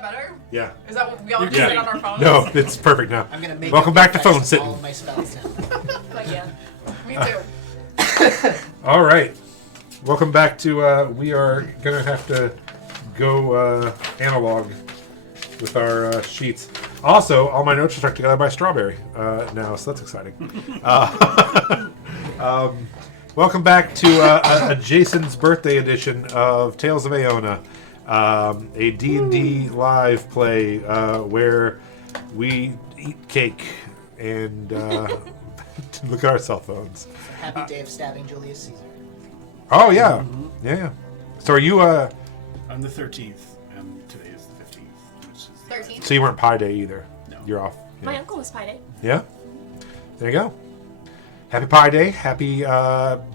that better? Yeah. Is that what we all just Yeah. sit on our phones? No, it's perfect now. I'm gonna make Welcome back to phone all sitting. of my spells now. But yeah. Me too. All right. Welcome back to, we are going to have to go analog with our sheets. Also, all my notes are stuck together by Strawberry now, so that's exciting. Welcome back to a Jason's birthday edition of Tales of Aona, a D&D live play where we eat cake and look at our cell phones. Happy day of stabbing Julius Caesar. Oh, yeah. Yeah. So are you... I'm the 13th, and today is the 15th, which is the 13th. So you weren't Pi Day either? No. You're off. Yeah. My uncle was Pi Day. Yeah? There you go. Happy Pi Day. Happy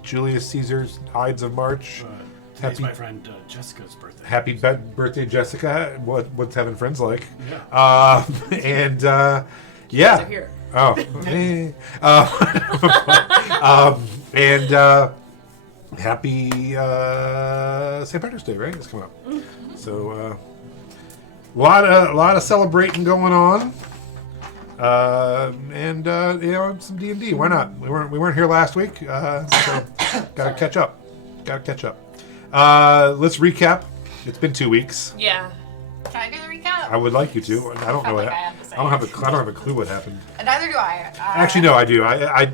Julius Caesar's Ides of March. Today's my friend Jessica's birthday. Happy birthday, Jessica. What's having friends like? Yeah. And, Guys yeah. are here. Oh. And happy St. Patrick's Day, right? It's coming up. So, a lot of celebrating going on. And you know, some D&D. Why not? We weren't here last week, so gotta catch up. Let's recap. It's been 2 weeks. Yeah. Can I do the recap? I would like you to. I don't know. Like What, I have to say. I don't have a clue what happened. And neither do I. Actually, no, I do.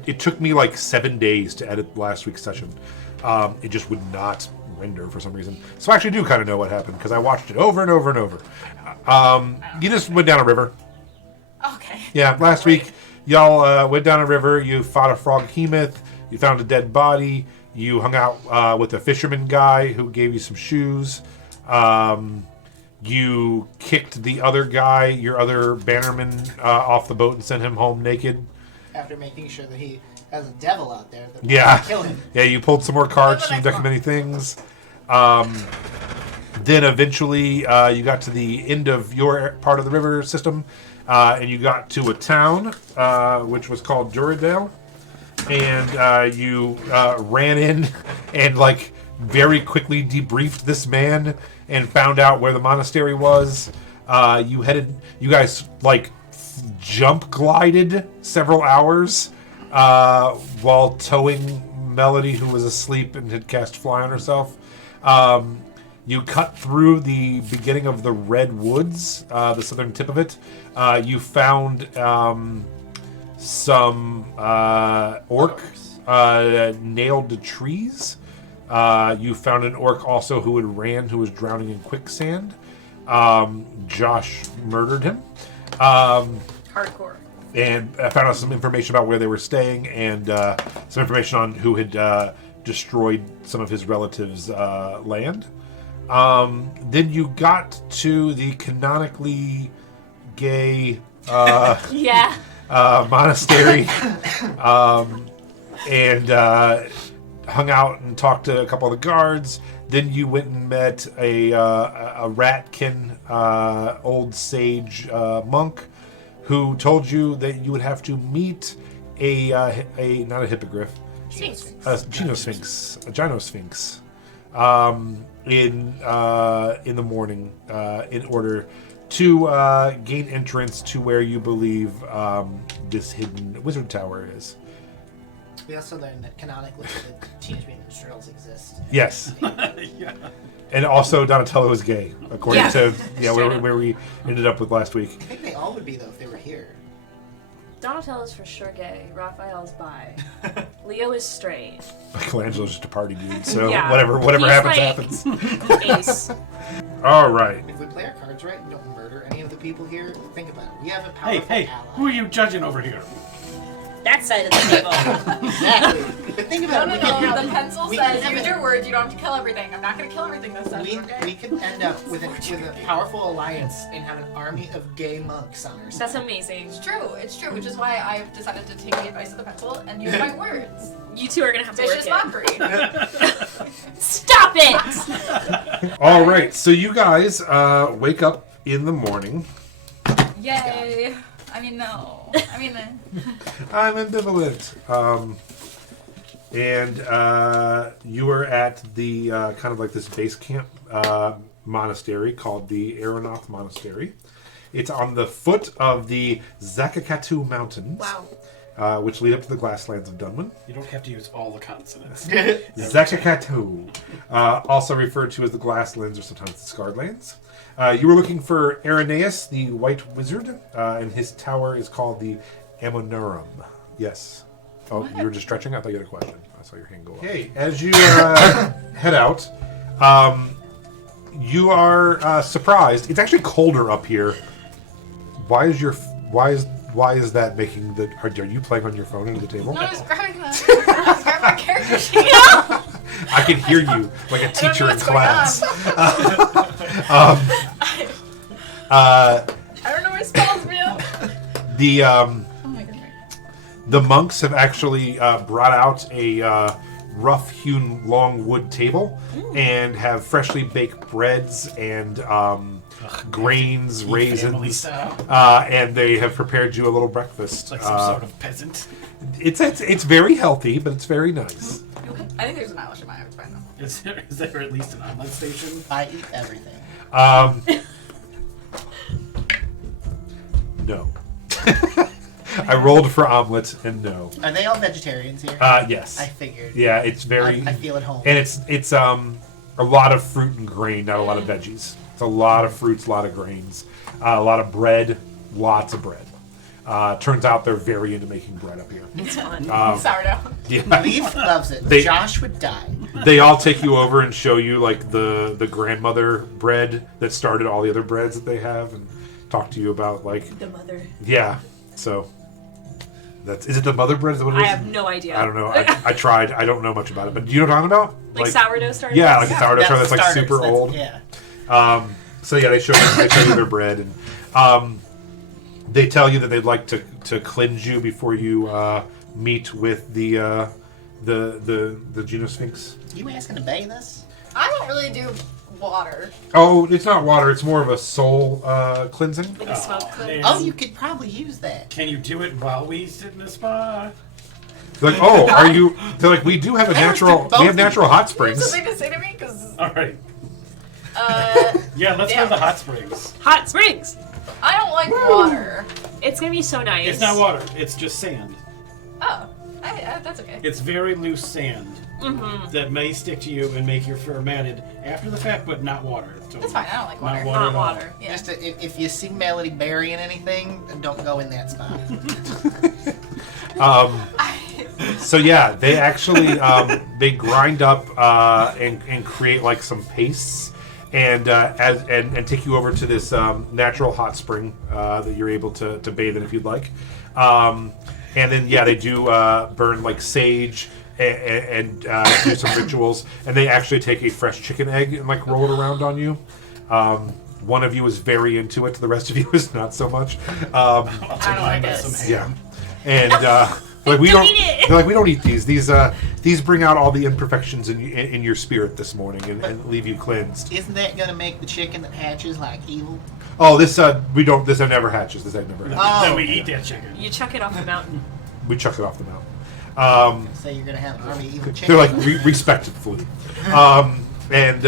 It took me like 7 days to edit last week's session. It just would not render for some reason. So I actually do kind of know what happened because I watched it over and over and over. You just went down a river. Okay. Yeah, last week y'all went down a river. You fought a frog hemoth. You found a dead body. You hung out with a fisherman guy who gave you some shoes. You kicked the other guy, your other bannerman, off the boat and sent him home naked. After making sure that he has a devil out there that Yeah. will kill him. Yeah, you pulled some more cards That's from the Deck of next Many Things. Then eventually you got to the end of your part of the river system, and you got to a town, which was called Duradale. And you ran in and, like, very quickly debriefed this man and found out where the monastery was. You guys, like, jump glided several hours while towing Melody, who was asleep and had cast Fly on herself. You cut through the beginning of the Red Woods, the southern tip of it. You found some orc nailed to trees. You found an orc also who was drowning in quicksand. Josh murdered him. Hardcore. And I found out some information about where they were staying and some information on who had destroyed some of his relatives' land. Then you got to the canonically gay Yeah. monastery and hung out and talked to a couple of the guards. Then you went and met a ratkin old sage monk who told you that you would have to meet a not a hippogriff, Sphinx. a gynosphinx, in the morning in order to gain entrance to where you believe this hidden wizard tower is. We also learned that canonically the Teenage Mutant Ninja Turtles exist. Yes. Yeah. And also Donatello is gay, according Yeah. to Straight where we ended up with last week. I think they all would be, though, if they were here. Donatello's for sure gay. Raphael's bi. Leo is straight. Michelangelo's just a party dude, so Yeah. whatever He's happens, like- happens. Ace. All right. If we play our cards right and don't murder any of the people here, think about it. We have a Hey, powerful hey, ally. who are you judging over here? That side of the table. Exactly. But think about No, it. no. The pencil we says can use have your words. You don't have to kill everything. I'm not going to kill everything this session, okay? we could end up with a powerful alliance and have an army of gay monks on our side. That's amazing. It's true, which is why I've decided to take the advice of the pencil and use my words. You two are gonna have to Vicious work mockery. it. Stop it! All right. So you guys wake up in the morning. Yay. I mean, no. I mean, I'm ambivalent. And you were at the kind of like this base camp monastery called the Aeronath Monastery. It's on the foot of the Zakakatu Mountains, which lead up to the Glasslands of Dunwin. You don't have to use all the consonants. Zakakatu, also referred to as the Glasslands or sometimes the Scarred Lands. You were looking for Irenaeus, the White Wizard, and his tower is called the Amonorim. Yes. Oh, you were just stretching? I thought you had a question. I saw your hand go up. Okay, as you head out, you are surprised. It's actually colder up here. Why is that making the? Are you playing on your phone under the table? No, I was grabbing my character sheet. I can hear you like a teacher in class. I don't know my spells, man. The Oh my goodness. The monks have actually brought out a rough-hewn long wood table and have freshly baked breads and grains, Family raisins, style. and they have prepared you a little breakfast. It's like some sort of peasant. It's very healthy, but it's very nice. Okay. I think there's an eyelash in my eye. It's fine though. Is there at least an omelet station? I eat everything. No. I rolled for omelet and no. Are they all vegetarians here? Yes. I figured. Yeah, it's very. I feel at home. And it's a lot of fruit and grain, not a lot of veggies. It's a lot of fruits, a lot of grains, a lot of bread, lots of bread. Turns out they're very into making bread up here. It's fun. Sourdough. Yeah. Leaf loves it. They- Josh would die. They all take you over and show you like the grandmother bread that started all the other breads that they have, and talk to you about like The mother. yeah. So is it the mother bread? Is that what it is? I have no idea. I don't know. I tried. I don't know much about it, but do you know what I'm talking about? Like sourdough starters? Yeah, like a sourdough starter that's like starters. super That's- old. Yeah. So yeah, they show you their bread, and they tell you that they'd like to cleanse you before you meet with the Genosphinx. You asking to bathe us? I don't really do water. Oh, it's not water. It's more of a soul cleansing. Like a smoke Oh, cleanse. Oh, you could probably use that. Can you do it while we sit in the spa? They're like, oh, are you? They're like, we do have a natural. We have natural hot Do you have springs. something to say to me? Because All right. Yeah, let's Yeah. go to the hot springs. Hot springs! I don't like water. It's gonna be so nice. It's not water. It's just sand. Oh, that's okay. It's very loose sand that may stick to you and make your fur matted after the fact, but not water. So That's fine. I don't like water. Not water. Not at all. water. Yeah. Just if you see Melody burying anything, then don't go in that spot. So yeah, they actually they grind up and create like some pastes, and and take you over to this natural hot spring that you're able to bathe in if you'd like. And then yeah, they do burn like sage and do some rituals, and they actually take a fresh chicken egg and like roll it around on you. One of you is very into it; the rest of you is not so much. I'll I take don't mine like with it. some ham. Yeah, and like we Don't don't. eat it. They're like we don't eat these. These bring out all the imperfections in your spirit this morning and leave you cleansed. Isn't that gonna make the chicken that hatches like evil? Oh, this we don't. This egg never hatches. This egg never hatches. Oh. Then we eat that chicken. You chuck it off the mountain. We chuck it off the mountain. So you're gonna have an army of evil chickens. They're like respected food. And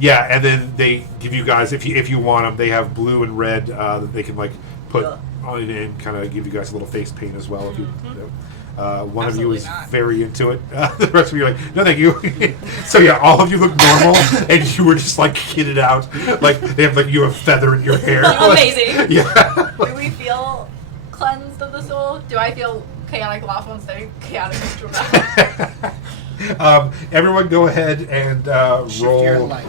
yeah, and then they give you guys if you want them. They have blue and red that they can like put on and kind of give you guys a little face paint as well. If you, one of you Absolutely is not. very into it. The rest of you are like, no, thank you. So yeah, all of you look normal, and you were just like kitted out. Like they have like you have feather in your hair. Amazing. Yeah. Do we feel cleansed of the soul? Do I feel chaotic lawful instead of chaotic neutral? Everyone, go ahead and Shift your roll. life.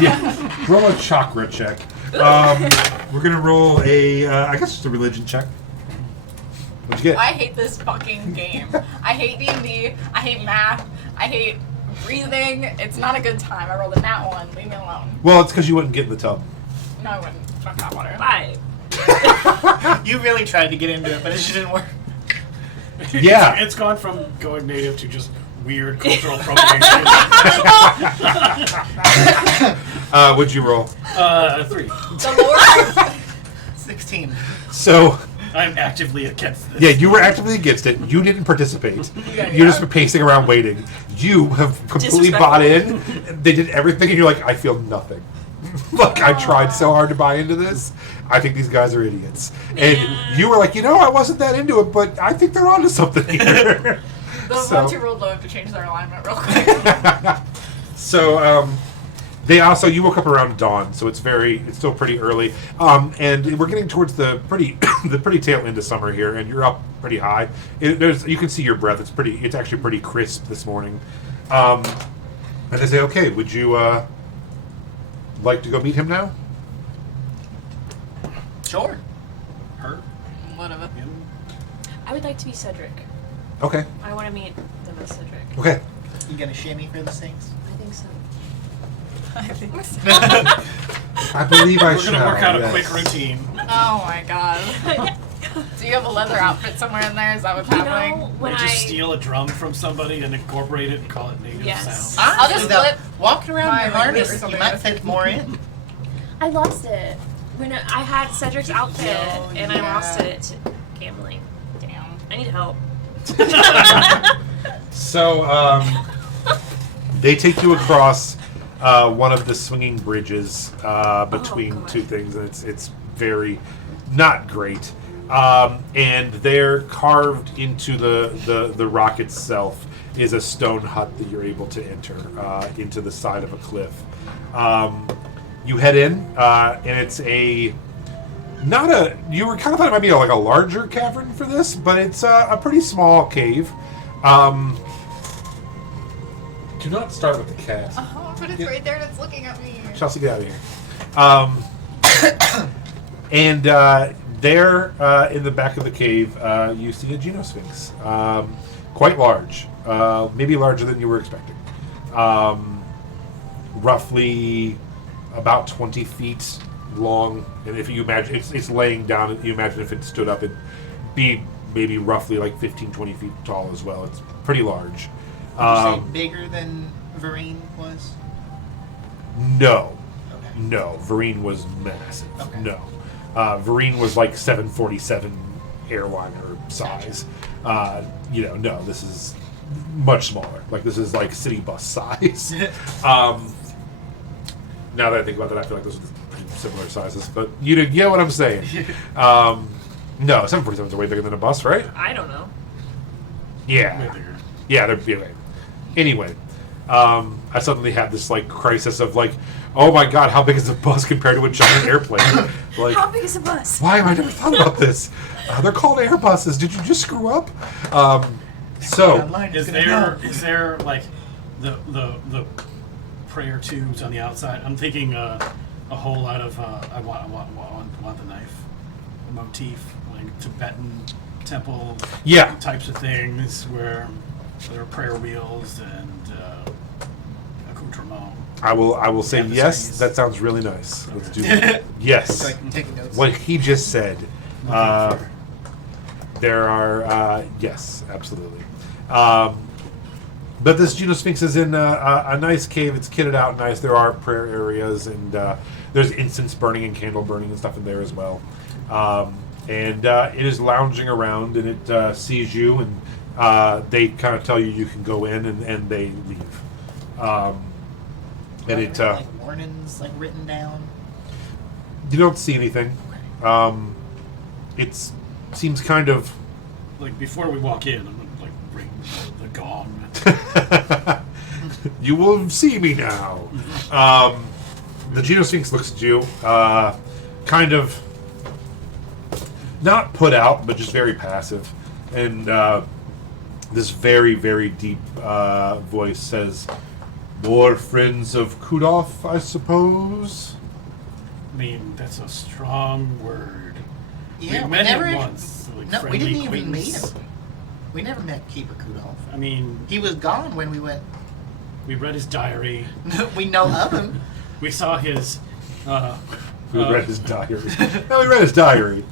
Yeah, roll a chakra check. We're gonna roll a, I guess just a religion check. What'd you get? I hate this fucking game. I hate D&D. I hate math. I hate breathing. It's not a good time. I rolled a nat 1. Leave me alone. Well, it's because you wouldn't get in the tub. No, I wouldn't. Fuck hot water. 5. You really tried to get into it, but it just didn't work. Yeah. It's gone from going native to just weird cultural appropriation. What'd you roll? 3. The Lord. 16. So, I'm actively against this. yeah, you were actively against it. You didn't participate. Yeah, You're yeah. just pacing around waiting. You have completely bought in. They did everything, and you're like, I feel nothing. Like, I tried so hard to buy into this. I think these guys are idiots. And you were like, I wasn't that into it, but I think they're onto something here. The So- ones who rolled low have to change their alignment real quick. So, you woke up around dawn, so it's still pretty early. And we're getting towards the pretty tail end of summer here, and you're up pretty high. You can see your breath. It's actually pretty crisp this morning. And they say, okay, would you, like to go meet him now? Sure. Her, Whatever. him. I would like to be Cedric. Okay. I want to meet them as Cedric. Okay. You gonna shimmy for the things? I think so. I think so. I believe I We're shall. gonna work out a yes. quick routine. Oh my god. Do you have a leather outfit somewhere in there? Is that what's happening? When Or I just steal a drum from somebody and incorporate it and call it native Yes. sound. I'll just Honestly, though, flip walking around my your ring or harness, you something might like take more in. I lost it when I had Cedric's outfit and I lost it to gambling. Damn. I need help. So, they take you across one of the swinging bridges between God. two things, and it's very not great. And there, carved into the rock itself, is a stone hut that you're able to enter into the side of a cliff. You head in, and it's you were kind of thought it might be like a larger cavern for this, but it's a pretty small cave. Do not start with the cat. Oh, but it's right there and it's looking at me. Chelsea, get out of here. And there, in the back of the cave, you see a Genosphinx. Quite large. Maybe larger than you were expecting. Roughly about 20 feet long. And if you imagine, it's laying down. You imagine if it stood up, it'd be maybe roughly like 15, 20 feet tall as well. It's pretty large. Would you say bigger than Vereen was? No. Okay. No. Vereen was massive. Okay. No. Vereen was like 747 airliner size. No, this is much smaller. Like, this is like city bus size. Now that I think about that, I feel like those are pretty similar sizes. But you get what I'm saying. No, 747s are way bigger than a bus, right? I don't know. Yeah. Way bigger. Yeah, they're big. Anyway, I suddenly had this like crisis of like, oh my god, how big is a bus compared to a giant airplane? Like, How big is a bus? why have I never thought about this? They're called Airbuses. Did you just screw up? So, Online, Is it's gonna there like the prayer tubes on the outside? I'm thinking a whole lot of I want the knife, a motif, like Tibetan temple yeah, types of things where there are prayer wheels and accoutrement. I will say Yeah, the yes. Chinese. That sounds really nice. Let's do Okay. that. Yes. So I can take notes. What he just said. There are yes, absolutely. But this Genosphinx is in a nice cave. It's kitted out nice. There are prayer areas, and there's incense burning and candle burning and stuff in there as well. And it is lounging around, and it sees you, and they kind of tell you can go in, and they leave. And it like warnings like written down. you don't see anything. It seems kind of. Like before we walk in, I'm gonna like ring the gong. You will see me now. The Genosphinx looks at you, kind of not put out, but just very passive. And this very, very deep voice says, "More friends of Kudolf, I suppose?" I mean, that's a strong word. Yeah, we met never him even- once. Like No, we friendly didn't even meet acquaintance. him. We never met Keeper Kudolf. I mean, He was gone when we went. we read his diary. We know of him. We saw his. We read his diary. No, we read his diary.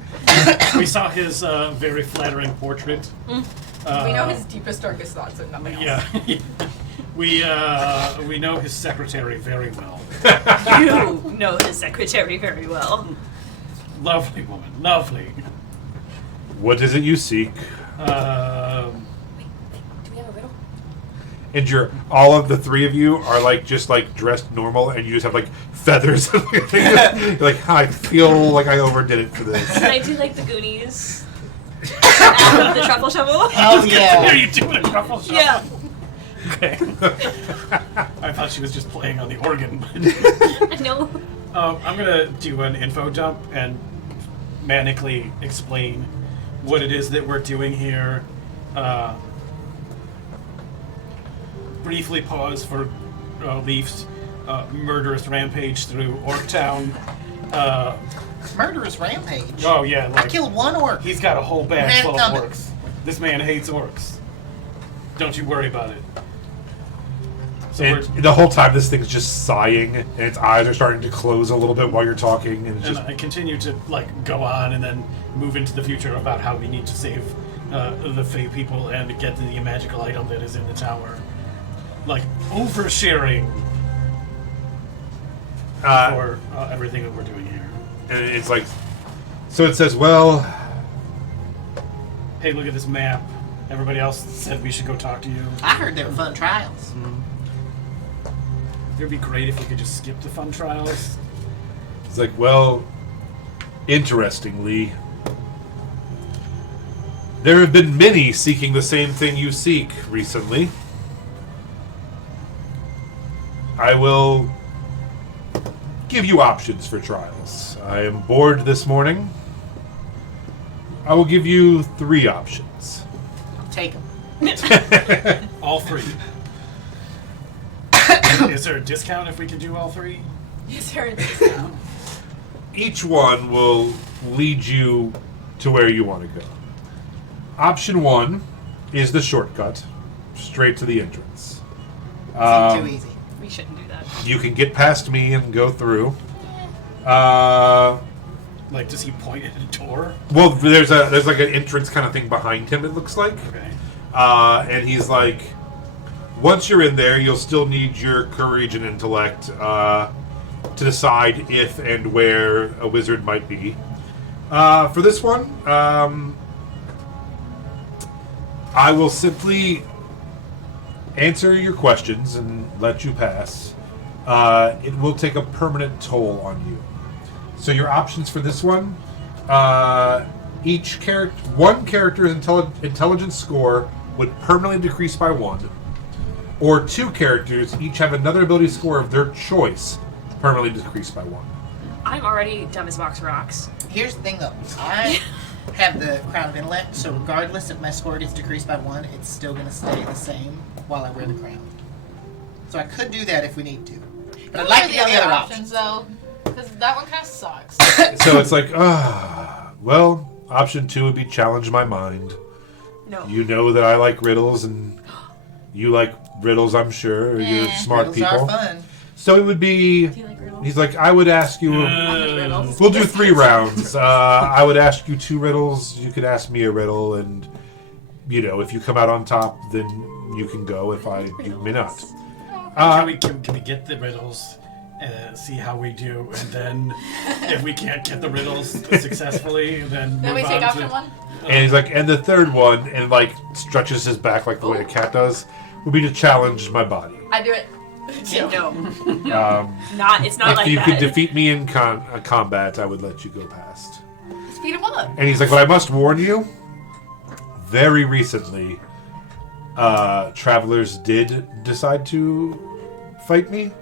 We saw his very flattering portrait. We know his deepest, darkest thoughts and nothing else. Yeah. We know his secretary very well. You know his secretary very well. Lovely woman, lovely. What is it you seek? Do we have a riddle? and all of the three of you are like just like dressed normal, and you just have like feathers. You're like, I feel like I overdid it for this. Can I do like the Goonies? Out of the truffle shovel? Hell Are yeah. you doing a truffle shot? Yeah. Okay. I thought she was just playing on the organ. I know. I'm gonna do an info dump and manically explain what it is that we're doing here. Briefly pause for Leaf's murderous rampage through Orktown. Murderous rampage. Oh yeah, I killed one orc. he's got a whole bag Man, full of thumb it. orcs. This man hates orcs. Don't you worry about it. So And the whole time, this thing's just sighing, and its eyes are starting to close a little bit while you're talking, and it's And just I continue to go on and then move into the future about how we need to save the Fae people and get the magical item that is in the tower. Oversharing for everything that we're doing here. and it's like, so it says, well, Hey, look at this map. Everybody else said we should go talk to you. I heard they were fun trials. It would be great if we could just skip the fun trials. it's like, well, interestingly, there have been many seeking the same thing you seek recently. I will give you options for trials. I am bored this morning. I will give you 3 options. I'll take them. All 3. Is there a discount if we can do all 3? Is there a discount? Each one will lead you to where you want to go. Option 1 is the shortcut, straight to the entrance. Seemed too easy. We shouldn't do that. You can get past me and go through. Does he point at a door? Well, there's like an entrance kind of thing behind him, it looks like. Okay. And he's like, once you're in there, you'll still need your courage and intellect to decide if and where a wizard might be. For this one, I will simply answer your questions and let you pass. It will take a permanent toll on you. So your options for this one, one character's intelligence score would permanently decrease by 1, or 2 characters each have another ability score of their choice permanently decreased by 1. I'm already dumb as box rocks. Here's the thing, though. I have the crown of intellect, so regardless if my score gets decreased by 1, it's still going to stay the same while I wear the crown. So I could do that if we need to. But I'd like to get the other options. though, because that one kind of sucks. So it's like, well, option 2 would be challenge my mind. No. You know that I like riddles, and you like riddles, I'm sure. You're smart Riddles people. are fun. So it would be... Do you like riddles? He's like, I would ask you... Riddles. We'll do 3 rounds. I would ask you 2 riddles. You could ask me a riddle, and if you come out on top, then you can go. You may not. Can we get the riddles, see how we do, and then if we can't get the riddles successfully, then Then move we take on option to, 1. And he's like, and the third one, and like stretches his back like the way a cat does, would be to challenge my body. I do it. No. It's not If like you that. could defeat me in combat, I would let you go past. Speed him up. And he's like, but I must warn you, very recently, travelers did decide to fight me,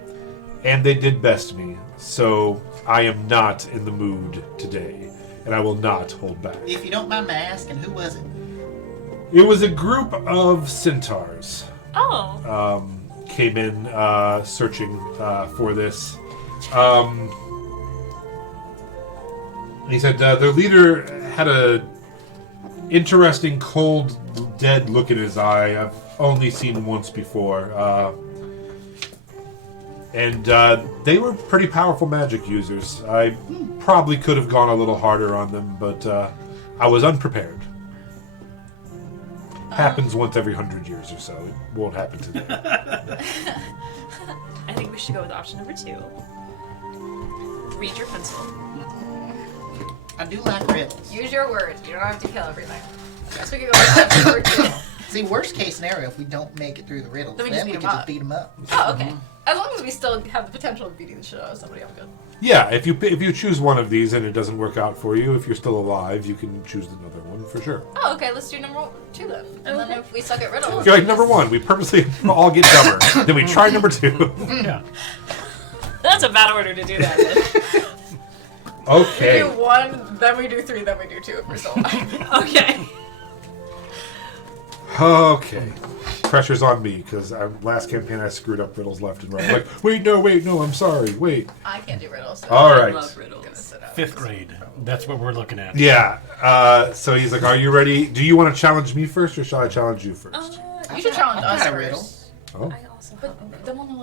and they did best me. So I am not in the mood today, and I will not hold back. If you don't mind my asking, who was it? It was a group of centaurs. Oh. Came in searching for this. He said their leader had a interesting, cold, dead look in his eye. I've only seen once before. And they were pretty powerful magic users. I probably could have gone a little harder on them, but I was unprepared. Happens once every 100 years or so. It won't happen today. I think we should go with option number 2. Read your pencil. I do like riddles. Use your words. You don't have to kill everything. I guess we could go with option number 2. See, worst case scenario, if we don't make it through the riddle, Then we then just we beat can 'em just up. beat them up. Oh, okay. As long as we still have the potential of beating the shit out of somebody, I'm good. Yeah, if you choose one of these and it doesn't work out for you, if you're still alive, you can choose another one for sure. Oh, okay. Let's do number 2 then. And then if we suck at riddles, You're like number 1. We purposely all get dumber. Then we try number 2. Yeah. That's a bad order to do that in. we Okay. do 1, then we do 3, then we do 2 if we're still alive. Okay. Okay. Pressure's on me because last campaign I screwed up riddles left and right. Like, wait, no, I'm sorry. Wait. I can't do riddles. So All I right. love I'm gonna riddles. sit out. 5th grade. That's what we're looking at. Yeah. So he's like, "Are you ready? Do you want to challenge me first, or shall I challenge you first?" You should challenge I've us got a first. riddle. Oh. I also But don't want to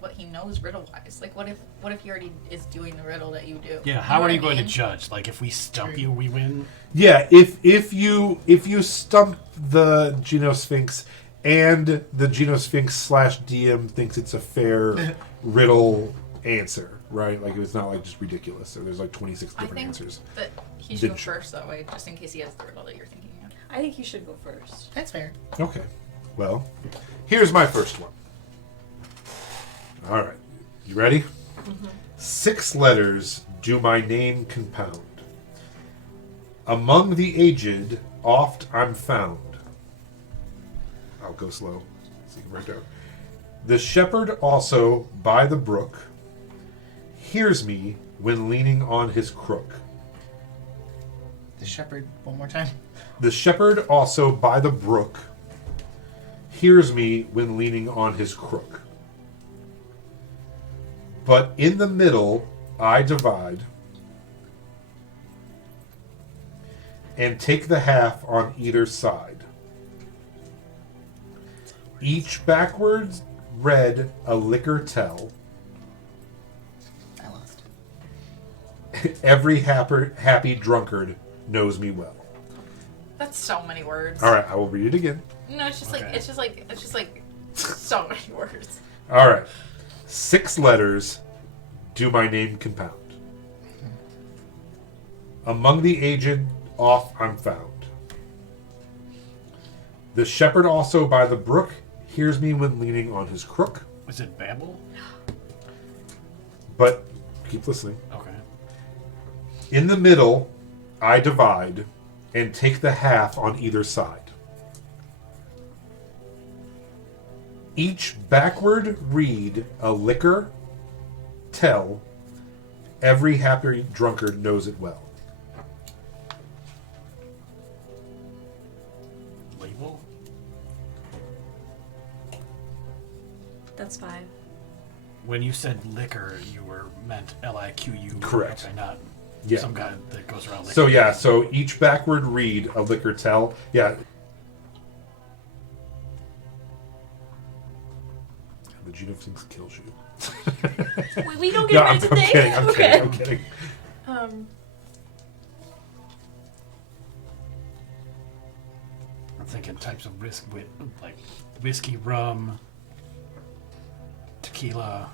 what he knows riddle wise. Like what if he already is doing the riddle that you do? Yeah, how know are what you I going to mean? judge? Like, if we stump you, we win? Yeah. If you stump the Genosphinx, and the Genosphinx / DM thinks it's a fair riddle answer, right? Like it's not like just ridiculous. So there's like 26 I different think answers. that he should Did go you- first that way, just in case he has the riddle that you're thinking of. I think you should go first. That's fair. Okay. Well, here's my first one. All right. You ready? 6 letters do my name compound. Among the aged, oft I'm found. I'll go slow so you can write down. The shepherd also by the brook hears me when leaning on his crook. The shepherd, one more time. The shepherd also by the brook hears me when leaning on his crook. But in the middle I divide and take the half on either side. Each backwards read a liquor tell. I lost. Every happy drunkard knows me well. That's so many words. All right, I will read it again. No, it's just Okay. like so many words. All right. 6 letters do my name compound. Among the aged, oft I'm found. The shepherd also by the brook hears me when leaning on his crook. Is it Babel? But keep listening. Okay. In the middle, I divide and take the half on either side. Each backward read a liquor tell. Every happy drunkard knows it well. Label? That's fine. When you said liquor, you were meant Liqu. Correct. Okay, not Yeah. some guy that goes around liquor. So yeah, so each backward read a liquor tell. Yeah. The Genosphinx kills you. We don't get No, ready I'm to think. kidding. I'm Okay. kidding. I'm kidding. I'm thinking types of like whiskey, rum, tequila.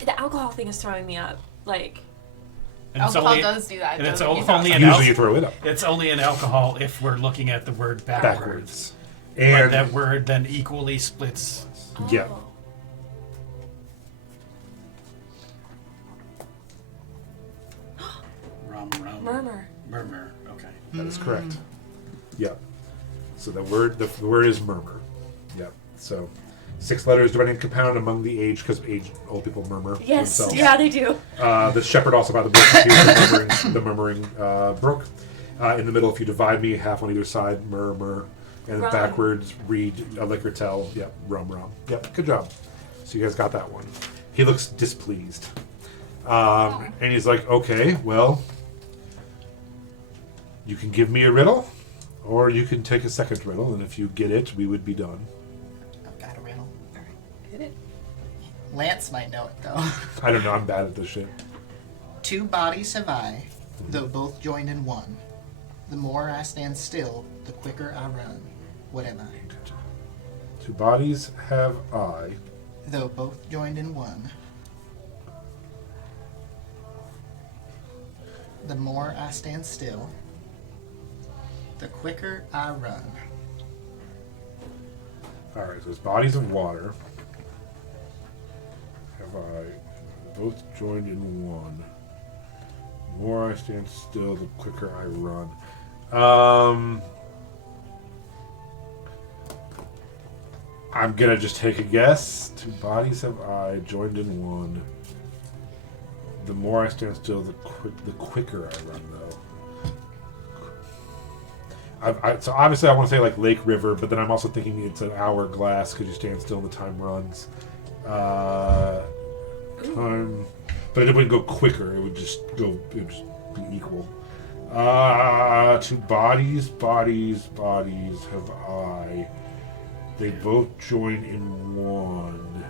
The alcohol thing is throwing me up. Like, And it's Alcohol only, does do that. and it's doesn't it? only an Usually you al- throw it up it's only an alcohol if we're looking at the word backwards. backwards. But And that word then equally splits. yeah. oh. Rum. Murmur. Murmur. Okay. That is correct. Yep. So the word is murmur. Yep. So 6 letters dividing compound among the age because old people murmur Yes. themselves. Yeah, they do. The shepherd also by the brook hears the murmuring brook. In the middle, if you divide me half on either side, murmur, and Rum. backwards read a liquor tell. Yep. Rum. Yep. Good job. So you guys got that one. He looks displeased, and he's like, "Okay, well." You can give me a riddle, or you can take a second riddle, and if you get it, we would be done. I've got a riddle. Hit it. Lance might know it though. I don't know, I'm bad at this shit. 2 bodies have I, though both joined in one. The more I stand still, the quicker I run. What am I? 2 bodies have I. Though both joined in one. The more I stand still, The quicker I run. Alright, so there's bodies of water. Have I both joined in one? The more I stand still, the quicker I run. I'm gonna just take a guess. 2 bodies have I joined in one. The more I stand still, the quicker I run, though. So obviously I want to say like Lake River, but then I'm also thinking it's an hourglass because you stand still and the time runs. Time, but it wouldn't go quicker. It would just go. It would just be equal. 2 bodies have I. They both join in one.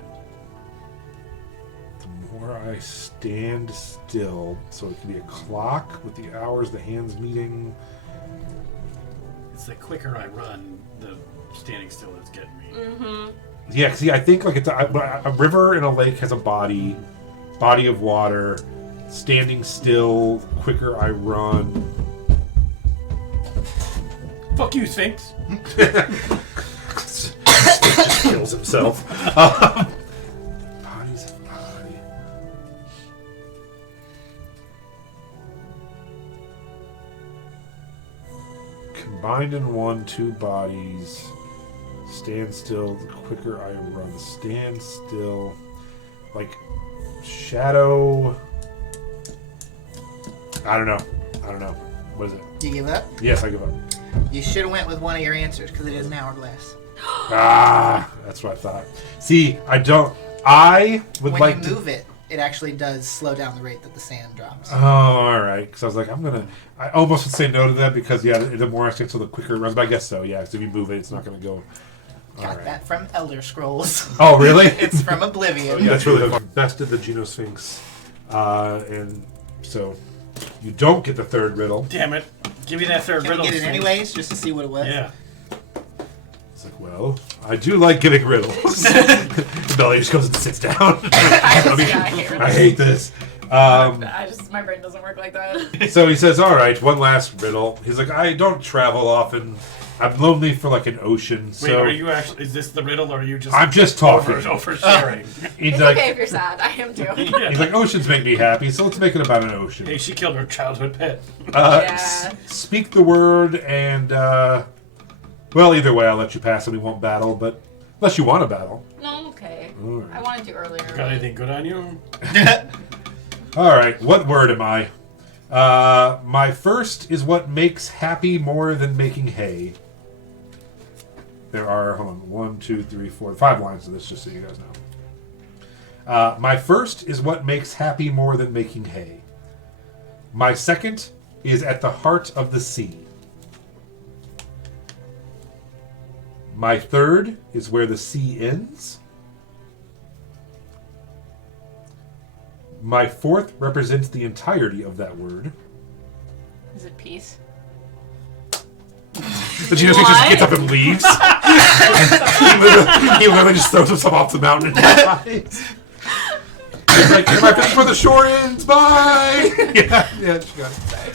The more I stand still, so it can be a clock with the hours, the hands meeting. It's the quicker I run, the standing still that's getting me. Mm-hmm. Yeah, see, I think like it's a river and a lake has a body of water, standing still, quicker I run. Fuck you, Sphinx. Just kills himself. Bodies of body. Combined in one, 2 bodies. Stand still, the quicker I run. Stand still. Like, shadow. I don't know. What is it? You give up? Yes, I give up. You should have went with one of your answers because it is an hourglass. That's what I thought. See, I would When like you move it, it actually does slow down the rate that the sand drops. Oh, all right. Because I was like, I almost would say no to that because, yeah, the more I stick to the quicker it runs. But I guess so, yeah. Because if you move it, it's not going to go. Got that from Elder Scrolls. Oh, really? It's from Oblivion. That's really fun. Bested the Genosphinx. And so you don't get the 3rd riddle. Damn it. Give me that 3rd Can riddle. we get it Sphinx. anyways, just to see what it was? Yeah. It's like, well, I do like giving riddles. Belly just goes and sits down. I hate this. My brain doesn't work like that. So he says, all right, one last riddle. He's like, I don't travel often. I'm lonely for like an ocean. Wait, So are you actually? Is this the riddle, or are you just? I'm just talking. Oversharing. He's It's like, okay if you're sad. I am too. Yeah. he's like, oceans make me happy, so let's make it about an ocean. Hey, she killed her childhood pet. Yeah. Speak the word, and well, either way, I'll let you pass, and we won't battle. But unless you want to battle, No, I'm okay. all right. I wanted to earlier. Got anything good on you? All right, what word am I? My first is what makes happy more than making hay. There are, hold on, 1, 2, 3, 4, 5 lines of this, just so you guys know. My first is what makes happy more than making hay. My second is at the heart of the sea. My third is where the sea ends. My fourth represents the entirety of that word. Is it peace? The Genosphinx just gets up and leaves. he literally just throws himself off the mountain and dies. He's like, am I finished where the shore ends? Bye! Yeah, she got it.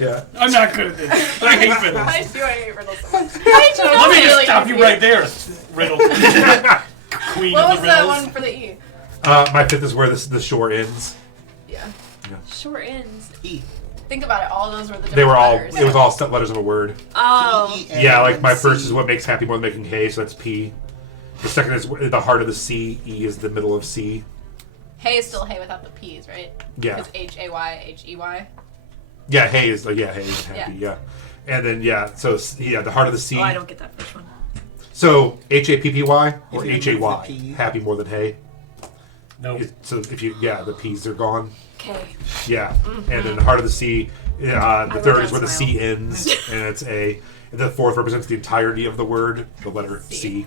Yeah. I'm not good at this. I hate riddles. I do. I hate riddles so much. Let me just really stop you confused. right there, riddle. Queen What of was the the riddles. one for the E? My fifth is where the shore ends. Yeah. Short ends. E. Think about it. All those were the different They were all, letters. it was all set letters of a word. Oh. E-E-N Yeah, like my and first C. is what makes happy more than making hay, so that's P. The second is the heart of the sea. E is the middle of C. Hay is still hay without the P's, right? Yeah. It's Hayhey. Yeah, hay is happy, yeah. And then, so, the heart of the sea. Oh, I don't get that first one. So, Happy or If you remove Hay. the P. Happy more than hay. No. So, if you, the P's are gone. Okay. Yeah. And then the heart of the sea, the wrote third down is where the smile. sea ends, and it's A. And the fourth represents the entirety of the word, the letter C.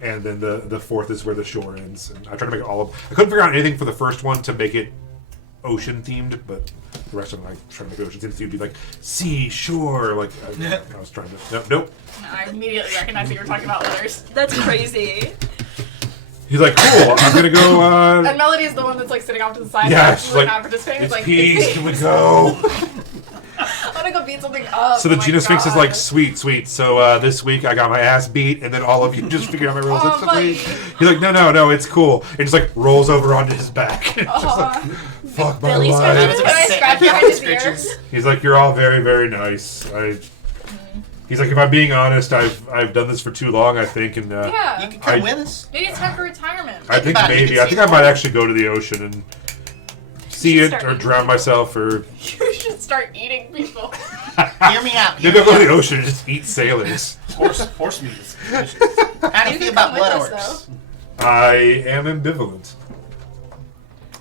And then the fourth is where the shore ends. And I tried to make it all of. I couldn't figure out anything for the first one to make it ocean themed, but the rest of them I tried to make it ocean themed. So you'd be like sea, shore, like I was trying to. Nope. I immediately recognized that you were talking about letters. That's crazy. He's like, cool. I'm gonna go. And Melody is the one that's like sitting off to the side. Yeah, and she's actually like, not participating. it's Like, peace. it's Can we go? I'm gonna someone beat something up. So the Oh my Genosphinx is God. like, sweet. So this week I got my ass beat, and then all of you just figured out my rules Oh, instantly. buddy. He's like, no, it's cool. And just like rolls over onto his back. And just like, Aw. fuck my Billy's I life. was Can about I to say, scratch I got behind his pictures. ears? He's like, you're all very, very nice. He's like, if I'm being honest, I've done this for too long, I think, and Yeah. You can come I- with us. Maybe it's time for retirement. I think about it, you maybe can I think see I might more. actually go to the ocean and see should it start or eating drown people. myself or You should start eating people. Hear me out. maybe I'll go to the ocean and just eat sailors. Horse meat is delicious. How do you You feel can about come with blood us, orcs? I am ambivalent.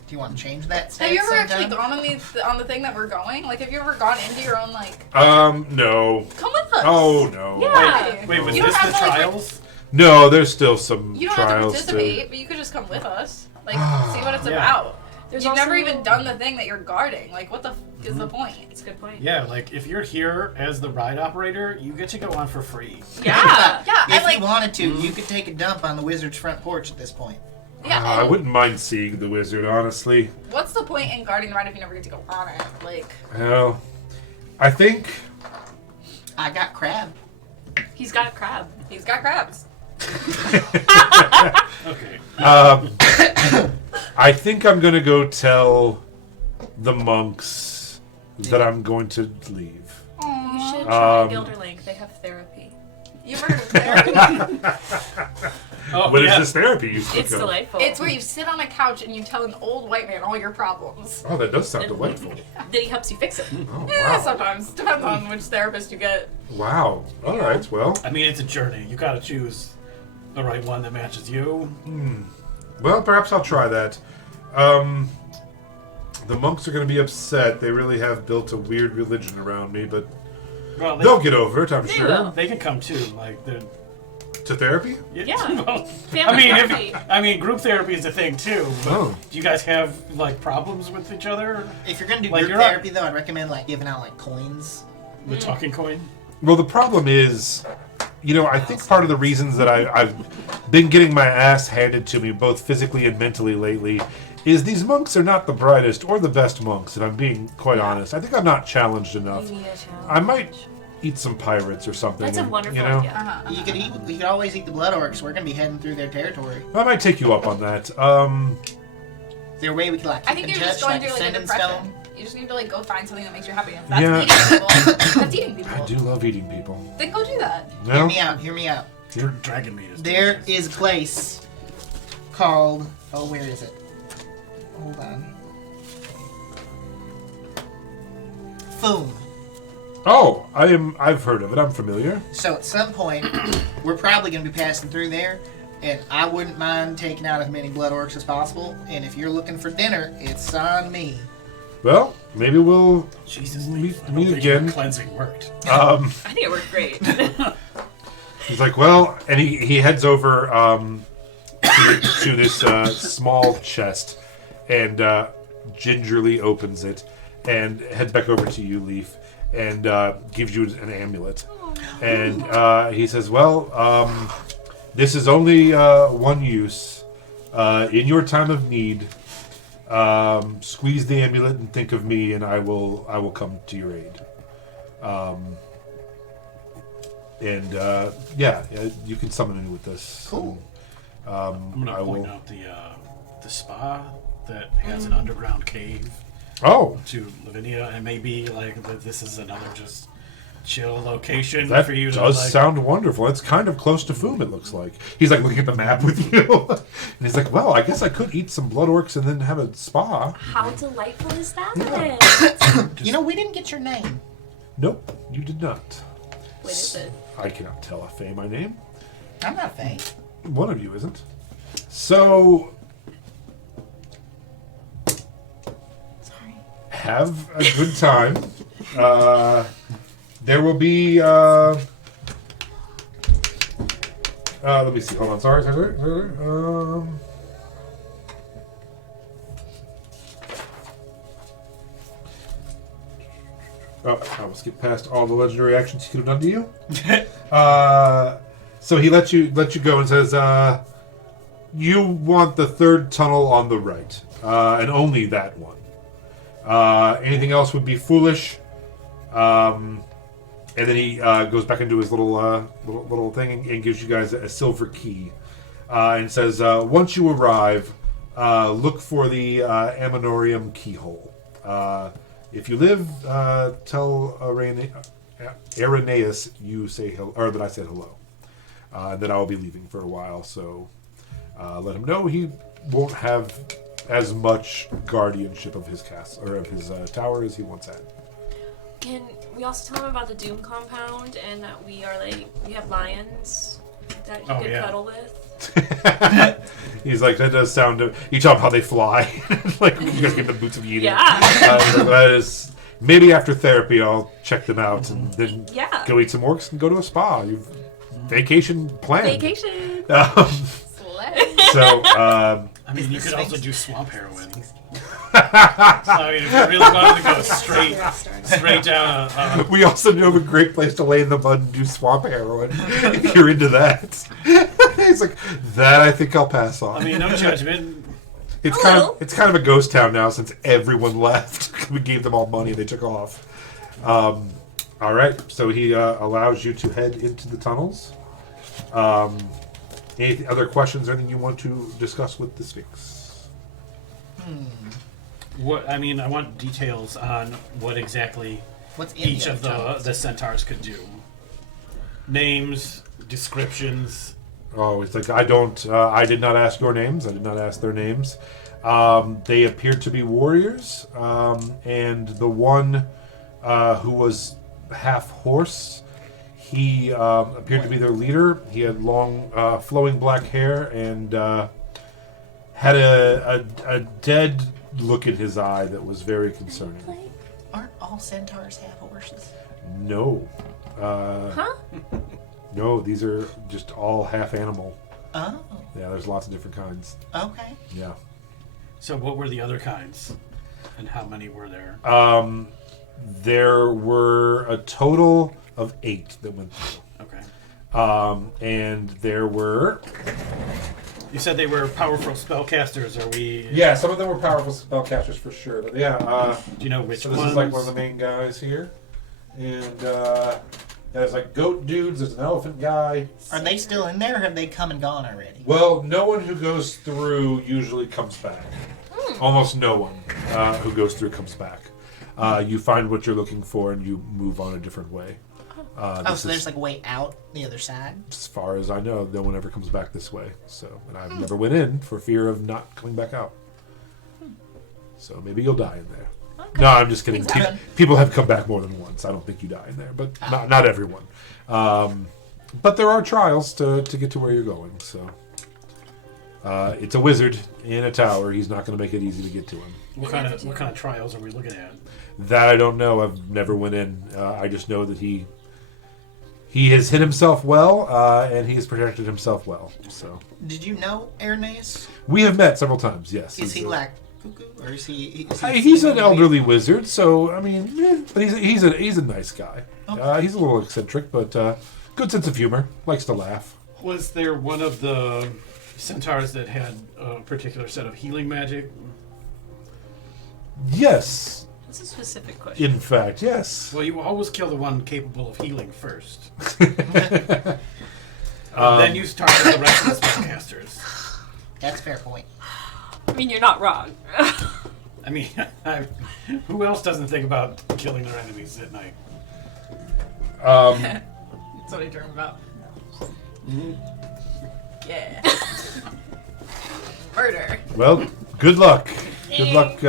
Do you want to change that? Have you ever stance actually sometime? gone on the thing that we're going? Like, have you ever gone into your own like? No. Come with us. Oh no. Yeah. Wait, was You don't this the have to, like, trials? No, there's still some You don't have to trials participate, but you could just come with us. Like, see what it's Yeah. about. There's You've never also- even done the thing that you're guarding. Like, what the f is the point? It's a good point. Yeah, like if you're here as the ride operator, you get to go on for free. Yeah, yeah. If I like. you wanted to, you could take a dump on the wizard's front porch at this point. Yeah. I and wouldn't mind seeing the wizard, honestly. what's the point in guarding the ride if you never get to go on it? Like, Well, I think I got crab. He's got a crab. he's got crabs. Okay. I think I'm gonna go tell the monks that I'm going to leave. You should try Um, Gilderlink. They have therapy. You've heard of therapy? Oh, What is yeah. this therapy you speak It's of? delightful. It's where you sit on a couch and you tell an old white man all your problems. Oh, that does sound delightful. Then he helps you fix it. Oh, Yeah, wow. sometimes. Depends on which therapist you get. Wow. All right. Well, I mean, it's a journey. You gotta choose the right one that matches you. well, perhaps I'll try that. The monks are going to be upset. They really have built a weird religion around me, but Well, they'll get over it, I'm They sure. will. they can come too. Like they're. To therapy? Yeah. Well, Family therapy. I mean, group therapy is a thing too. But Oh. do you guys have like problems with each other? If you're gonna do Like, group you're not- therapy, though, I'd recommend like giving out like coins. The talking coin. Well, the problem is, I think part of the reasons that I've been getting my ass handed to me, both physically and mentally lately, is these monks are not the brightest or the best monks, if I'm being quite honest. I think I'm not challenged enough. You need a challenge. I might eat some pirates or something. That's a and, wonderful you know, idea. Uh-huh. You could always eat the blood orcs. We're gonna be heading through their territory. I might take you up on that. Is there a way we could like I keep think in you're just touch, going like through like a Ascendant depression. Stone? You just need to like go find something that makes you happy. If that's Yeah. eating people, that's eating people. I do love eating people. Then go do that. Hear No? me out. Hear me out. Dragon meat is. There delicious. is a place called. Oh, where is it? Hold on. Foom. Oh, I've heard of it. I'm familiar. So at some point, we're probably going to be passing through there, and I wouldn't mind taking out as many blood orcs as possible. And if you're looking for dinner, it's on me. Well, maybe we'll Jesus, meet- Leaf. I don't meet think again. your cleansing worked. I think it worked great. He's like, well, and he heads over to this small chest and gingerly opens it and heads back over to you, Leaf, and gives you an amulet. And he says, well, this is only one use. In your time of need, squeeze the amulet and think of me, and I will come to your aid. And yeah, you can summon me with this. Cool. I'm gonna I point will. out the spa that has an underground cave Oh, to Lavinia, and maybe like that this is another just chill location that for you to does like. sound wonderful. It's kind of close to Foom, it looks like. He's like looking at the map with you. And he's like, well, I guess I could eat some blood orcs and then have a spa. How delightful is that? You know, we didn't get your name. Nope, you did not. What is it? I cannot tell a Faye my name. I'm not Faye. One of you isn't. So, Sorry. have a good time. There will be. Let me see. Hold on. Sorry. Oh, I will skip past all the legendary actions he could have done to you. So he lets you go and says, "You want the third tunnel on the right, and only that one. Anything else would be foolish. And then he goes back into his little thing and gives you guys a silver key, and says, "Once you arrive, look for the Amonorim keyhole. If you live, tell Irenaeus you say or that I said hello. And then I will be leaving for a while, so let him know he won't have as much guardianship of his castle or of his tower as he once had." Can we also tell him about the Doom compound and that we have lions that he could cuddle with? He's like, that does sound. You tell him how they fly, like you guys get the boots of Eden. Yeah. That is maybe after therapy. I'll check them out and then go eat some orcs and go to a spa. You've vacation planned. Vacation. So, I mean, you could also do swamp heroin. I mean, if you really wanted to go straight down. We also know of a great place to lay in the mud and do swamp heroin. If you're into that, he's like, that I think I'll pass on. I mean, no judgment. It's kind of a ghost town now since everyone left. We gave them all money and they took off. All right, so he allows you to head into the tunnels. Any other questions or anything you want to discuss with the Sphinx? What I mean, I want details on what exactly each of the centaurs could do. Names, descriptions. Oh, it's like I did not ask your names. I did not ask their names. They appeared to be warriors, and the one who was half horse, he appeared to be their leader. He had long, flowing black hair and had a dead look in his eye that was very concerning. Aren't all centaurs have horses? No. Huh? No, these are just all half animal. Oh. Yeah, there's lots of different kinds. Okay. Yeah. So what were the other kinds? And how many were there? There were a total of 8 that went through. Okay. And there were... You said they were powerful spellcasters. Are we... Yeah, some of them were powerful spellcasters for sure. But yeah, do you know which so this ones? is like one of the main guys here. And there's like goat dudes, there's an elephant guy. Are they still in there or have they come and gone already? Well, no one who goes through usually comes back. Almost no one who goes through comes back. You find what you're looking for and you move on a different way. So there's like a way out the other side? As far as I know, no one ever comes back this way. So, and I've never went in for fear of not coming back out. So maybe you'll die in there. Okay. No, I'm just kidding. Things happen. People have come back more than once. I don't think you die in there, but not everyone. But there are trials to get to where you're going. So it's a wizard in a tower. He's not going to make it easy to get to him. What kind of trials are we looking at? That I don't know. I've never went in. I just know that he has hit himself well, and he has protected himself well. So Did you know Irenaeus? we have met several times. Yes. Is he like cuckoo or is he? He's an elderly wizard, so I mean, but he's a nice guy. Okay. He's a little eccentric, but good sense of humor. Likes to laugh. Was there one of the centaurs that had a particular set of healing magic? Yes, That's a specific question. in fact, yes. Well, you always kill the one capable of healing first. Then you start with the rest of the spellcasters. That's a fair point. I mean, you're not wrong. I mean, who else doesn't think about killing their enemies at night? That's what I dream about. Yeah. Murder. Well, good luck. Good luck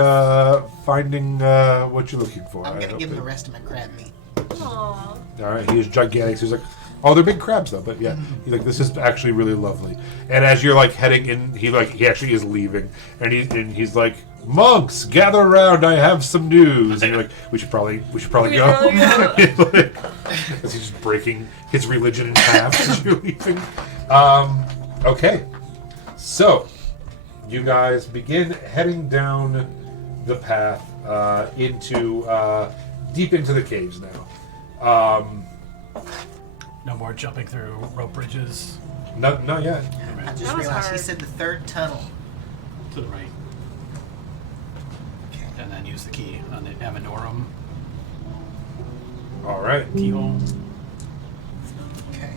finding what you're looking for. I'm I gonna hope give him the that- rest of my crab meat. Aww. All right, he is gigantic. So he's like, oh, they're big crabs though. But yeah, he's like, this is actually really lovely. And as you're like heading in, he actually is leaving, and he's like, monks, gather around. I have some news. And you're like, we should probably go. As he's just breaking his religion in half as you're leaving. Okay, so you guys begin heading down the path into deep into the caves now. No more jumping through rope bridges. Not yet. I That just was realized he hard. said the third tunnel. To the right. Okay. And then use the key on the Amonorim. All right. Keyhole. Okay.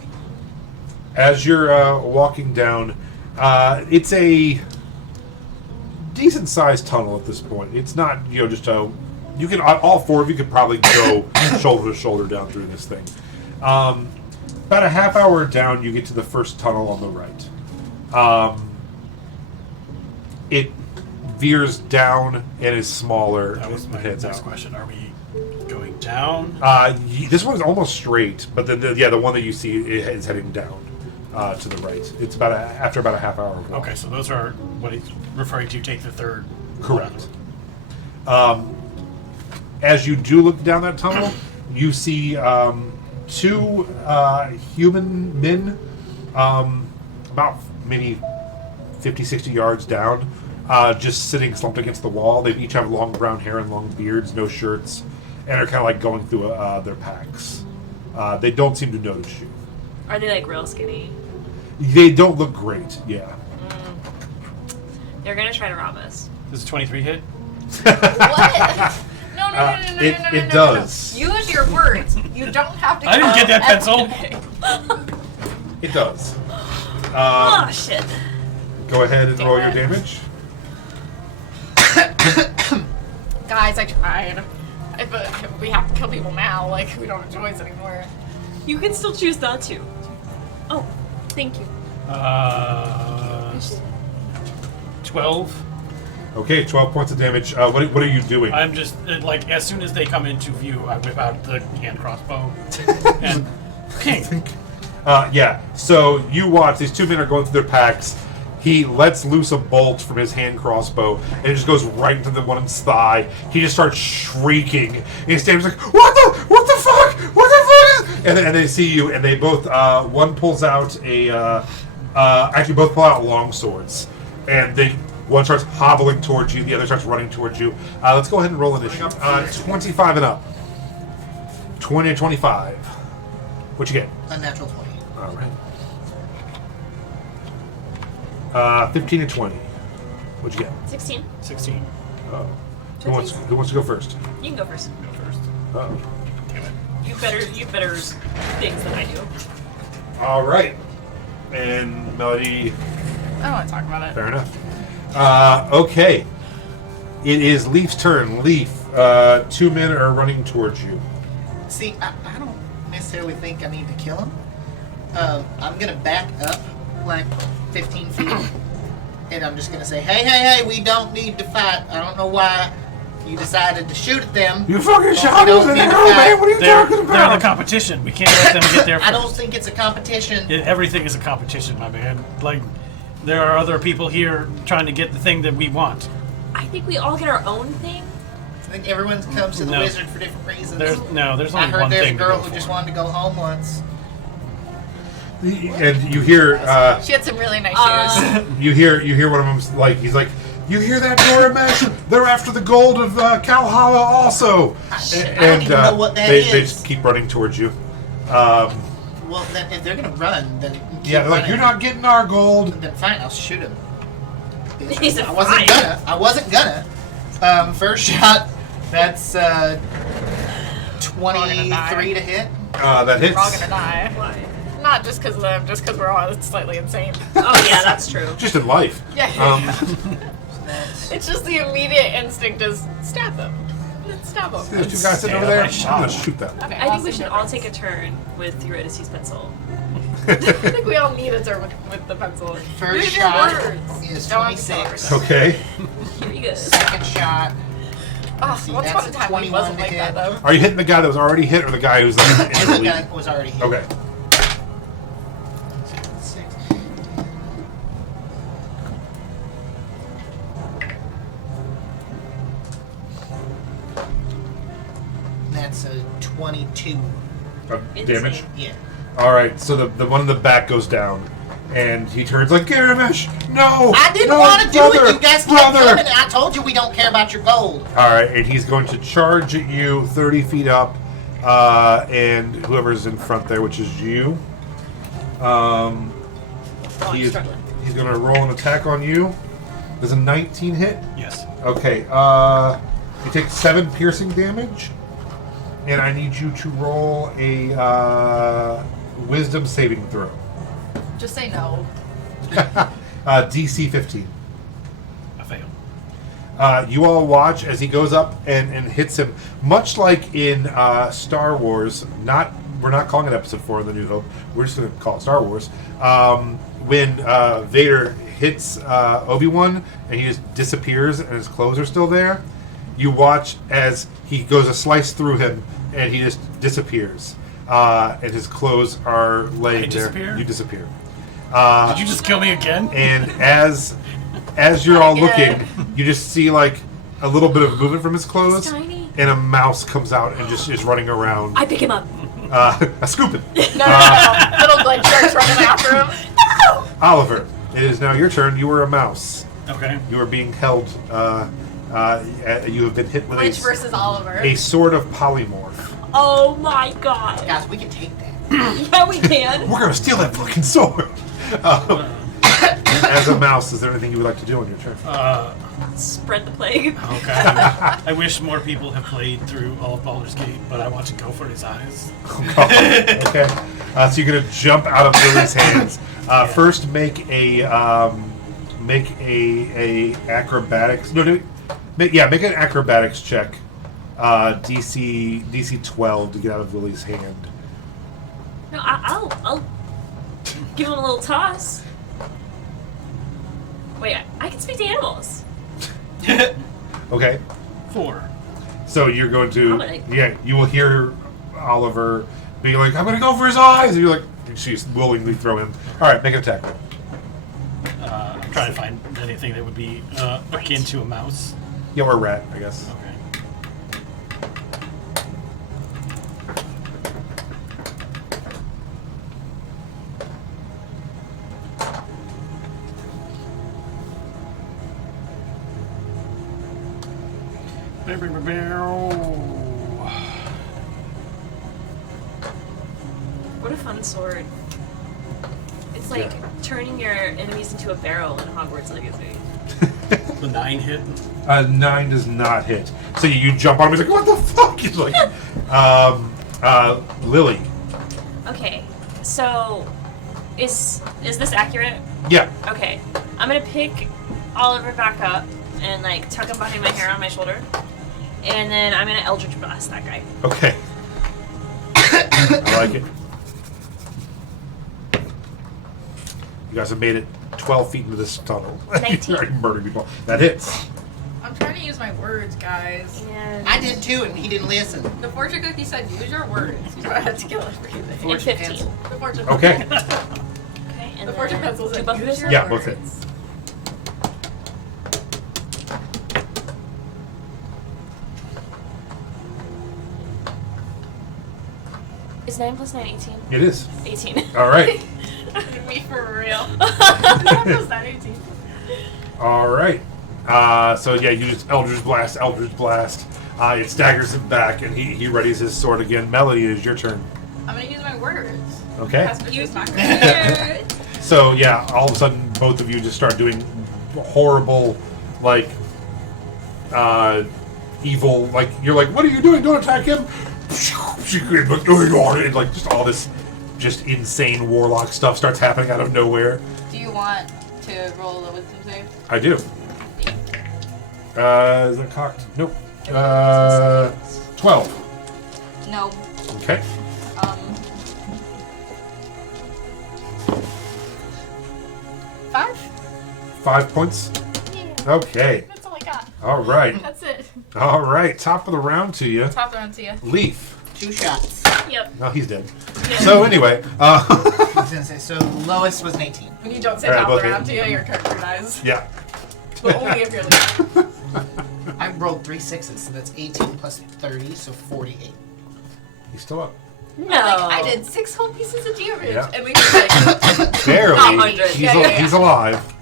As you're walking down, it's a decent-sized tunnel at this point. It's not, just a... You can all four of you could probably go shoulder to shoulder down through this thing. About a half hour down, you get to the first tunnel on the right. It veers down and is smaller. That was my heads next out. question. Are we going down? This one's almost straight, but the one that you see is heading down to the right. It's after about a half hour walk. Okay, so those are what he's referring to. Take the third. Correct. As you do look down that tunnel, you see two human men, about maybe 50, 60 yards down, just sitting slumped against the wall. They each have long brown hair and long beards, no shirts, and are kind of like going through their packs. They don't seem to notice you. Are they like real skinny? They don't look great, yeah. They're gonna try to rob us. Does a 23 hit? What? No. It does. Use your words. You don't have to. I didn't get that pencil. It does. Oh shit! Go ahead and Damn roll your it. damage. Guys, I tried. But we have to kill people now. Like, we don't have a choice anymore. You can still choose not to. Oh, thank you. 12. Okay, 12 points of damage. What are you doing? I'm just like as soon as they come into view, I whip out the hand crossbow and king. Yeah, so you watch, these two men are going through their packs. He lets loose a bolt from his hand crossbow, and it just goes right into the one's thigh. He just starts shrieking. And he stands like, what the fuck? What the fuck? And they see you, and they both, one pulls out actually both pull out long swords. And one starts hobbling towards you, the other starts running towards you. Let's go ahead and roll initiative. 25 and up. 20 to 25. What you get? Unnatural 20. All right. 15 and 20. What'd you get? 16. 16. Oh. Who wants to go first? You can go first. Go first. Oh. Damn it. You better things than I do. All right. And Melody, I don't want to talk about it. fair enough. Okay. It is Leaf's turn. Leaf, two men are running towards you. See, I don't necessarily think I need to kill him. I'm gonna back up like 15 feet, and I'm just gonna say, hey, we don't need to fight. I don't know why you decided to shoot at them. You fucking But shot we us don't in need the to arrow, fight. man. What are you talking They're about? the competition. We can't let them get there I first. don't think it's a competition. Everything is a competition, my man. Like, there are other people here trying to get the thing that we want. I think we all get our own thing. I think everyone comes to the No. wizard for different reasons. There's I only heard one there's a thing. girl to go who just for. wanted to go home once. And you hear, She had some really nice shoes. you hear one of them's like, he's like, you hear that, Dora Mesh? They're after the gold of Kalhala also. Shit, I don't even know what that they is. just keep running towards you. Well, then if they're gonna run, then keep Yeah, they're like, running. you're not getting our gold. Then fine, I'll shoot him. He's a I wasn't gonna. First shot, that's 23 to hit. That hits. We're all gonna die. Why? Not just because of them, just because we're all slightly insane. Oh yeah, that's true. Just in life. Yeah. That's It's just the immediate instinct is stab them. Just stab them. There's two guys sitting over there. I'm gonna shoot them. Okay, I think we awesome should all difference. take a turn with Eurydice's pencil. I think we all need a turn with the pencil. First Use your shot words. is Don't 26. Okay. Here you go. Second shot. Oh, See, once that's upon a time, he 21 wasn't to like hit. that though. Are you hitting the guy that was already hit or the guy who's like in the The lead? guy was already hit. Okay. 6. That's a 22. Damage. Yeah. All right. So the one in the back goes down, and he turns like Garamesh. No. I didn't no, want to do brother, it. You guys kept brother. coming. I told you we don't care about your gold. All right, and he's going to charge at you 30 feet up, and whoever's in front there, which is you. Oh, I'm He's struggling. going to roll an attack on you. Does a 19 hit? Yes. Okay. You take 7 piercing damage, and I need you to roll a wisdom saving throw. Just say no. DC 15. I fail. You all watch as he goes up and hits him, much like in Star Wars. We're not calling it Episode 4 of The New Hope. We're just going to call it Star Wars. When Vader hits Obi-Wan and he just disappears and his clothes are still there, you watch as he goes to slice through him and he just disappears. And his clothes are laying there. Disappear? You disappear. Did you just kill me again? And as you're all looking, you just see like a little bit of movement from his clothes, It's tiny. and a mouse comes out and just is running around. I pick him up. I scoop it. No. Little Glenn starts running after him. No! Oliver, it is now your turn. You were a mouse. Okay. You are being held. You have been hit with Rich versus Oliver. a sort of polymorph. Oh my god. Guys, we can take that. Yeah, we can. We're gonna steal that fucking sword. As a mouse, is there anything you would like to do on your turn? Spread the plague. Okay. I wish more people have played through all of Baldur's Gate, but I want to go for his eyes. Okay. So you're gonna jump out of Lily's hands. First, make a acrobatics. Make an acrobatics check. DC 12 to get out of Lily's hand. No, I'll give him a little toss. Wait, I can speak to animals. Okay. 4. So you're going to, I'm gonna- you will hear Oliver being like, I'm going to go for his eyes. And you're like, she's willingly throw him. All right, make an attack. I'm trying to find anything that would be akin to a mouse. Yeah, or a rat, I guess. Okay. What a fun sword. It's like turning your enemies into a barrel in Hogwarts Legacy. The 9 hit. 9 does not hit. So you jump on him. He's like, what the fuck? He's like, Lily. Okay, so is this accurate? Yeah. Okay, I'm gonna pick Oliver back up and like tuck him behind my hair on my shoulder, and then I'm gonna Eldritch Blast that guy. Okay. I like it. You guys have made it 12 feet into this tunnel. 19. You're already murdering people. That hits. I'm trying to use my words, guys. And I did too, and he didn't listen. The fortune cookie said use your words. So I had to kill everything. and Fortune 15. pencil. The fortune Okay. Okay, and The fortune then pencil do said both of use those your Yeah, words. both hit. Is 9 plus 9 18? It is. 18. All right. Me for real. That was that 18. All right. So yeah, you just Eldritch Blast. It staggers him back, and he readies his sword again. Melody, it is your turn. I'm gonna use my words. Okay. That's what use my words. So yeah, all of a sudden, both of you just start doing horrible, like, evil. Like you're like, what are you doing? Don't attack him! And like just all this, just insane warlock stuff starts happening out of nowhere. Do you want to roll a wisdom save? I do. Is that cocked? Nope. 12. No. Okay. 5? 5 points. Yeah. Okay. That's all I got. All right. That's it. All right. Top of the round to you. Top round to you. Leaf. 2 shots. Yep. Oh, he's dead. So anyway, I was gonna say, so lowest was an 18. When you don't say All right, top of both the hit. round to you, your character dies. yeah. But only if you're leaving. I rolled 3 6s, so that's 18 plus 30, so 48. He's still up. No. Like, I did 6 whole pieces of damage. Yeah. And we were like, Barely. 100. He's, Yeah, yeah, yeah. he's alive.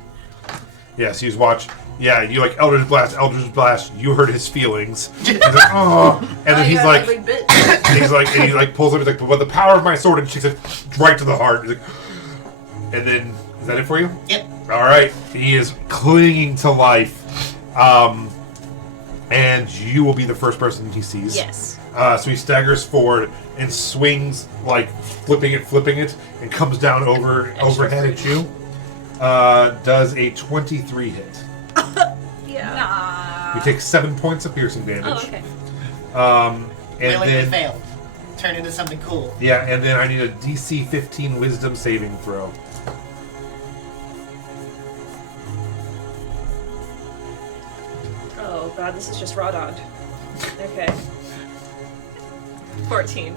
Yes, he's watch. Yeah, you like Eldritch Blast. You hurt his feelings. He's like, oh, and then he's like, every bit. and he like pulls up. He's like, but the power of my sword, and shakes it right to the heart. He's like, and then is that it for you? Yep. All right, he is clinging to life, and and you will be the first person he sees. Yes. So he staggers forward and swings, like flipping it, and comes down overhead at you. Does a 23 hit. Yeah. Nah. You take 7 points of piercing damage. Oh, okay. And Willingly then failed. Turn into something cool. yeah, and then I need a DC 15 Wisdom saving throw. Oh god, this is just raw dogged. Okay. 14.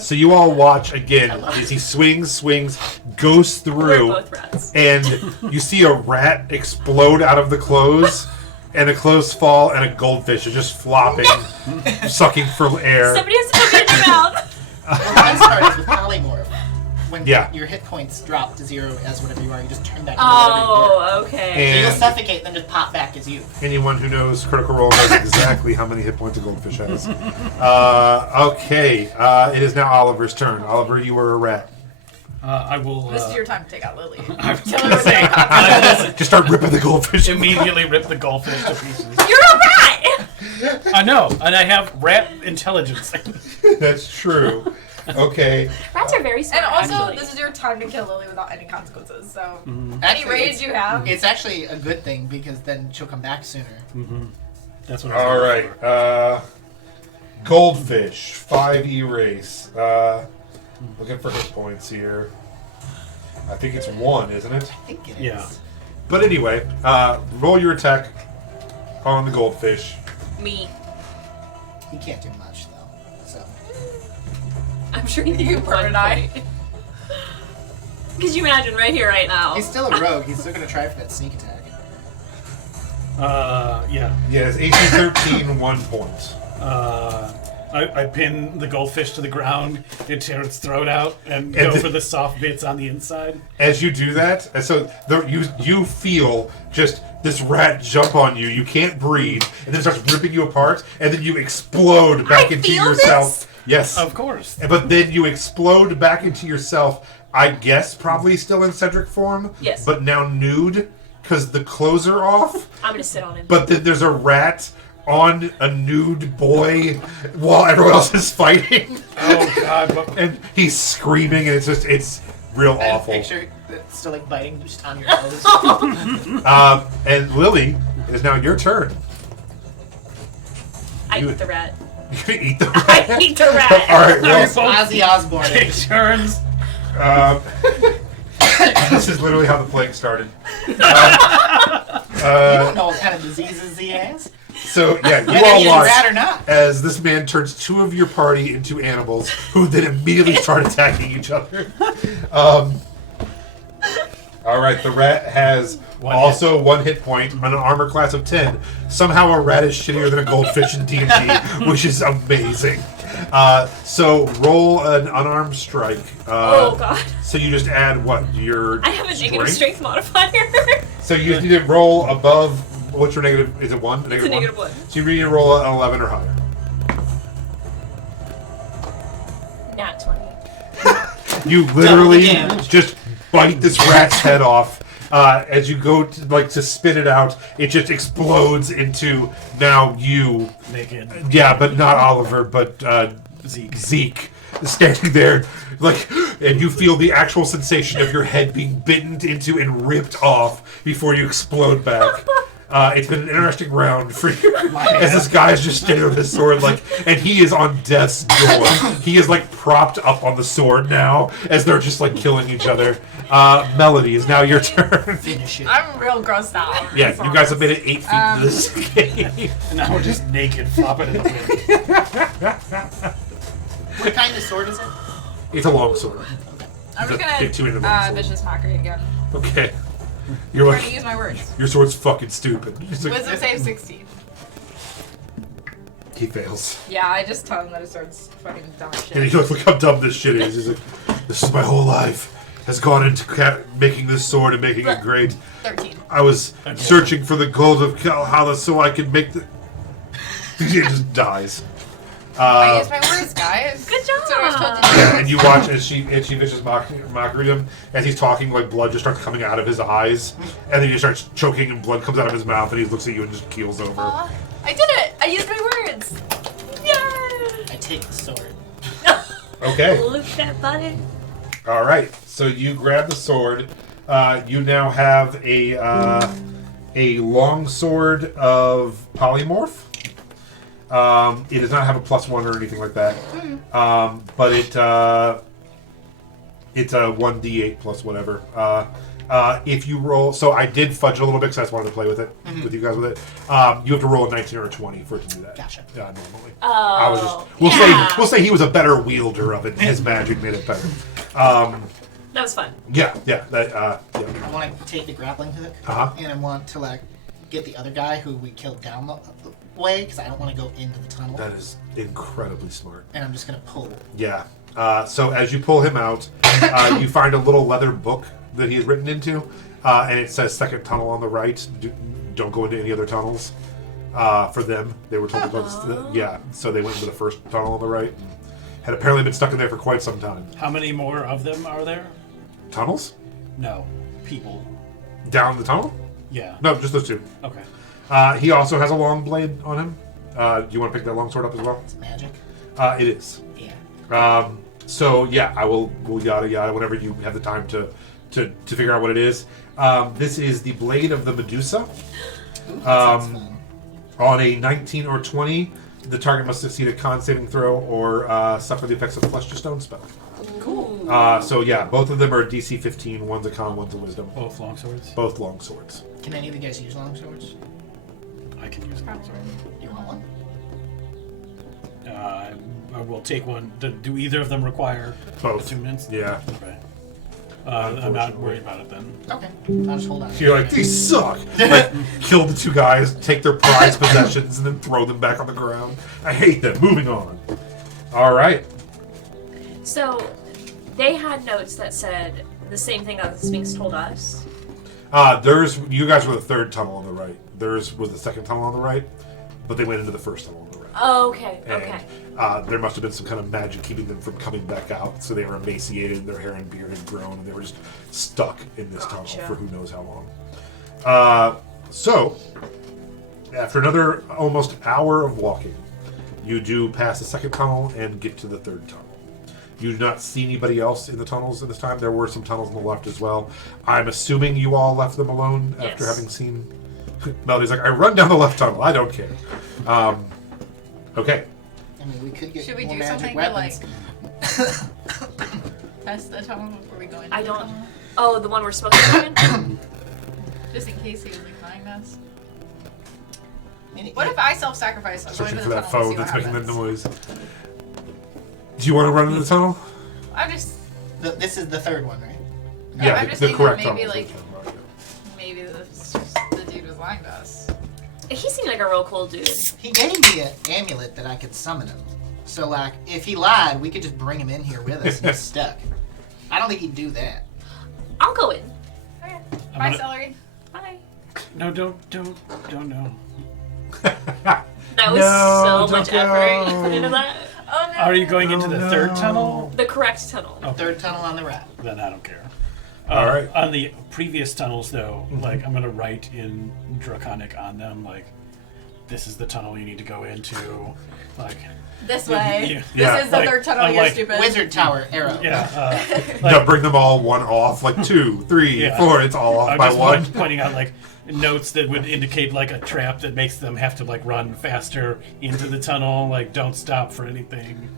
So you all watch again as he swings, goes We're through, both rats. and you see a rat explode out of the clothes, and the clothes fall, and a goldfish is just flopping, sucking for air. Somebody has to put it in your mouth. Mine starts with polymorph. When Yeah. your hit points drop to 0 as whatever you are, you just turn back into whatever you were. Oh, okay. So you'll And suffocate and then just pop back as you. anyone who knows Critical Role knows exactly how many hit points a goldfish has. Okay, it is now Oliver's turn. Oliver, you were a rat. I will. This is your time to take out Lily. I was Kill gonna her say, with your I Just start ripping the goldfish. immediately rip the goldfish to pieces. You're a rat! I know, and I have rat intelligence. That's true. Okay. Rats are very smart, And also, actually. this is your time to kill Lily without any consequences. So, any Actually, rage you have. It's actually a good thing because then she'll come back sooner. That's what I was All going right. Goldfish, 5 erase. Looking for hit points here. I think it's 1, isn't it? I think it is. Yeah. But anyway, roll your attack on the goldfish. Me. He can't do much though. So I'm sure you You can burn an eye. Could you imagine right here, right now? he's still a rogue. He's still gonna try for that sneak attack. Yeah. Yes, AC 13, 1 point. I pin the goldfish to the ground and tear its throat out and And go the- for the soft bits on the inside. As you do that, and so you feel just this rat jump on you. You can't breathe, and then it starts ripping you apart, and then you explode back I into feel yourself. this? Yes, Of course. but then you explode back into yourself. I guess probably still in Cedric form. Yes. But now nude because the clothes are off. I'm gonna sit on him. But then there's a rat on a nude boy while everyone else is fighting, Oh God. But and he's screaming, and it's real And awful. picture it's still like biting just on your nose. And Lily, it is now your turn. I you- eat the rat. You eat the I rat. eat the rat. All right. There's Well, Ozzy Osbourne. take turns. this is literally how the plague started. You don't know what kind of diseases he has. So yeah, you Whether all he's a watch rat or not. as this man turns 2 of your party into animals, who then immediately start attacking each other. All right, the rat has One also 1 hit point on an armor class of 10. Somehow a rat is shittier than a goldfish in D&D, which is amazing. So roll an unarmed strike. Oh god. So you just add what? Your I have a negative strength modifier. So you need to roll above. What's your negative? Is it 1? It's a negative 1. So you need to roll an 11 or higher. Nat 20. You literally Double damage. just bite this rat's head off. As you go to spit it out, it just explodes into now you. Naked. Yeah, but not Oliver, but Zeke. standing there, like, and you feel the actual sensation of your head being bitten into and ripped off before you explode back. It's been an interesting round for you, as this guy is just standing with his sword, like, and he is on death's door. He is like propped up on the sword now, as they're just like killing each other. Melody, is now your turn. Finish it. I'm real grossed out. Yeah, you guys have made it 8 feet into this game. And now we're just naked, flopping in the wind. What kind of sword is it? It's a long sword. I'm It's just a big two-handed long gonna sword. vicious mockery again. Okay, you're I'm trying to like, use my words. your sword's fucking stupid. He's like, Wisdom save 16. he fails. Yeah, I just tell him that his sword's fucking dumb as And shit. he looks, look how dumb this shit is. He's like, this is my whole life has gone into making this sword and making it great. 13. I was searching for the gold of Valhalla so I could make the. He just dies. I use my words, guys. Good job. That's what I was told to do. Yeah, and you watch as she vicious mockery him as he's talking, like blood just starts coming out of his eyes, and then he starts choking and blood comes out of his mouth, and he looks at you and just keels over. I did it. I used my words. Yeah. I take the sword. Okay. Look that button. All right. So you grab the sword. You now have a long sword of polymorph. It does not have a +1 or anything like that. But it's a 1d8 plus whatever. If you roll, so I did fudge a little bit because I just wanted to play with it, with you guys with it. You have to roll a 19 or a 20 for it to do that. Gotcha. Normally. Oh. I was just, we'll say he was a better wielder of it. His magic made it better. That was fun. Yeah. I want to take the grappling hook, Uh-huh. and I want to like get the other guy who we killed down the way because I don't want to go into the tunnel. That is incredibly smart. And I'm just gonna pull. Yeah. So as you pull him out, you find a little leather book that he has written into, and it says second tunnel on the right. Don't go into any other tunnels. For them, they were told to go. Yeah. So they went into the first tunnel on the right. And had apparently been stuck in there for quite some time. How many more of them are there? Tunnels? No. People. Down the tunnel? Yeah. No, just those two. Okay. He also has a long blade on him. Do you want to pick that long sword up as well? It's magic. It is. Yeah. So yeah, we'll yada yada whenever you have the time to figure out what it is. This is the blade of the Medusa. Ooh, that sounds fun. On a 19 or 20, the target must succeed a con saving throw or suffer the effects of flesh to stone spell. Cool. So yeah, both of them are DC 15. One's a con, one's a wisdom. Both long swords? Both long swords. Can any of you guys use long swords? I can use a long sword. You want one? I will take one. Do either of them require Both. attunements? Yeah. Okay. I'm not worried about it then. Okay. I'll just hold on. So you're like, these suck. Like, kill the two guys, take their prized possessions, and then throw them back on the ground. I hate them. Moving on. All right. So, they had notes that said the same thing that the Sphinx told us. You guys were the third tunnel on the right. Theirs was the second tunnel on the right, but they went into the first tunnel on the right. Oh, okay. And, Okay. there must have been some kind of magic keeping them from coming back out, so they were emaciated, their hair and beard had grown, and they were just stuck in this tunnel for who knows how long. So, after another almost hour of walking, you do pass the second tunnel and get to the third tunnel. You do not see anybody else in the tunnels at this time. There were some tunnels on the left as well. I'm assuming you all left them alone after having seen... Melody's like, I run down the left tunnel. I don't care. Okay. I mean, we could get Should we more do magic something weapons. to test the tunnel before we go in? I don't... Oh, the one we're supposed to go in? Just in case he was behind us. And What if I self-sacrifice? I'm going Searching to for the that tunnel foe to see that's what making the happens. noise. Do you want to run into the tunnel? I'm just This is the third one, right? Yeah, I'm just the thinking correct maybe, tunnel. like- maybe the dude was lying to us. He seemed like a real cool dude. He gave me an amulet that I could summon him. So, like, if he lied, we could just bring him in here with us and he's stuck. I don't think he'd do that. I'll go in. Okay. I'm Bye, gonna- celery. Bye. No, don't know. That was No, so much don't effort go. you put into that. Oh no. Are you going into the third tunnel? The correct tunnel. Oh. Third tunnel on the right. Then I don't care. All right. On the previous tunnels, though, like I'm gonna write in Draconic on them, like this is the tunnel you need to go into, like This way. Yeah. This is the Like- third tunnel, I'm you like- stupid. Wizard Tower, arrow. yeah. No, bring them all one off, like 2, 3, Yeah. 4. It's all off I'm by just one. pointing out like notes that would indicate like a trap that makes them have to like run faster into the tunnel, like don't stop for anything.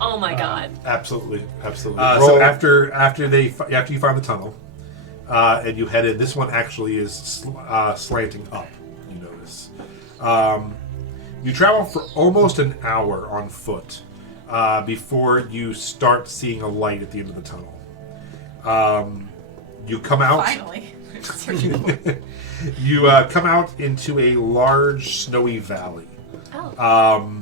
Oh my god. Absolutely. So Roll. after you find the tunnel, and you head in, this one actually is slanting up. You notice. You travel for almost an hour on foot before you start seeing a light at the end of the tunnel. You come out. Finally. You come out into a large snowy valley. Oh.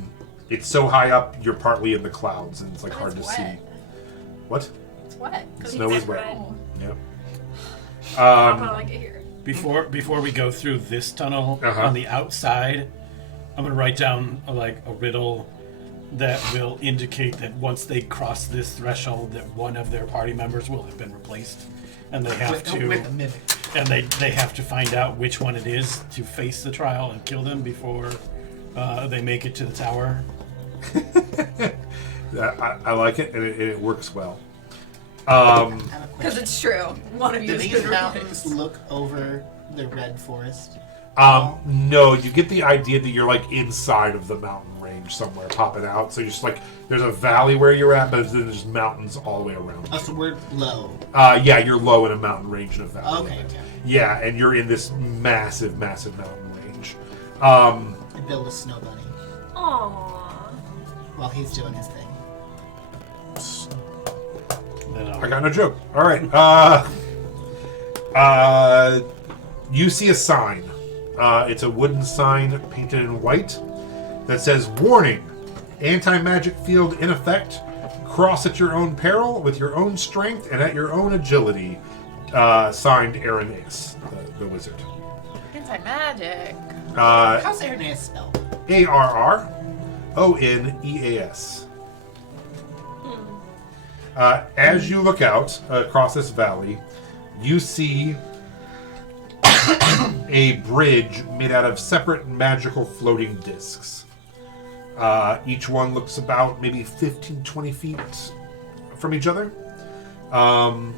It's so high up, you're partly in the clouds, and it's like But hard it's to see. wet. What? It's wet. 'Cause Snow it's is wet. Oh, Yep. I'll probably get here. Before we go through this tunnel, Uh-huh. on the outside, I'm gonna write down like a riddle that will indicate that once they cross this threshold, that one of their party members will have been replaced, and they have With the mimic. and they have to find out which one it is to face the trial and kill them before they make it to the tower. I like it, and it works well. I have a Because question. it's true. One of you Do is these gonna mountains look over the red forest? No, you get the idea that you're like inside of the mountain range somewhere popping out. So you're just like, there's a valley where you're at, but then there's mountains all the way around. Oh, so we're low. Yeah, you're low in a mountain range in a valley. Okay, okay. Yeah, and you're in this massive, massive mountain range. I build a snow bunny Aww. while he's doing his thing. Then, I got no joke. All right. You see a sign. It's a wooden sign painted in white that says, "Warning! Anti-magic field in effect. Cross at your own peril, with your own strength, and at your own agility." Signed Aeronaeus, the wizard. Anti-magic. How's Aeronaeus spelled? Arroneas. As you look out across this valley, you see a bridge made out of separate magical floating discs. Each one looks about maybe 15, 20 feet from each other. And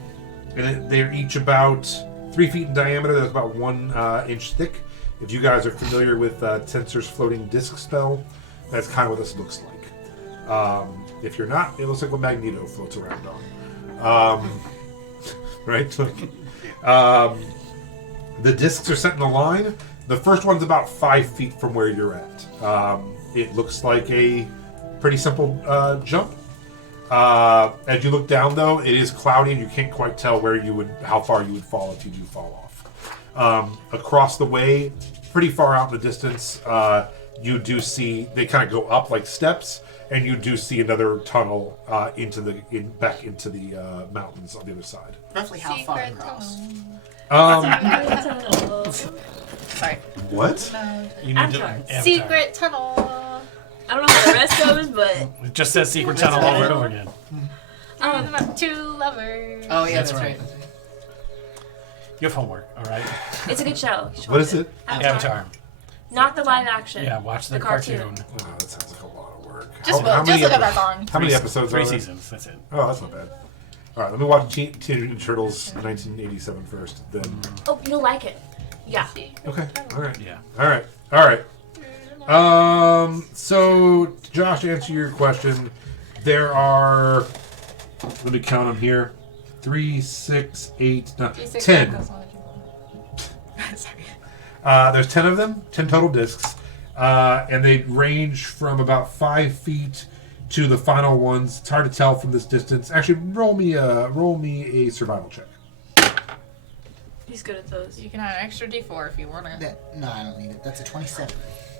they're each about 3 feet in diameter. They're about 1 inch thick. If you guys are familiar with Tensor's floating disc spell, that's kind of what this looks like. If you're not, it looks like what Magneto floats around on. Right? The discs are set in a line. The first one's about 5 feet from where you're at. It looks like a pretty simple jump. As you look down, though, it is cloudy, and you can't quite tell how far you would fall if you do fall off. Across the way, pretty far out in the distance, you do see they kind of go up like steps, and you do see another tunnel back into the mountains on the other side. Roughly how far across? Sorry. What? you need to Avatar. Secret tunnel. I don't know how the rest goes, but It just says secret tunnel over and over again. Two lovers. Oh, yeah, That's that's right. right. You have homework, all right? it's a good show. You should What watch is it? Avatar. Not the live action. Yeah, watch the cartoon. cartoon. Oh, that sounds like a lot of work. Just How look many at that epi- song. How many episodes Three are there? seasons, that's it. Oh, that's not bad. All right, let me watch Teenage Mutant Turtles 1987 first. Then. Oh, you'll like it. Yeah. Okay. All right. Yeah. All right. So, Josh, to answer your question, there are. Let me count them here. 3, 6, 8, 9, 10. Sorry. There's 10 of them, 10 total discs, and they range from about 5 feet to the final ones. It's hard to tell from this distance. Actually, roll me a survival check. He's good at those. You can add an extra D4 if you want it. No, I don't need it. That's a 27.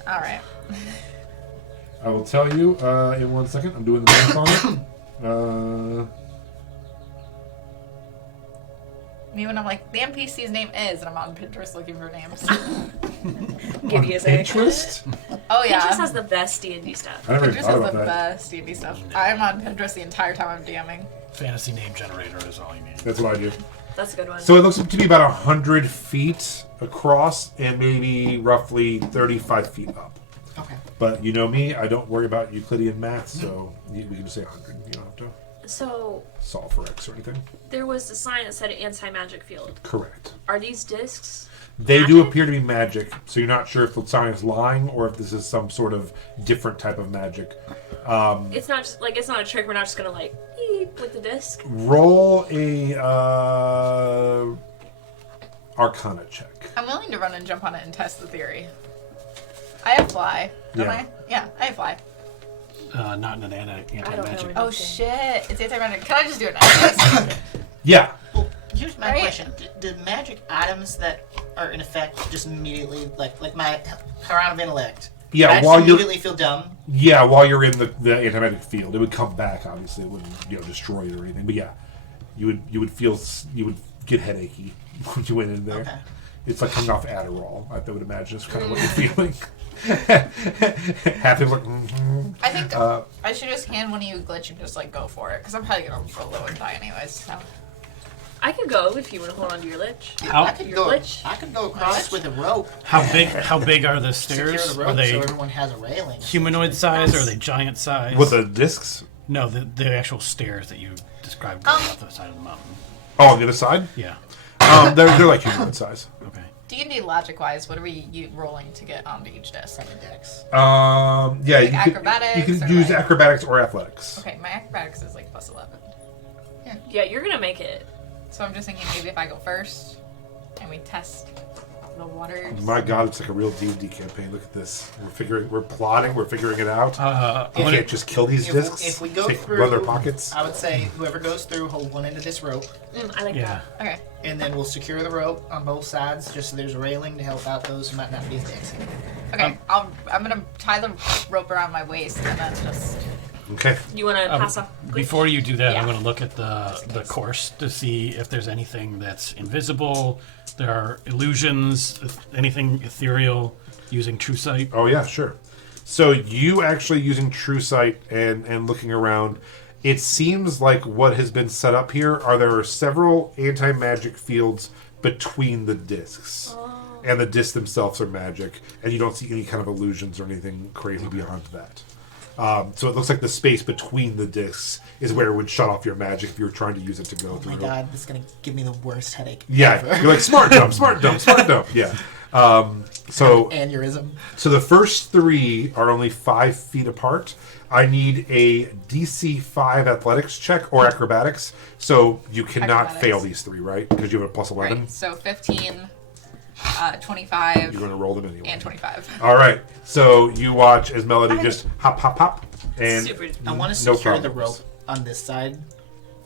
All right. I will tell you in 1 second. I'm doing the math on it. Me when I'm like, the NPC's name is, and I'm on Pinterest looking for names. Give you a second. Pinterest? Oh yeah. Pinterest has the best D&D stuff. I never even Pinterest thought has about the that. best D&D stuff. I'm on Pinterest the entire time I'm DMing. Fantasy name generator is all you need. That's what I do. That's a good one. So it looks to be about 100 feet across and maybe roughly 35 feet up. Okay. But you know me, I don't worry about Euclidean math, so we can just say 100. You don't have to So solve for X or anything. there was a sign that said anti-magic field. Correct. Are these discs? They do magic? appear to be magic, so you're not sure if the sign is lying or if this is some sort of different type of magic. It's not just like it's not a trick. We're not just gonna like beep with the disc. Roll a Arcana check. I'm willing to run and jump on it and test the theory. I have fly, don't Yeah. I? Yeah, I have fly. Not in an anti-magic. Oh shit, it's anti-magic. Can I just do it now? Yeah. Well, here's my Right. question: do magic items that are in effect just immediately, like my Crown of Intellect? Yeah, I just while you're immediately feel dumb. while you're in the anti-magic field, it would come back. Obviously, it wouldn't destroy it or anything. But yeah, you would get headachy when you went in there. Okay. It's like coming off Adderall. I would imagine is kind of what you're feeling. Half of like. I think I should just hand one of you a glitch and just like go for it, because I'm probably gonna roll low and die anyways. So I could go if you want to hold on to your lich. How I could Your go. lich? I could go across with a rope. how big are the stairs? Secure the Are rope they so everyone has a railing. humanoid size or are they giant size? With the discs? No, the actual stairs that you described going up the side of the mountain. Oh, on the other side? Yeah. They're like human size. Okay. D&D logic-wise, what are we rolling to get onto each disc? Dex. Yeah, Like acrobatics you can or use like- acrobatics or athletics. Okay, my acrobatics is like plus 11. Yeah, you're gonna make it. So I'm just thinking maybe if I go first and we test the waters. My God, it's like a real D&D campaign. Look at this. We're plotting, we're figuring it out. I'm You gonna, can't just kill these discs. If we go run through, their pockets. I would say whoever goes through, hold one end of this rope, I like yeah. that. Okay. and then we'll secure the rope on both sides, just so there's a railing to help out those who might not be as dexy. Okay. I'm gonna tie the rope around my waist and then just. Okay. You want to pass off? Before you do that, Yeah. I'm going to look at the course to see if there's anything that's invisible. There are illusions, anything ethereal using true sight. Oh yeah, sure. So you actually using true sight and looking around, it seems like what has been set up here are there are several anti-magic fields between the discs. And the discs themselves are magic, and you don't see any kind of illusions or anything crazy beyond that. So it looks like the space between the discs is where it would shut off your magic if you were trying to use it to go Oh through. my god, this is gonna give me the worst headache. Yeah, ever. you're like smart dump, smart dump, smart dump. Yeah. So Aneurysm. So the first three are only 5 feet apart. I need a DC 5 athletics check or acrobatics. So you cannot Acrobatics. fail these three, right? Because you have a plus 11. Right. So 15, 25, You're going to roll them anyway. and 25. All right. So you watch as Melody just hop, hop, hop. And Super. I want to no secure the problems. rope on this side,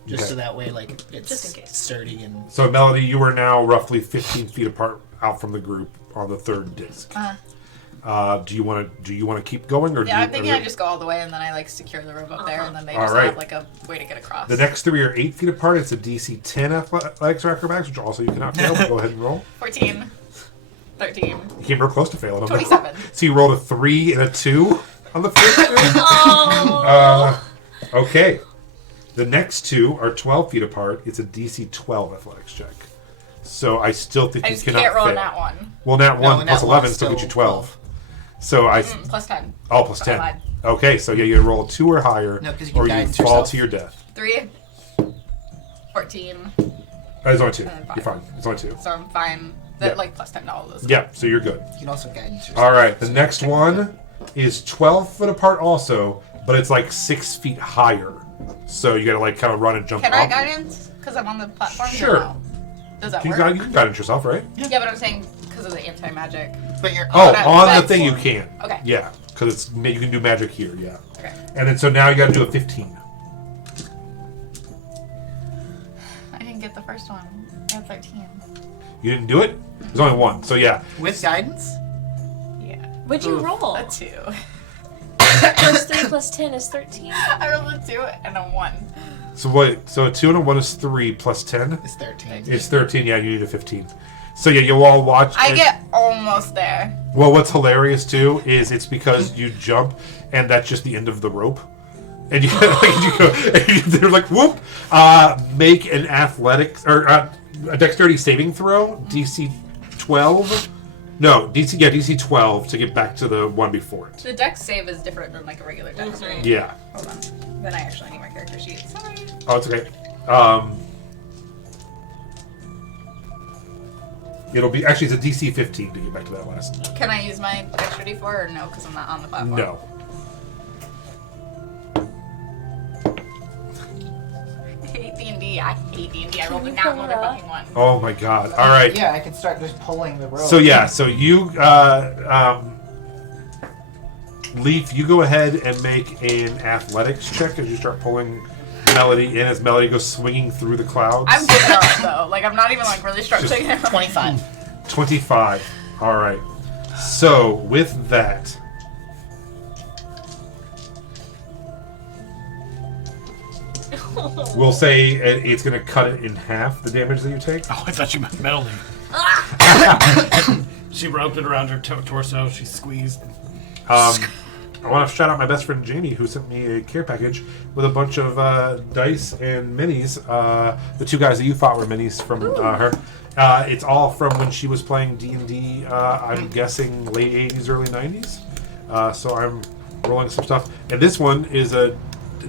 just Okay. so that way, like, it's Just in case. sturdy and. So Melody, you are now roughly 15 feet apart out from the group on the third disc. Do you want to keep going or? Yeah, do I'm you, thinking I just go all the way and then I like secure the rope up there and then they All just right. have like a way to get across. The next three are 8 feet apart. It's a DC 10 athletics or acrobatics, which also you cannot fail. But go ahead and roll. 14, 13. You came real close to failing. 27. So you rolled a 3 and a 2 on the first two. Oh. Okay. The next two are 12 feet apart. It's a DC 12 athletics check. So I still think I you just cannot can't roll fail. that one. Well, nat 1 nat plus one 11 is still get you still 12. So I... Plus 10. Oh, plus I 10. lied. Okay, so yeah, you roll a 2 or higher, No, 'cause you can or you guidance fall yourself. to your death. 3, 14. It's only 2. And then 5. You're fine. It's only 2. So I'm fine. That Yeah. like plus 10 to all those. Yeah, so you're good. You can also guidance yourself. All right, the next one is 12 foot apart also, but it's like 6 feet higher. So you gotta like kind of run and jump Can up. I guidance? Because I'm on the platform? or Sure. no? Does that You work? can, you can guidance yourself, right? Yeah, but I'm saying because of the anti-magic. But you're Oh, that- on the that's thing you one. can. Okay. Yeah, because it's you can do magic here. Yeah. Okay. And then so now you got to do a 15. I didn't get the first one. I had 13. You didn't do it. There's only one. So yeah. with guidance. Yeah. What'd you Oof. roll? A 2. Plus 3 plus 10 is 13. I rolled a 2 and a 1. So what? So a 2 and a 1 is 3 plus 10. It's 13. It's 13. Yeah, you need a 15. So yeah, you'll all watch. I get almost there. Well, what's hilarious too is it's because you jump, and that's just the end of the rope, and you, you go, and they're like, "Whoop!" Make an athletics or a dexterity saving throw, DC 12. No, DC 12 to get back to the one before it. The dex save is different than like a regular dex, right? Yeah. Hold on. Then I actually need my character sheet. Sorry. Oh, it's okay. It'll be actually it's a DC 15 to get back to that last. Can I use my dexterity for or no? Because I'm not on the platform. No. I hate D&D. I hate D&D. I rolled a nat motherfucking 1. Oh my God! All right. Yeah, I can start just pulling the rope. So yeah, so you, Leaf, you go ahead and make an athletics check as you start pulling Melody in as Melody goes swinging through the clouds. I'm good at it though. Like I'm not even like really struggling. 25. 25. All right. So with that, we'll say it's going to cut it in half the damage that you take. Oh, I thought you meant Melody. She roped it around her torso. She squeezed. I want to shout out my best friend Jamie, who sent me a care package with a bunch of dice and minis. The two guys that you fought were minis from her. It's all from when she was playing D&D, I'm guessing late 80s, early 90s. So I'm rolling some stuff. And this one is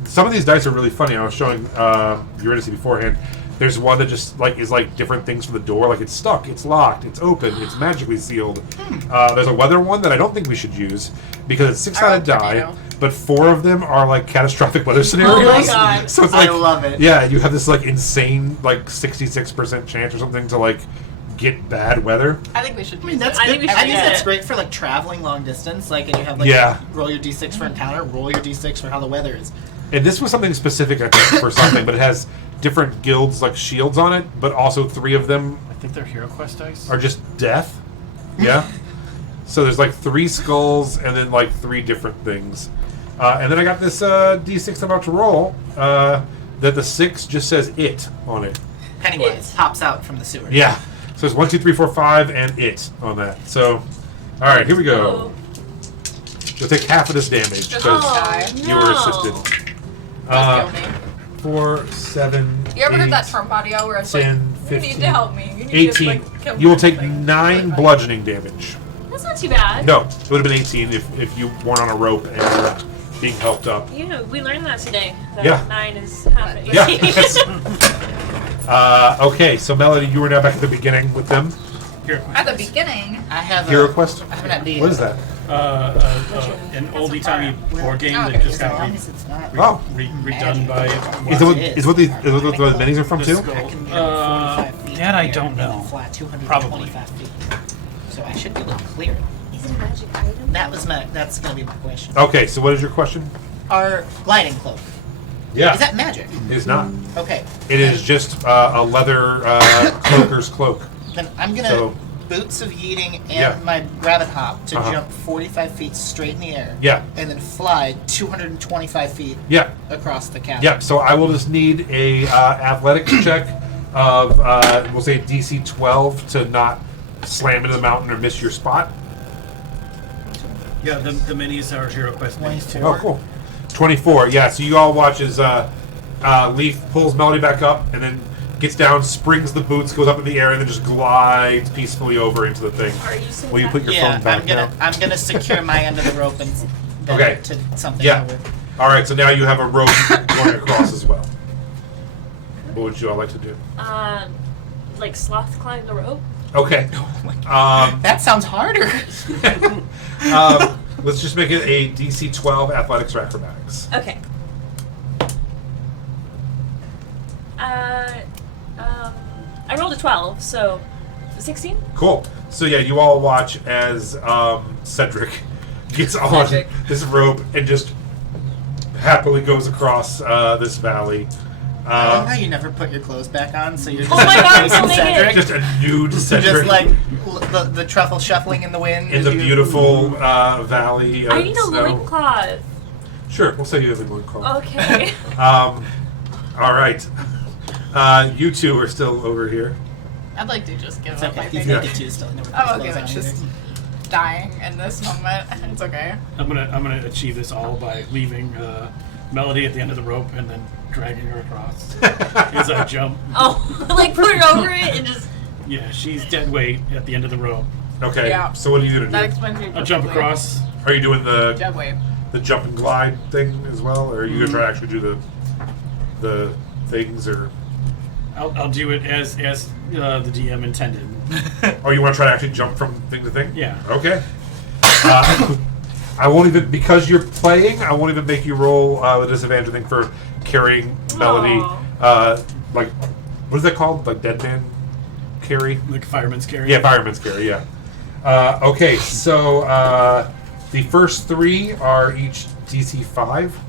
some of these dice are really funny. I was showing Eurydice beforehand. There's one that just is different things for the door. Like it's stuck, it's locked, it's open, it's magically sealed. There's a weather one that I don't think we should use because it's 6-sided die, but 4 of them are catastrophic weather scenarios. Oh my god! So it's I love it. Yeah, you have this insane 66% chance or something to get bad weather. I think we should. I mean, that's I good. think we should I think get that's it. great for traveling long distance. And you have roll your d6 for encounter, roll your d6 for how the weather is. And this was something specific, I think, for something, but it has different guilds shields on it, but also 3 of them I think they're Hero Quest dice. are just death. Yeah. So there's 3 skulls and then 3 different things. And then I got this d6 I'm about to roll that the 6 just says it on it. Pennywise pops out from the sewer. Yeah. So it's 1, 2, 3, 4, 5 and it on that. So, all right, here we go. You'll take half of this damage Just because die. you were assisted. Just kill me. 4, 7, You ever 8, heard that Trump audio where it's 10, you 15, need to help me. You need 18. to kill me You will or take something. 9 bludgeoning damage. That's not too bad. No, it would have been 18 if you weren't on a rope and were being helped up. We learned that today. That Yeah. 9 is half an Yeah. 18. Okay, so Melody, you were now back at the beginning with them. Hero Quest At the dice. beginning. I have Hero Quest? I have an idea. What is that? An oldie timey board game Oh, that okay. just got As long as it's not Oh. redone by. Is it what, is what the minis are from The too? skull. I can get up 45 feet that I in the air don't and then know. fly 225 Probably. feet. So I should be able to clear it. Is it a magic item? That's gonna be my question. Okay, so what is your question? Our gliding cloak, Yeah. is that magic? It is not. Okay. It is just a leather cloaker's cloak. Then I'm gonna So- boots of yeeting and Yeah. my rabbit hop to Uh-huh. jump 45 feet straight in the air. Yeah. And then fly 225 feet Yeah. across the cabin. Yeah, so I will just need a athletics check of, we'll say DC 12 to not slam into the mountain or miss your spot. Yeah, the minis are Hero Quest minis too. 24. Oh, cool. 24, yeah, so you all watch as Leaf pulls Melody back up and then gets down, springs the boots, goes up in the air, and then just glides peacefully over into the thing. Are you so Will you put your Yeah, phone back I'm gonna secure my end of the rope and bend Okay. it to something. Yeah. that would- All right, so now you have a rope going across as well. What would you all like to do? Sloth climb the rope? Okay. That sounds harder. Let's just make it a DC 12 athletics or acrobatics. Okay. I rolled a 12, so 16? Cool. So yeah, you all watch as Cedric gets on Cedric. this rope and just happily goes across this valley. I love how you never put your clothes back on, so you're just Oh my God, I'm facing so naked. Just a nude Cedric just the truffle shuffling in the wind. in as the you- beautiful valley. I need a snow. loincloth. Sure, we'll say you have a loincloth. Okay. All right. You two are still over here. I'd like to just give It's up. I okay. He's think. Yeah. naked too. Still, never put I'm his okay clothes with on just either. dying in this moment. It's okay. I'm gonna achieve this all by leaving Melody at the end of the rope and then dragging her across as I jump. Oh, put her over it and just... Yeah, she's dead weight at the end of the rope. Okay. Yeah. So what are you That gonna do? explains me. I'll jump perfectly. across. Are you doing the Dead weight. jump and glide thing as well, or are you gonna try to actually do the things, or I'll do it as the DM intended. or you want to try to actually jump from thing to thing? Yeah. Okay. I won't even, because you're playing, I won't even make you roll with disadvantage, I think, for carrying Melody. Like, what is that called? Like dead man carry? Like fireman's carry. Yeah, fireman's carry, yeah. Okay, so the first 3 are each DC 5.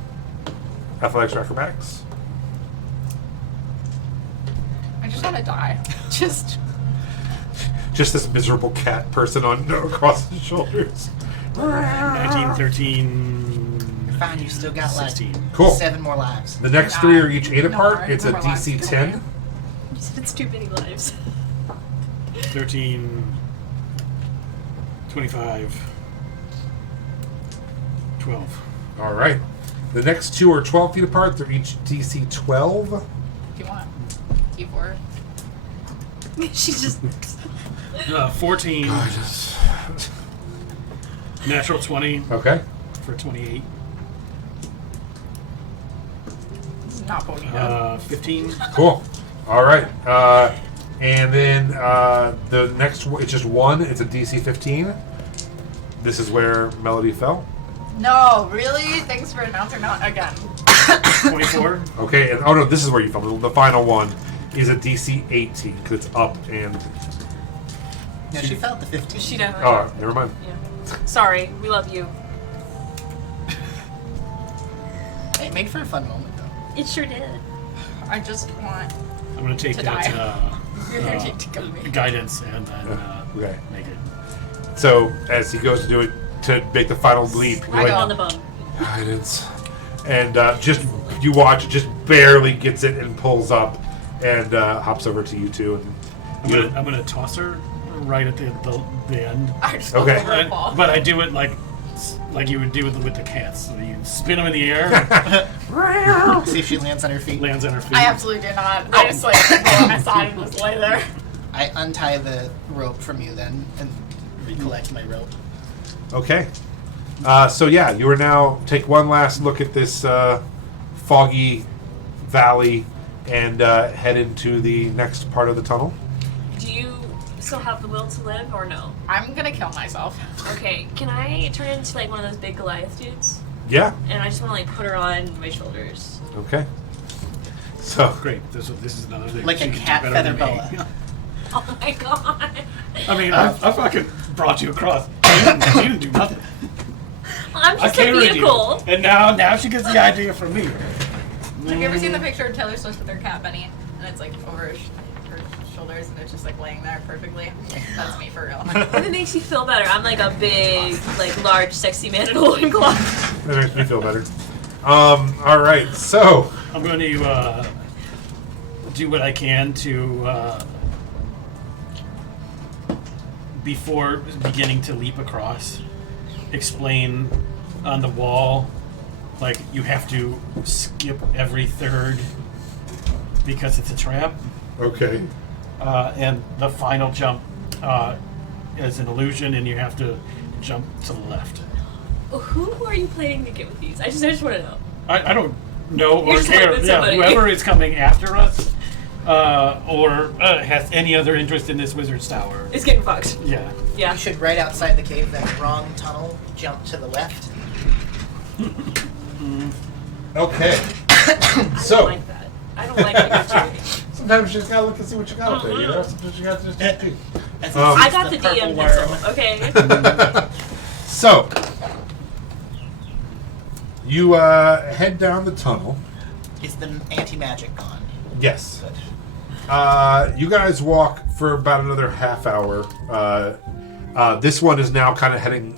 Athletics or acrobatics. I just want to die. Just. Just this miserable cat person on across his shoulders. 19, 13, Fine, you still got 16. Cool. 7 more lives. The next 3 are each 8 No, apart. I It's a remember DC last 10. time. You said it's too many lives. 13, 25, 12. All right. The next two are 12 feet apart. They're each DC 12. If you want. Keyboard. She just. 14. Natural 20 Okay. for 28. This is not Bonita. 15. Cool. All right. And then the next one, it's just one. It's a DC 15. This is where Melody fell. No, really? Thanks for announcing not again. 24. Okay. And oh no, this is where you fell. The final one is a DC 18 because it's up and. No, she felt the 15. She definitely. Oh, never mind. Yeah. Sorry, we love you. It made for a fun moment, though. It sure did. I just want I'm going to take to that die. To kill me. guidance and then Okay. make it. So as he goes to do it to make the final leap, you're Right like, on the bone. guidance, and just you watch, just barely gets it and pulls up, and hops over to you two. And I'm gonna toss her right at the end. I just Okay. want her to fall. But I do it like you would do with the cats. So you spin them in the air, See if she lands on her feet. lands on her feet. I absolutely did not. I just like go on my side and just lay there. I untie the rope from you then and recollect my rope. Okay. So yeah, you are now take one last look at this foggy valley and head into the next part of the tunnel. Do you still have the will to live or no? I'm gonna kill myself. Okay, can I turn into like one of those big Goliath dudes? Yeah. And I just want to like put her on my shoulders. Okay. So Great. This is another thing. Like She a can do cat better feather than me. boa. Oh my god. I mean, I fucking brought you across. She didn't do nothing. I'm I just a carried vehicle. you, and now she gets the idea from me. Have you ever seen the picture of Taylor Swift with her cat Benny? And it's like over her shoulders and it's just like laying there perfectly. That's me for real. If it makes you feel better, I'm like a big, like large, sexy man in a woolen cloth. that makes me feel better. All right. So I'm going to do what I can to before beginning to leap across, explain on the wall, like you have to skip every third because it's a trap, okay. and the final jump is an illusion, and you have to jump to the left. Who are you planning to get with these? I just want to know. I don't know You're or just care. hoping Yeah, somebody- whoever is coming after us, or has any other interest in this wizard's tower. It's getting fucked. Yeah. Yeah. You should right outside the cave, that wrong tunnel, jump to the left. Okay. I So don't like that. I don't like what you're doing. sometimes you just gotta look and see what you got up there. You know, sometimes you got to just take a peek. As I got the purple DM worm. pencil, okay? So you head down the tunnel. Is the anti-magic gone? Yes. Good. You guys walk for about another half hour. This one is now kind of heading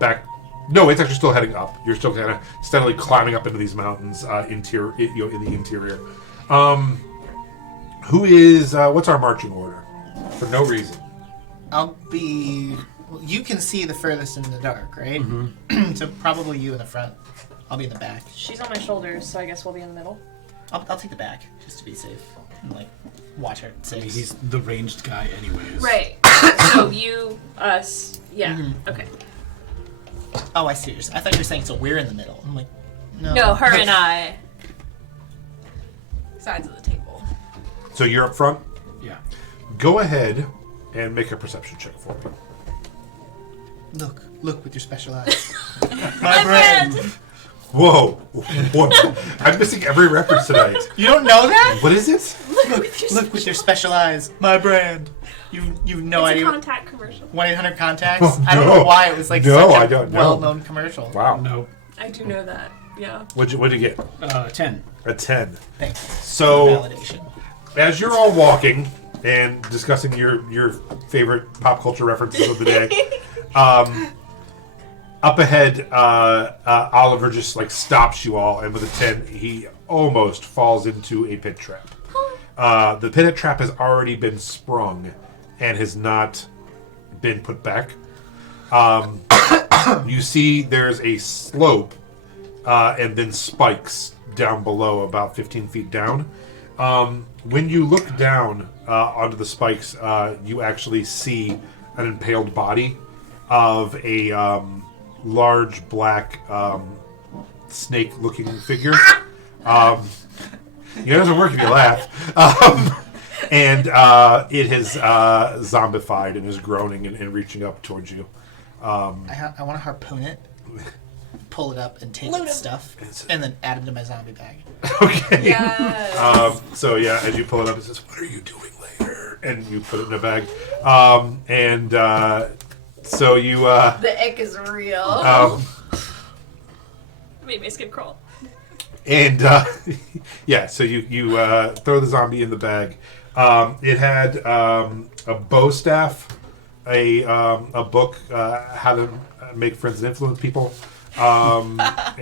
back. No, it's actually still heading up. You're still kind of steadily climbing up into these mountains in the interior. Who is? What's our marching order? For no reason. I'll be... Well, you can see the furthest in the dark, right? Mm-hmm. So probably you in the front. I'll be in the back. She's on my shoulders, so I guess we'll be in the middle. I'll take the back, just to be safe. And, like, watch her at I mean, 6. he's the ranged guy anyways. Right. So you, us, yeah. Mhm. Okay. Oh, I see. I thought you were saying so we're in the middle. I'm like, no. No, her and I. Sides of the table. So you're up front. Yeah. Go ahead and make a perception check for me. Look with your special eyes. My friend! Whoa! What? I'm missing every reference tonight. You don't know that? What is it? Look with your special eyes. My brand. You've no It's idea. a contact commercial. 1-800 contacts. Oh, I don't no. know why it was like No, such a I don't know. well-known commercial. Wow. No. I do know that. Yeah. What'd you get? 10. A 10. Thanks. So Validation. as you're all walking and discussing your favorite pop culture references of the day, up ahead, Oliver just like stops you all, and with a 10, he almost falls into a pit trap. The pit trap has already been sprung and has not been put back. You see there's a slope and then spikes down below, about 15 feet down. When you look down onto the spikes, you actually see an impaled body of a large black snake-looking figure. It doesn't work if you laugh. And it has zombified and is groaning and reaching up towards you. I want to harpoon it, pull it up, and take its stuff, and then add it to my zombie bag. Okay. Yes. So yeah, as you pull it up, it says, "What are you doing later?" And you put it in a bag. So you. The ick is real. Made my skin crawl. And yeah, so you throw the zombie in the bag. It had a bow staff, a book, how to make friends and influence people, and I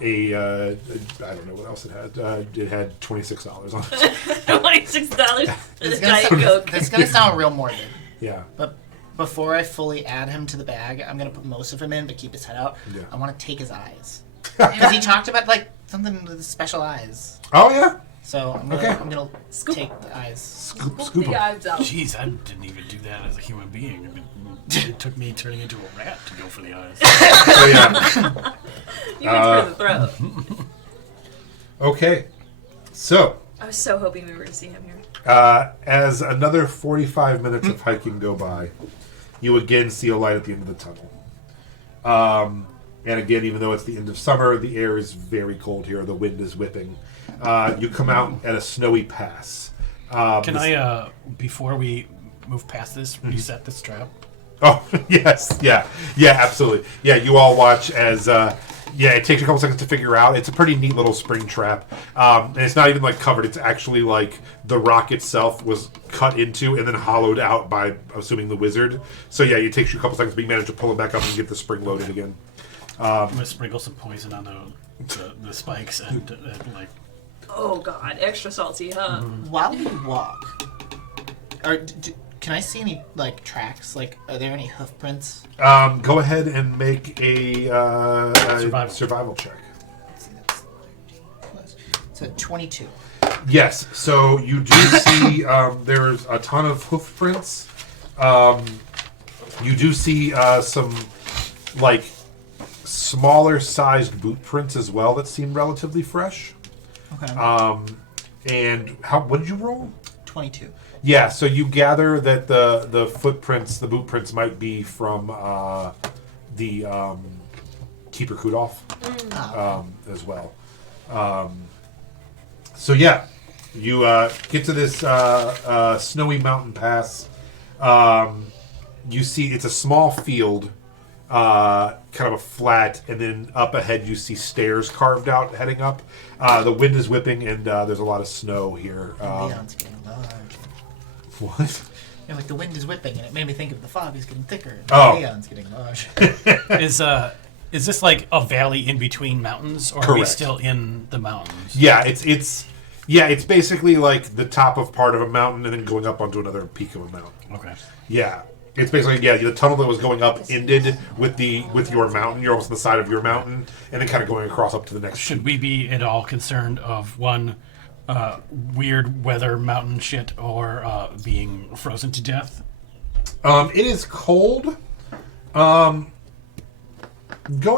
don't know what else it had. It had $26 on it. $26 for the Diet Coke. It's gonna sound real morbid, Yeah. but before I fully add him to the bag, I'm gonna put most of him in, but keep his head out. Yeah. I want to take his eyes because he talked about like something with special eyes. Oh yeah. So I'm gonna, Okay. I'm gonna Scoop. take the eyes. Scoop the 'em. eyes out. Jeez, I didn't even do that as a human being. I mean, it took me turning into a rat to go for the eyes. So yeah. You went for the throat. Okay. So. I was so hoping we were to see him here. As another 45 minutes of hiking go by, you again see a light at the end of the tunnel. And again, even though it's the end of summer, the air is very cold here. The wind is whipping. You come out at a snowy pass. Can I, before we move past this, reset this trap? Oh, yes. Yeah, absolutely. Yeah, you all watch as... it takes you a couple seconds to figure out. It's a pretty neat little spring trap. And it's not even, like, covered. It's actually, like, the rock itself was cut into and then hollowed out by, assuming, the wizard. So, yeah, it takes you a couple seconds, but you manage to pull it back up and get the spring loaded again. I'm going to sprinkle some poison on the spikes and, like... Oh god, extra salty, huh? While we walk, can I see any like tracks? Like, are there any hoof prints? Go ahead and make a survival check. Let's see, that's plus. It's a 22. Yes, so you do see there's a ton of hoof prints. You do see some like smaller sized boot prints as well that seem relatively fresh. Okay. And what did you roll? 22. Yeah, so you gather that the footprints, the boot prints, might be from the Keeper Kudolf as well. So yeah, you get to this snowy mountain pass. You see it's a small field, kind of a flat, and then up ahead you see stairs carved out heading up. The wind is whipping, and there's a lot of snow here. Leon's getting large. What? You know, like the wind is whipping, and it made me think of the fog is getting thicker. And Oh. Leon's getting large. Is this like a valley in between mountains, or are we Correct. still in the mountains? Yeah, it's basically like the top of part of a mountain and then going up onto another peak of a mountain. Okay. Yeah. It's basically the tunnel that was going up ended with your mountain. You're almost on the side of your mountain, and then kind of going across up to the next. Should we be at all concerned of one weird weather mountain shit or being frozen to death? It is cold. Go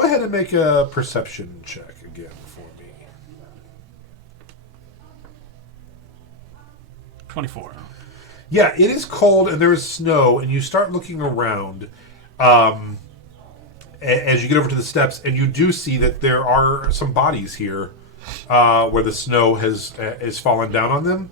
ahead and make a perception check again for me. 24. Yeah, it is cold and there is snow, and you start looking around as you get over to the steps, and you do see that there are some bodies here where the snow has fallen down on them.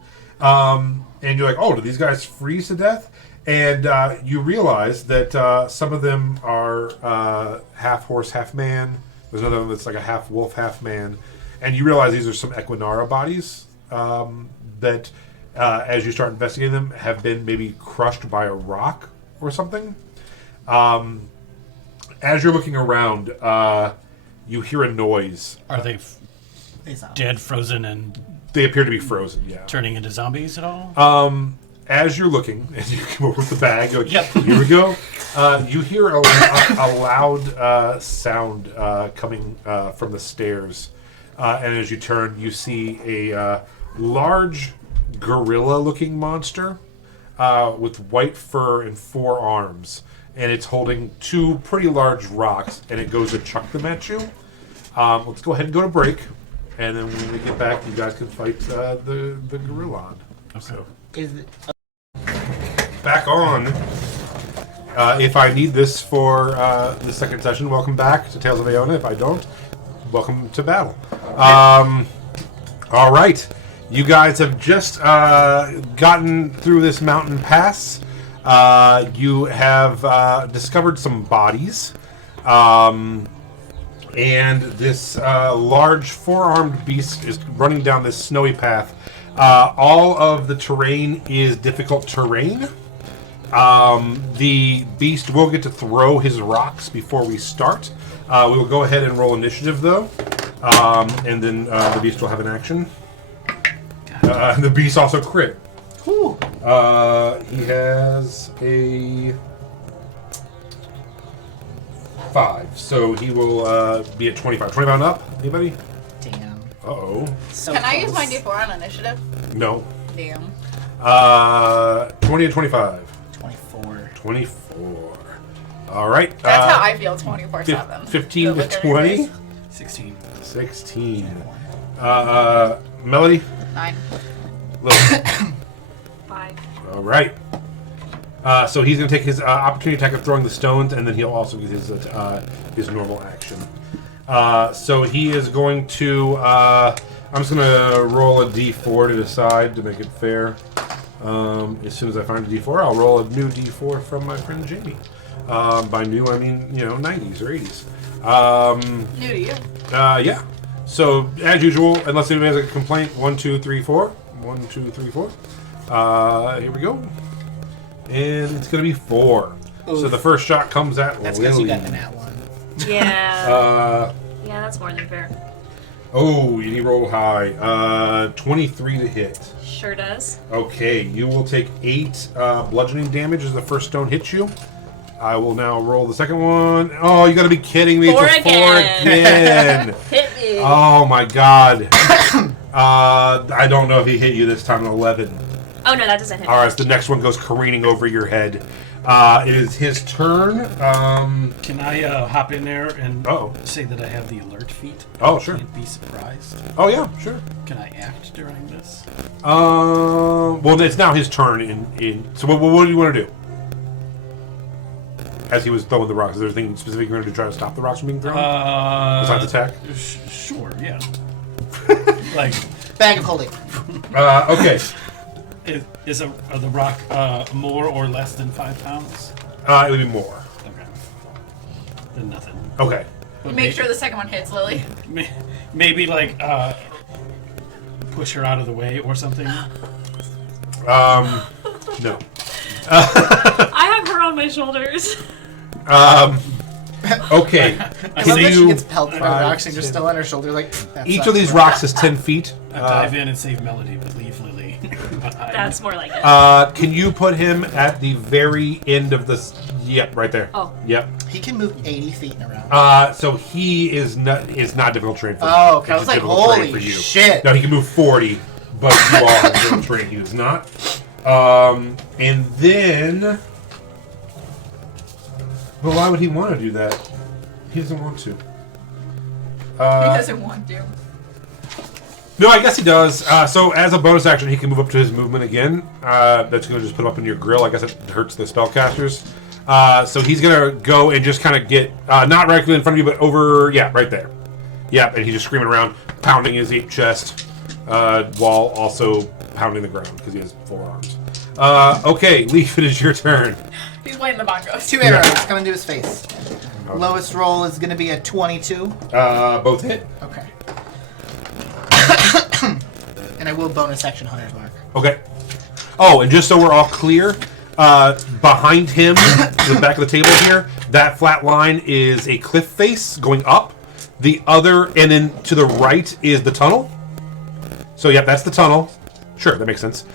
And you're like, oh, did these guys freeze to death? And you realize that some of them are half horse, half man. There's another one that's like a half wolf, half man. And you realize these are some Equinara bodies that... as you start investigating them, have been maybe crushed by a rock or something. As you're looking around, you hear a noise. Are they dead, frozen, and They appear to be frozen, yeah. turning into zombies at all? as you're looking, and you come over with the bag, you're like, Yep. here we go. You hear a loud sound coming from the stairs. And as you turn, you see a large gorilla-looking monster with white fur and 4 arms. And it's holding 2 pretty large rocks, and it goes to chuck them at you. Let's go ahead and go to break. And then when we get back, you guys can fight the gorilla. Okay. So, Is it, back on. If I need this for the second session, welcome back to Tales of Aona. If I don't, welcome to battle. All right. You guys have just gotten through this mountain pass. You have discovered some bodies. And this large 4-armed beast is running down this snowy path. All of the terrain is difficult terrain. The beast will get to throw his rocks before we start. We will go ahead and roll initiative, though. And then the beast will have an action. The beast also crit. whew, He has a 5, so he will be at 25. 25 and up? Anybody? damn. Uh-oh. So Can I use my close. D4 on initiative? No. Damn. 20 and 25. 24. 24. All right. That's how I feel 24/7. 15 Good to look at 20. everybody's. 16. 16. Melody? 9. Lily. 5. All right. So he's going to take his opportunity attack of throwing the stones, and then he'll also get his normal action. So he is going to... I'm just going to roll a d4 to decide to make it fair. As soon as I find a d4, I'll roll a new d4 from my friend Jamie. By new, I mean, 90s or 80s. New to you. Yeah. So, as usual, unless anybody has a complaint, 1, 2, 3, 4. 1, 2, 3, 4. Here we go. And it's going to be 4. Oof. So the first shot comes at That's because you Lily. got the nat one. Yeah. Yeah, that's more than fair. Oh, you need to roll high. 23 to hit. Sure does. Okay, you will take 8 bludgeoning damage as the first stone hits you. I will now roll the second one. Oh, you gotta be kidding me. 4 It's a 4 again. Hit me. Oh my god. I don't know if he hit you this time, 11. Oh, no, that doesn't hit me. Alright, so the next one goes careening over your head. It is his turn. Can I hop in there and Uh-oh. say that I have the alert feat? Oh, sure. Can't be surprised. Oh, yeah, sure. Can I act during this? Well, it's now his turn. So what do you want to do? As he was throwing the rocks, is there anything specific you're going to do to try to stop the rocks from being thrown? Besides attack? Sure, yeah. Like, Bag of holding. Okay. are the rock more or less than 5 pounds? It would be more. Okay. Then nothing. Okay. But Make sure the second one hits, Lily. Maybe like push her out of the way or something. No. I have her on my shoulders. Okay. I love that she you- gets pelted by rocks and you're still on her shoulder like, that Each sucks, of these bro. rocks is 10 feet. I dive in and save Melody, but leave Lily behind. That's more like it. Can you put him at the very end of this? Yep, right there. Oh. Yep. He can move 80 feet in a round. So he is not difficult terrain for Oh, you. okay. I It's was just like, difficult terrain holy for you. shit. No, he can move 40, but you all have difficult terrain. He does not. And then, but why would he want to do that? He doesn't want to. He doesn't want to. No, I guess he does. So as a bonus action, he can move up to his movement again. That's going to just put him up in your grill. I guess it hurts the spellcasters. So he's going to go and just kind of get, not directly in front of you, but over, yeah, right there. Yep, and he's just screaming around, pounding his ape chest, while also pounding the ground, because he has 4 arms. Okay, Leaf, it is your turn. He's playing the bongos. 2 arrows coming to his face. Lowest roll is going to be a 22. Both hit. Okay. And I will bonus action Hunter's Mark. Okay. Oh, and just so we're all clear, behind him, to the back of the table here, that flat line is a cliff face going up. The other, and then to the right is the tunnel. So, yeah, that's the tunnel. Sure, that makes sense.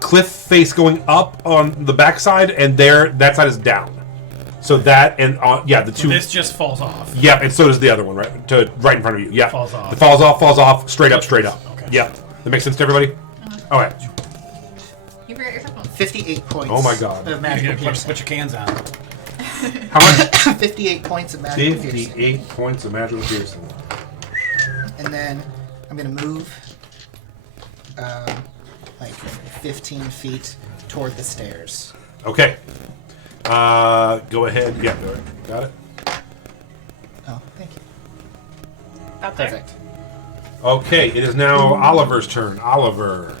cliff face going up on the backside, and that side is down. So that and the two. This just falls off. Yep, and so does the other one, right in front of you. Yeah, Falls off. It falls off, straight up. Okay. Yep, that makes sense to everybody. Okay. You forgot your cell phone. 58 points. Oh my God. Of magical Put piercing. your cans on. How much? 58 points of magical piercing. 58 points of magical piercing. And then I'm gonna move like 15 feet toward the stairs. Okay. Go ahead. Yeah, go ahead. Got it. Oh, thank you. Out there. Perfect. Okay, it is now Oliver's turn. Oliver.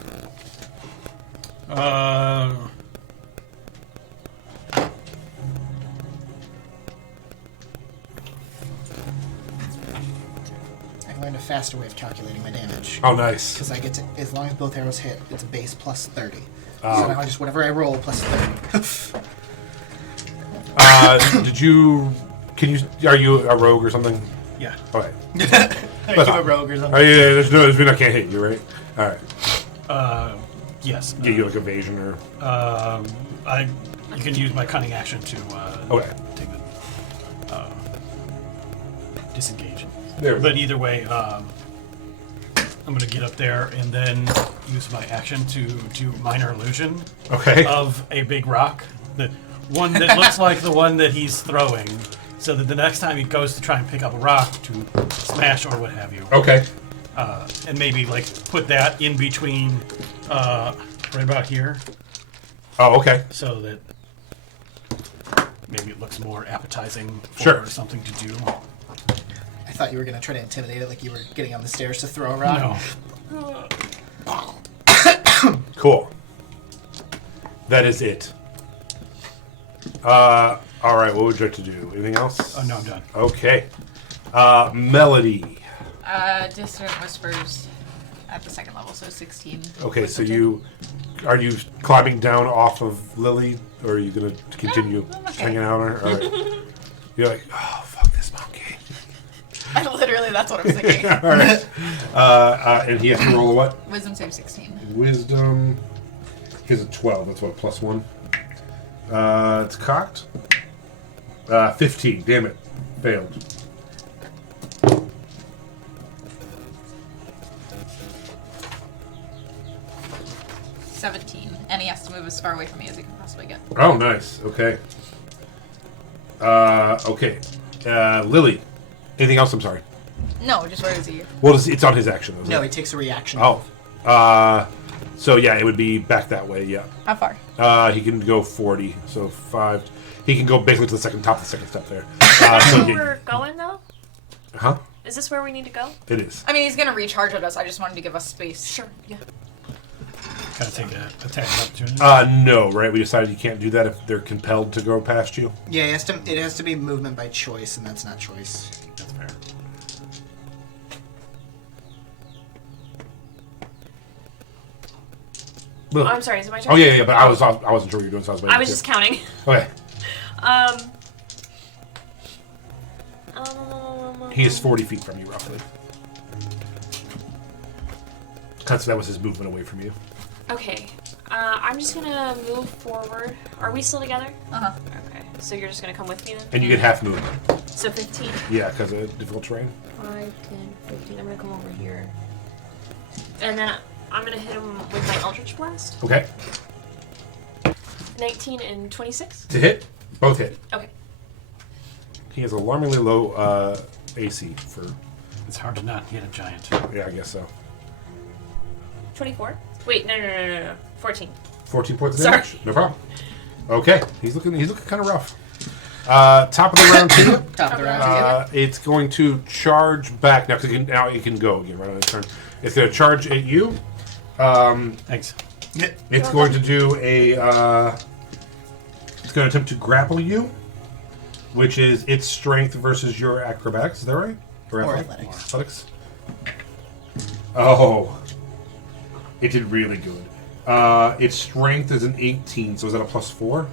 I learned a faster way of calculating my damage. Oh, nice. Because I get to, as long as both arrows hit, it's a base plus 30. Oh. So now I just, whatever I roll, plus 30. Are you a rogue or something? Yeah. Okay. Are you a rogue or Oh, something? yeah, there's I can't hit you, right? All right. Yes. Yeah, you like evasion or... You can use my cunning action to Okay. take the disengage. There. But either way, I'm going to get up there and then use my action to do minor illusion Okay. of a big rock. The one that looks like the one that he's throwing, so that the next time he goes to try and pick up a rock to smash or what have you. Okay. And maybe like put that in between right about here, Oh, okay. so that maybe it looks more appetizing for Sure. something to do. I thought you were going to try to intimidate it like you were getting on the stairs to throw a rock. No. Cool. That is it. All right, what would you like to do? Anything else? Oh, no, I'm done. Okay. Melody. Distant whispers at the second level, so 16. Okay, so Wisdom are you climbing down off of Lily, or are you going to continue I'm okay. hanging out on her? All right. You're like, oh, fuck this monkey. Literally, that's what I'm thinking. All right. And he has to roll a what? Wisdom save 16. Wisdom. He has a 12. That's what, plus 1. It's cocked. 15. Damn it. Failed. And he has to move as far away from me as he can possibly get. Oh, nice. Okay. Okay. Lily. Anything else? I'm sorry. No, just where is he? Well, it's on his action. Isn't No, it? he takes a reaction. Oh. So yeah, it would be back that way. Yeah. How far? He can go 40. So 5. He can go basically to the top of the second step there. Is that so where he- we're going, though? Huh? Is this where we need to go? It is. I mean, he's gonna recharge at us. I just wanted to give us space. Sure, yeah. Gotta take that attack of opportunity. No, right? We decided you can't do that if they're compelled to go past you. Yeah, it has to be movement by choice, and that's not choice. That's fair. Oh, I'm sorry, is it my turn? Oh yeah, but I wasn't sure what you were doing, so I was waiting. I was just counting. Okay. He is 40 feet from you, roughly. That was his movement away from you. Okay. I'm just gonna move forward. Are we still together? Uh-huh. Okay. So you're just gonna come with me then? And you get half movement. So 15. Yeah, because of difficult terrain. 5, 10, 15. I'm gonna come over here. And then I'm gonna hit him with my Eldritch Blast. Okay. 19 and 26. To hit? Both hit. Okay. He has alarmingly low AC for... It's hard to not hit a giant. Yeah, I guess so. 24. Wait, no. 14. 14 points of Sorry. damage. No problem. Okay. He's looking kind of rough. Top of the round two. Top of the round. It's going to charge back now because it can go again right on its turn. It's going to charge at you. Thanks. It's going to do a. It's going to attempt to grapple you, which is its strength versus your acrobatics. Is that right? Or athletics. athletics. Oh, it did really good. Its strength is an 18, so is that a +4?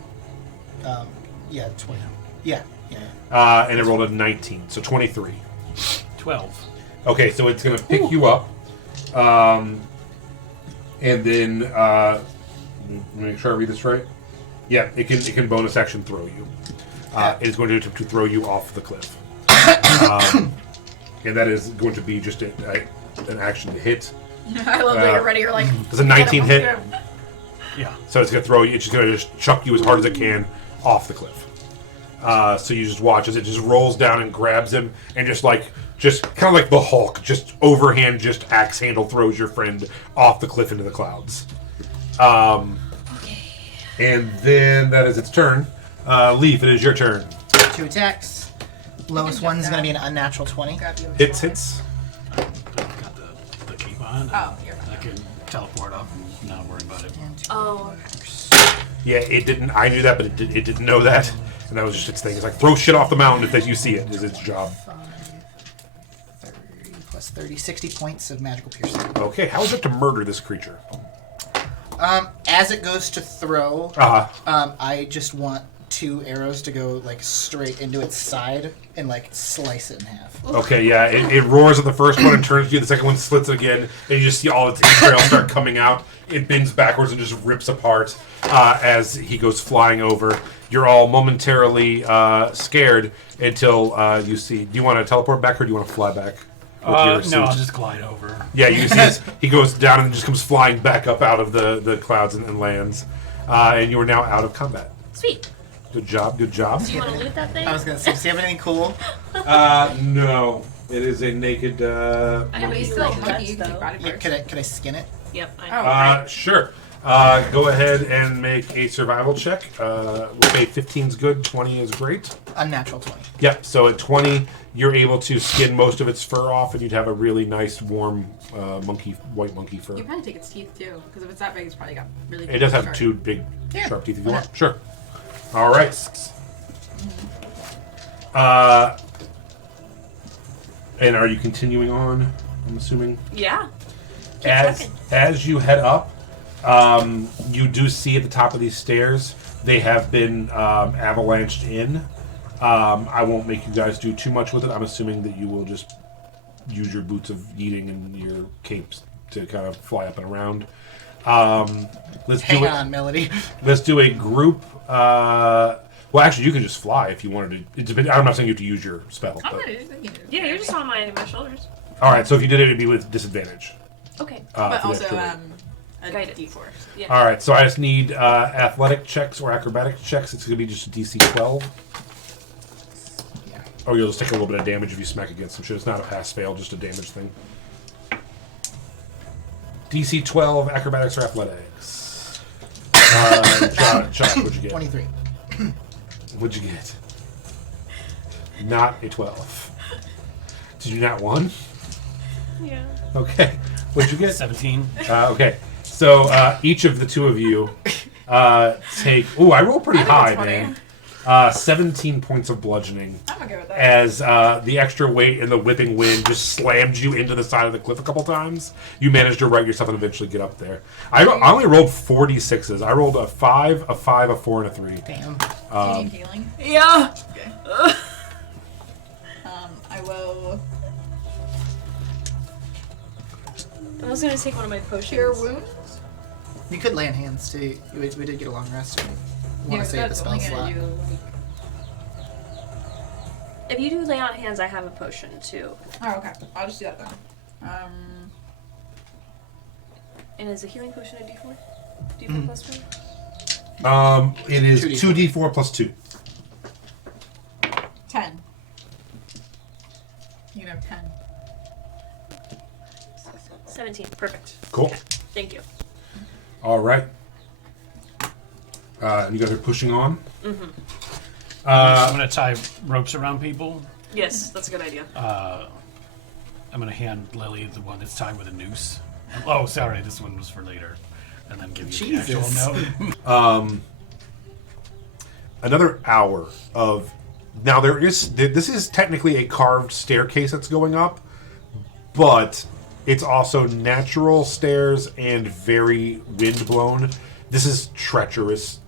Yeah, 20. Yeah. And it rolled a 19, so 23. 12. Okay, so it's going to pick you up, and then Make sure I read this right. Yeah, it can bonus action throw you. It is going to attempt to throw you off the cliff, and that is going to be just an action to hit. I love that you're ready. You're like, It's a 19 hit, Yeah. so it's going to throw you. It's just going to just chuck you as hard as it can off the cliff. So you just watch as it just rolls down and grabs him, and just kind of like the Hulk, just overhand, just axe handle throws your friend off the cliff into the clouds. And then that is its turn. Leaf, it is your turn. 2 attacks. Lowest one's going to be an unnatural 20. Hits. Got the cape on. Oh, you're I can teleport up and not worry about it. And 2 Oh, Yeah, it didn't. I knew that, but it didn't know that, and that was just its thing. It's like throw shit off the mountain if you see it. Is its job. 30 plus 30, 60 points of magical piercing. Okay, how is it to murder this creature? As it goes to throw, Uh-huh. I just want 2 arrows to go straight into its side and slice it in half. Okay, yeah, it roars at the first one and turns to you. The second one slits again, and you just see all its entrails start coming out. It bends backwards and just rips apart as he goes flying over. You're all momentarily scared until you see. Do you want to teleport back or do you want to fly back? No, I'll just glide over. Yeah, you can see he goes down and just comes flying back up out of the clouds and lands. And you are now out of combat. sweet. Good job, good job. Do you want to loot that thing? I was going to say, does he have anything cool? No. It is a naked... I But know he's you still like lucky. nuts, You can take though. body Yeah, parts. could I skin it? Yep, I know. Sure. Go ahead and make a survival check. Okay, 15's good, 20 is great. Unnatural 20. Yep, so at 20, you're able to skin most of its fur off, and you'd have a really nice, warm white monkey fur. You probably take its teeth too, because if it's that big, it's probably got really. It does have sharp. 2 big, Yeah, sharp teeth if you why want. Sure. All right. And are you continuing on, I'm assuming? Yeah. As you head up, you do see at the top of these stairs they have been avalanched in. I won't make you guys do too much with it. I'm assuming that you will just use your boots of yeeting and your capes to kind of fly up and around. Hang on, Melody. Let's do a group. Well, actually, you can just fly if you wanted to. I'm not saying you have to use your spell. I'm But. gonna do it. Yeah, you're just on my shoulders. All right, so if you did it, it'd be with disadvantage. Okay. But for the also, extra weight. a Guided. D4. Yeah. All right, so I just need athletic checks or acrobatic checks. It's going to be just a DC 12. Yeah. Or you'll just take a little bit of damage if you smack against some shit. It's not a pass-fail, just a damage thing. DC 12, acrobatics or athletics. Josh, what'd you get? 23. What'd you get? Not a 12. Did you not 1? Yeah. Okay. What'd you get? 17. Okay. So each of the 2 of you take... Ooh, I rolled pretty high, that's man. funny. 17 points of bludgeoning. I'm okay with that. As the extra weight and the whipping wind just slammed you into the side of the cliff a couple times. You managed to right yourself and eventually get up there. I only rolled 46s. I rolled a 5, a 5, a 4, and a 3. Damn. Do you need healing? Yeah. Okay. I will I was gonna take one of my potions. cure wounds. You could lay on hands, too. We did get a long rest. Want to save the that's spell only slot. gonna do. If you do lay on hands, I have a potion too. Oh, okay. I'll just do that then. And is a healing potion a D4? D4 plus 1? It is 2d4. 2d4 plus 2. 10. You can have 10. 17. Perfect. Cool. Thank you. All right. You guys are pushing on. Mm-hmm. I'm going to tie ropes around people. Yes, that's a good idea. I'm going to hand Lily the one that's tied with a noose. Oh, sorry, this one was for later. And then give you the actual Jesus. note. Another hour of... Now, this is technically a carved staircase that's going up, but it's also natural stairs and very wind-blown. This is treacherous,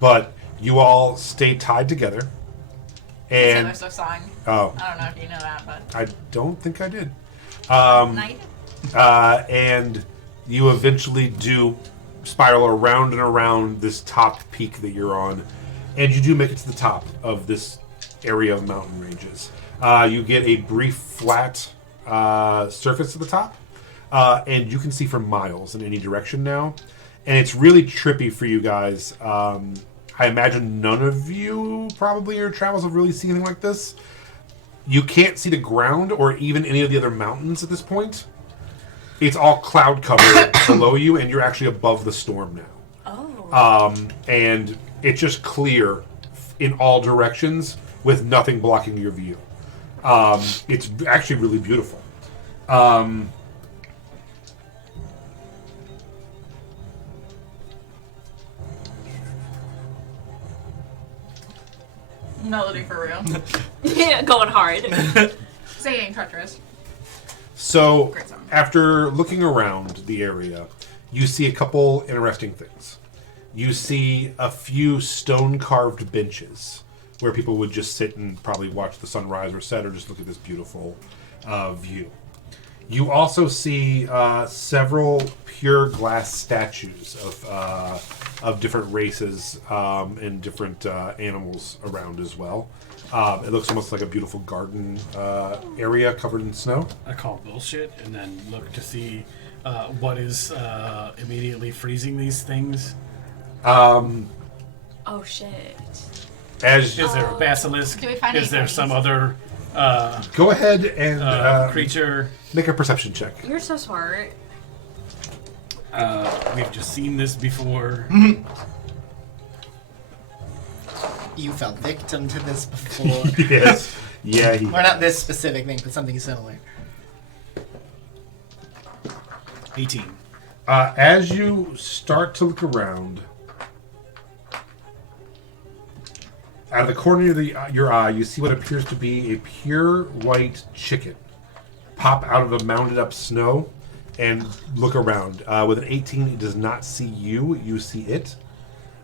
but you all stay tied together. And Taylor Swift song. oh, I don't know if you know that, but. I don't think I did. Night? And you eventually do spiral around and around this top peak that you're on, and you do make it to the top of this area of mountain ranges. You get a brief flat surface at the top, and you can see for miles in any direction now. And it's really trippy for you guys. I imagine none of you probably in your travels have really seen anything like this. You can't see the ground or even any of the other mountains at this point. It's all cloud cover below you, and you're actually above the storm now. Oh. And it's just clear in all directions with nothing blocking your view. It's actually really beautiful. Melody for real. Yeah, going hard. Saying treacherous. So, Great song. after looking around the area, you see a couple interesting things. You see a few stone-carved benches where people would just sit and probably watch the sunrise or set or just look at this beautiful view. You also see several pure glass statues of different races and different animals around as well. It looks almost like a beautiful garden area covered in snow. I call bullshit and then look to see what is immediately freezing these things. Oh shit. Is there a basilisk? Do we find Is any there bodies? some other go ahead and creature? make a perception check. You're so smart. We've just seen this before. You fell victim to this before. Yes. Yeah. Or not this specific thing, but something similar. 18. As you start to look around, out of the corner of your eye, you see what appears to be a pure white chicken pop out of the mounded up snow and look around. With an 18, it does not see you. You see it.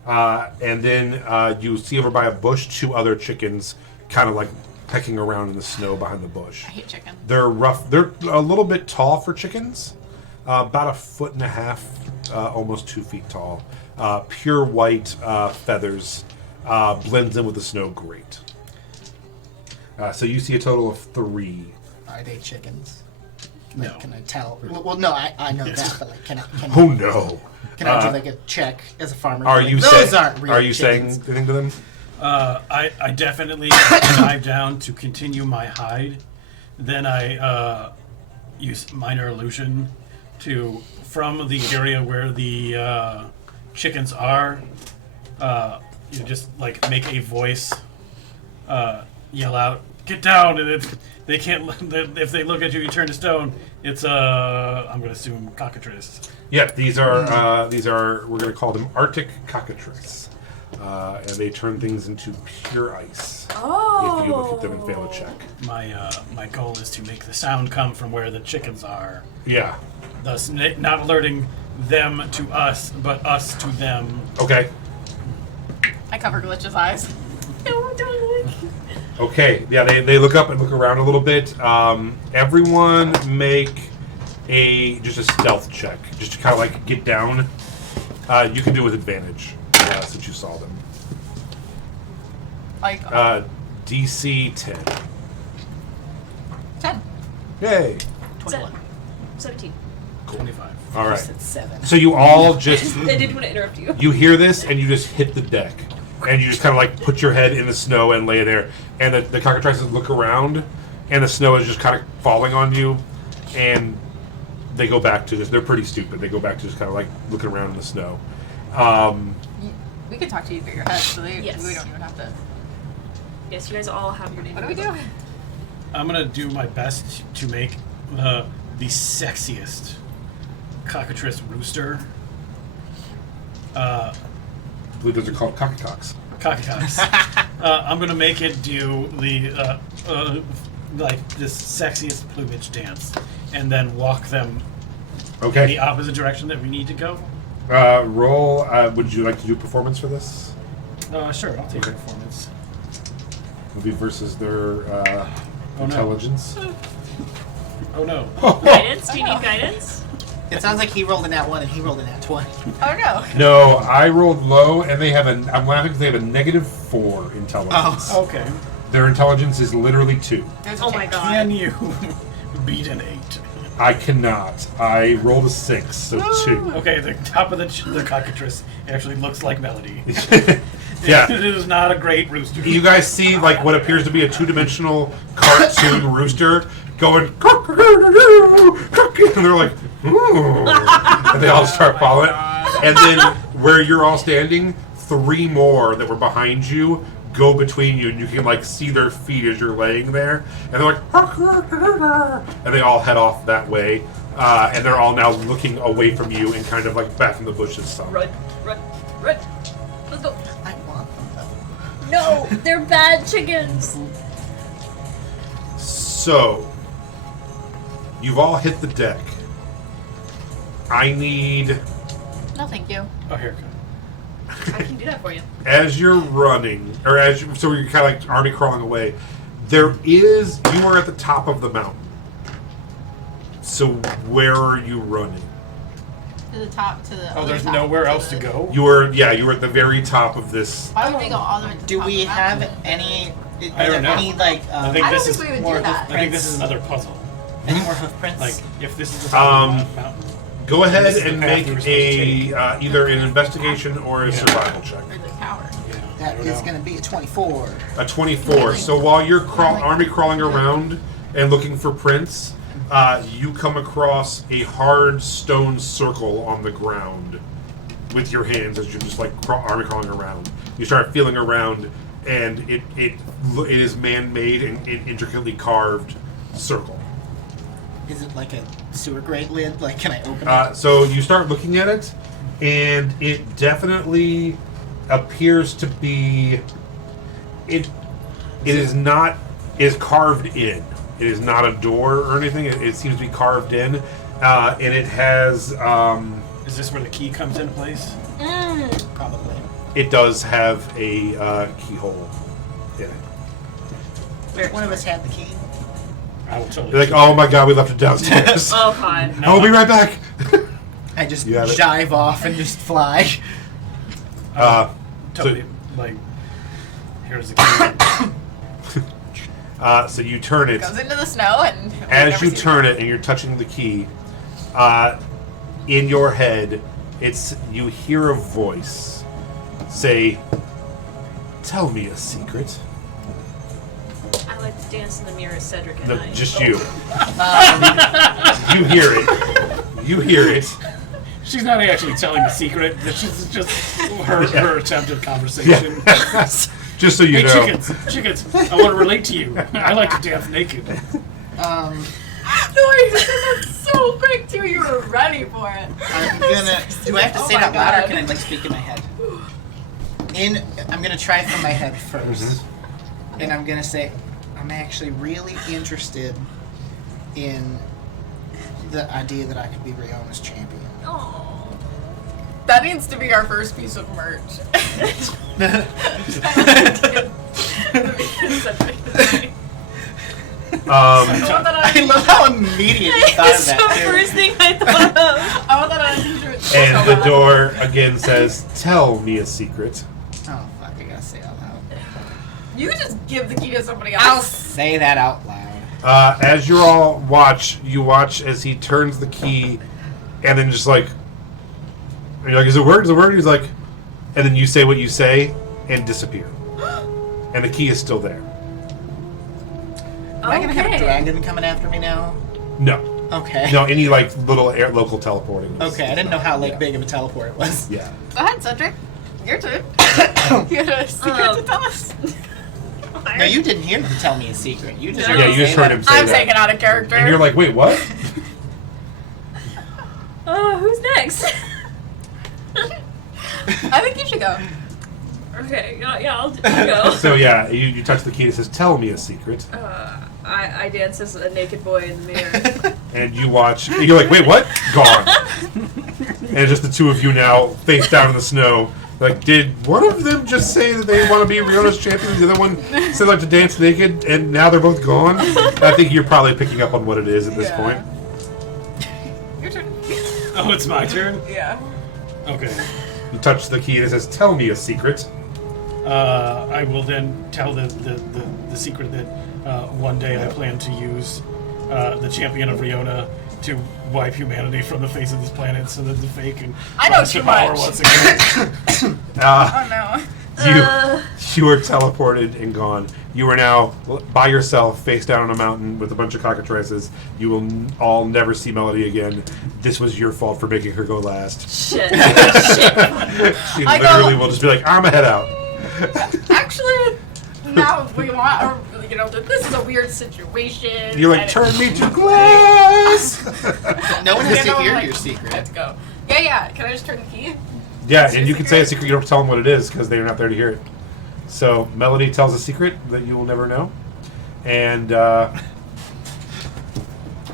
And then you see over by a bush 2 other chickens kind of like pecking around in the snow behind the bush. I hate chicken. They're rough. They're a little bit tall for chickens. About 1.5 feet, almost 2 feet tall. Pure white feathers. Blends in with the snow great. So you see a total of 3. Are they chickens? No. Like, can I tell? Well, no, I know that, but like, can I Oh no! can I do like a check as a farmer? Are Like, you those saying? aren't real Are you chickens. saying anything to them? I definitely dive down to continue my hide. Then I use minor illusion to, from the area where the chickens are, you just like make a voice, yell out, "Get down!" And if they can't, if they look at you, you turn to stone. It's I'm going to assume cockatrice. Yeah, these are we're going to call them Arctic cockatrice, and they turn things into pure ice Oh. if you look at them and fail a check. My goal is to make the sound come from where the chickens are, Yeah. thus not alerting them to us, but us to them. Okay. I cover Glitch's eyes. No, don't look. Okay. Yeah, they look up and look around a little bit. Everyone make just a stealth check, just to kind of like get down. You can do it with advantage since you saw them. Like DC 10. 10. Yay. 21. 17. 25. All You right. said 7. So you all just I didn't want to interrupt you. you hear this and you just hit the deck, and you just kind of like put your head in the snow and lay there. And the cockatrices look around, and the snow is just kind of falling on you, and they go back to just. They're pretty stupid. They go back to just kind of like looking around in the snow. We can talk to you through your head, so Yes. we don't even have to. Yes, you guys all have your name. What do we do? I'm gonna do my best to make the sexiest cockatrice rooster. I believe those are called cockacocks. Cockacocks. I'm gonna make it do the like this sexiest plumage dance, and then walk them in the Okay. opposite direction that we need to go. Roll. Would you like to do performance for this? Sure, I'll take Okay. performance. It'll be versus their Oh, no. intelligence. Oh no. Guidance? Do you need guidance? It sounds like he rolled a nat 1 and he rolled a nat 20. Oh no. No, I rolled low, and they have I'm laughing because they have a -4 intelligence. Oh. Okay. Their intelligence is literally 2. There's a Oh my chance. god. Can you beat an 8? I cannot. I rolled a 6, so 2. Okay, the top of the cockatrice actually looks like Melody. Yeah. It is not a great rooster. You guys see like what appears to be a 2-dimensional cartoon rooster going, and they're like, ooh, and they all start following. And then where you're all standing, 3 more that were behind you go between you, and you can like see their feet as you're laying there, and they're like, and they all head off that way, and they're all now looking away from you and kind of like back in the bushes some. Run. Let's go. I want them though. No, they're bad chickens. So, you've all hit the deck. I need, No, thank you. Oh, haircut. I can do that for you. as you're running, or so you're kind of like already crawling away, you are at the top of the mountain. So where are you running? To the top, to the Oh, other there's top, nowhere else to the- go? You were at the very top of this. Why would we go all the way to the Do top we of the have mountain? any? I don't know. Any like? I think I don't this think is we would more do of that. I think this is another puzzle. Any more hoof prints? Like, if this is the top of the mountain. Go ahead This is the and path make we were supposed to take. either an investigation or a Yeah. survival check. Or the tower. Yeah, I that don't is know. going to be a 24. A 24. So while you're army crawling around and looking for prints, you come across a hard stone circle on the ground with your hands as you're just like army crawling around. You start feeling around, and it is man-made and intricately carved circle. Is it like a sewer grate lid? Like, can I open it? So you start looking at it, and it definitely appears to be. It is not. It is carved in. It is not a door or anything. It seems to be carved in, and it has. Is this where the key comes into place? Probably. It does have a keyhole in it. One of us had the key. I will totally. You're like, oh my god, we left it downstairs. Oh god. I will be right back. I just You have it. jive off and just fly. Totally. Like, here's the key. So you turn it. Goes into the snow and... we As never you see turn it and you're touching the key, in your head, you hear a voice say, "Tell me a secret." I like to dance in the mirror, Cedric and No, I. just you. You hear it. You hear it. She's not actually telling the secret. This is just her attempted conversation. Just so you Hey, know. chickens! I want to relate to you. I like to dance naked. No, you said that so quick too. You were ready for it. I'm gonna. Do I have to Oh say it my out loud, or God. can I like speak in my head? I'm gonna try from my head first, and I'm gonna say, I'm actually really interested in the idea that I could be Riona's champion. Oh. That needs to be our first piece of merch. Um, I love how immediate you thought of It's the that too. first thing I thought of. I want that on a t-shirt. and the door again says, "Tell me a secret." Oh fuck! I gotta say it out loud. You could just give the key to somebody else. I'll say that out loud. As you all watch as he turns the key, and then just like, and you're like, "Is it word? Is it word?" He's like, and then you say what you say and disappear, and the key is still there. Am I gonna have a Okay. dragon coming after me now? No, Okay. no, any like little local teleporting. Okay, I didn't know how like Yeah. big of a teleport it was. Yeah. Go ahead, Cedric. Your turn. You had a secret to tell us. No, you didn't hear him tell me a secret. You just No. Yeah, you just heard him say I'm that. taking out a character. And you're like, "Wait, what?" Oh, who's next? I think you should go. Okay, yeah, I'll go. So yeah, you touch the key. It says, "Tell me a secret," I dance as a naked boy in the mirror. and you watch. And you're like, "Wait, what?" Gone. And it's just the two of you now, face down in the snow. Like, did one of them just say that they want to be Riona's champion? The other one said like to dance naked, and now they're both gone. I think you're probably picking up on what it is at this Yeah. point. Your turn. Oh, it's my turn? Yeah. Okay. You touch the key and it says, "Tell me a secret." I will then tell the secret that one day I plan to use the champion of Aona to wipe humanity from the face of this planet so that the fake can I know rise to too power much. once again. Oh no. You are teleported and gone. You are now by yourself, face down on a mountain with a bunch of cockatrices. You will all never see Melody again. This was your fault for making her go last. Shit. She I literally go- will just be like, "I'm a head out." Actually, now we want, or, this is a weird situation. You're like, and- "Turn me to glass." No one has You to know, hear like, your secret. Let's go. Yeah. Can I just turn the key? Yeah, That's and your you can say a secret? secret. You don't have to tell them what it is because they're not there to hear it. So Melody tells a secret that you will never know, and I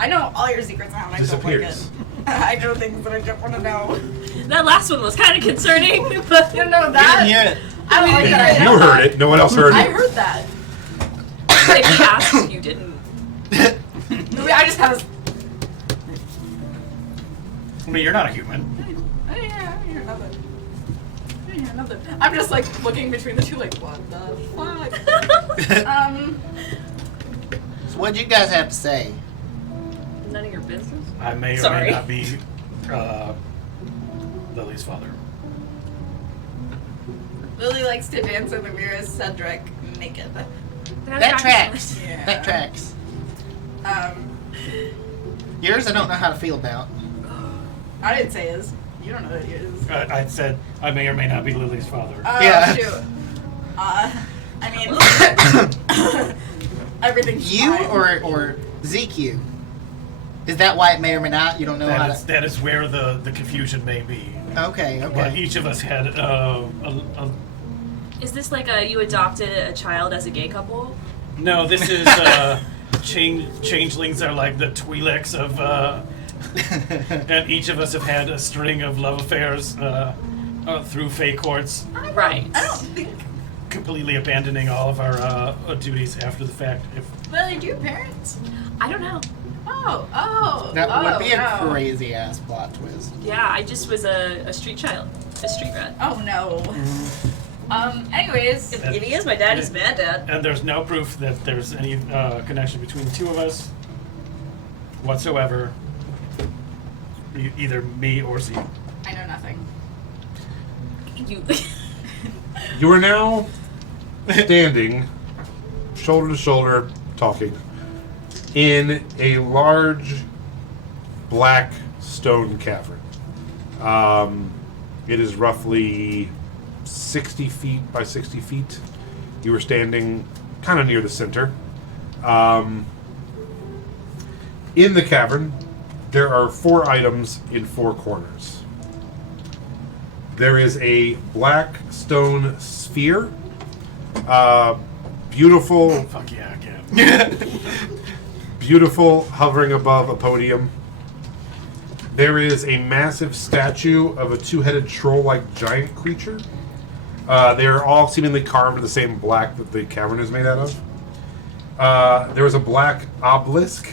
know all your secrets now. And I don't like disappears. it. I know things that I don't want to know. That last one was kind of concerning, but You know You that? didn't hear it. I don't like that. I You know heard that. it. No one else heard I it. heard that. if you asked, you didn't. I just have. I mean, you're not a human. I didn't hear nothing. I didn't hear nothing. I'm just like looking between the two, like, what the fuck? So what do you guys have to say? None of your business. I may or Sorry. may not be Lily's father. Lily likes to dance in the mirror as Cedric naked. That tracks. Yeah. That tracks. Um, Yours, I don't know how to feel about. I didn't say his. You don't know what it is. I said I may or may not be Lily's father. Oh, Yeah. shoot. I mean, everything's You fine. or ZQ? Is that why it may or may not? You don't know how to. That is where the confusion may be. Okay. But Okay. each of us had Is this like you adopted a child as a gay couple? no. This is changelings are like the Twi'leks of, and each of us have had a string of love affairs through Fey courts, Right. I don't think. completely abandoning all of our duties after the fact. If Lily, do you have parents? I don't know. That would be a no. crazy ass plot twist. Yeah, I just was a street child, a street rat. Oh no. Anyways, If it is, my dad is bad dad. and there's no proof that there's any connection between the two of us whatsoever. Either me or Z. I know nothing. You. You are now standing, shoulder to shoulder, talking, in a large black stone cavern. It is roughly 60 feet by 60 feet. You were standing kind of near the center. In the cavern, there are 4 items in 4 corners. There is a black stone sphere. Beautiful, Fuck yeah, I can. beautiful, hovering above a podium. There is a massive statue of a 2-headed troll-like giant creature. They are all seemingly carved in the same black that the cavern is made out of. There is a black obelisk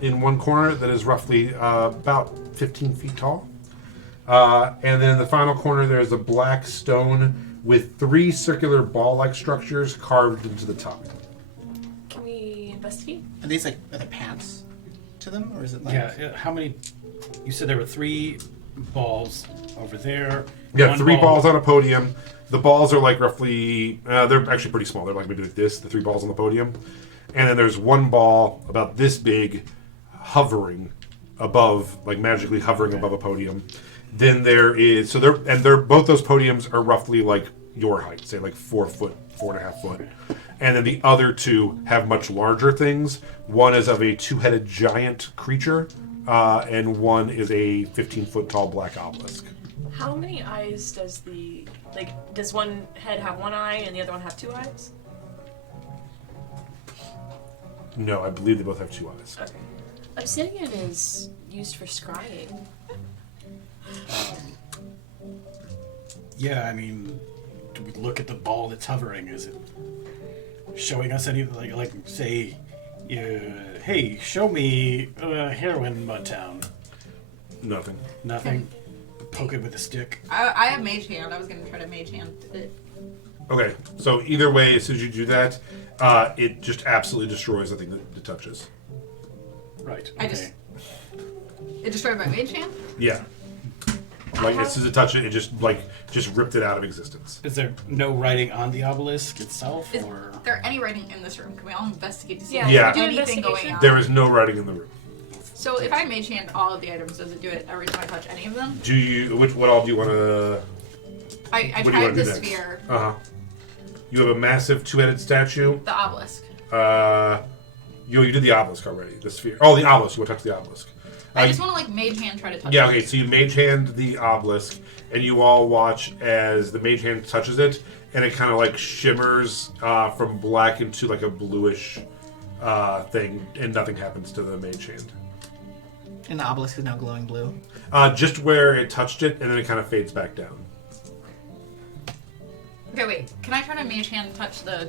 in one corner that is roughly about 15 feet tall. And then in the final corner, there's a black stone with 3 circular ball-like structures carved into the top. Can we investigate? Are these like are there paths to them, or is it like? Yeah, how many? You said there were 3 balls over there. Yeah, one 3 ball- balls on a podium. The balls are like roughly, they're actually pretty small. They're like maybe like this, the 3 balls on the podium. And then there's one ball about this big hovering above, like magically hovering above a podium. Then there is, they're both those podiums are roughly like your height, say like 4 foot, 4.5 foot. And then the other 2 have much larger things. One is of a 2-headed giant creature, and one is a 15-foot tall black obelisk. How many eyes does does one head have 1 eye and the other one have 2 eyes? No, I believe they both have 2 eyes. Okay. Obsidian is used for scrying. Yeah, I mean, do we look at the ball that's hovering? Is it showing us any like say, hey, show me heroin mud town? Nothing. Nothing. Poke it with a stick. I have mage hand. I was gonna try to mage hand it. Okay, so either way, as soon as you do that, it just absolutely destroys the thing that it touches. Right. It destroyed my mage hand? Yeah. Like, as soon as it touched it, it just ripped it out of existence. Is there no writing on the obelisk itself, Is or there any writing in this room? Can we all investigate to see Yeah, if Yeah. there's do anything going investigation. on? There is no writing in the room. So if I mage hand all of the items, does it do it every time I touch any of them? Do you? What all do you want to? I What do you tried want to the do next? sphere, You have a massive two-headed statue. the obelisk. You did the obelisk already. The sphere. Oh, the obelisk. You want to touch the obelisk? I just want to like mage hand try to touch Yeah. it. Okay. So you mage hand the obelisk, and you all watch as the mage hand touches it, and it kind of like shimmers from black into like a bluish thing, and nothing happens to the mage hand. And the obelisk is now glowing blue. Just where it touched it, and then it kind of fades back down. Okay, wait. Can I try to mage hand touch the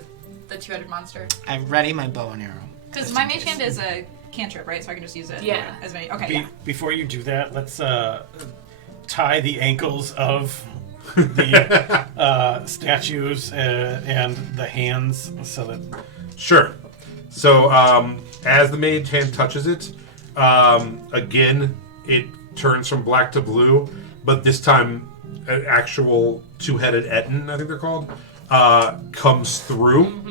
two-headed monster? I'm ready my bow and arrow. Because my mage hand is a cantrip, right? So I can just use it. Yeah. As many. Okay. Yeah. before you do that, let's tie the ankles of the statues and the hands so that. Sure. So as the mage hand touches it, again it turns from black to blue, but this time an actual two-headed Etten, I think they're called, comes through.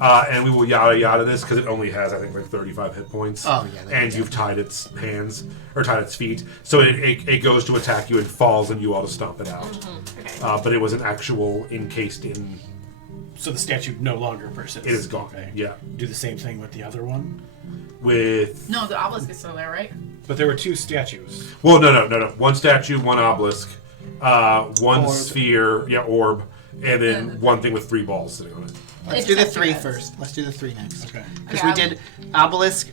And we will yada yada this because it only has, I think, like 35 hit points. Oh, yeah, And you've tied its hands, or tied its feet. So it goes to attack you and falls, and you ought to stomp it out. Okay. But it was an actual encased in. So the statue no longer persists. It is gone. Okay. Yeah. Do the same thing with the other one. With. No, the obelisk is still there, right? But there were two statues. Well, no. One statue, one obelisk, one Orb. sphere, orb, and then one thing with 3 balls sitting on it. Let's It do the just has 3 2 heads. first. Let's do the 3 next. Okay. Because Okay, we did obelisk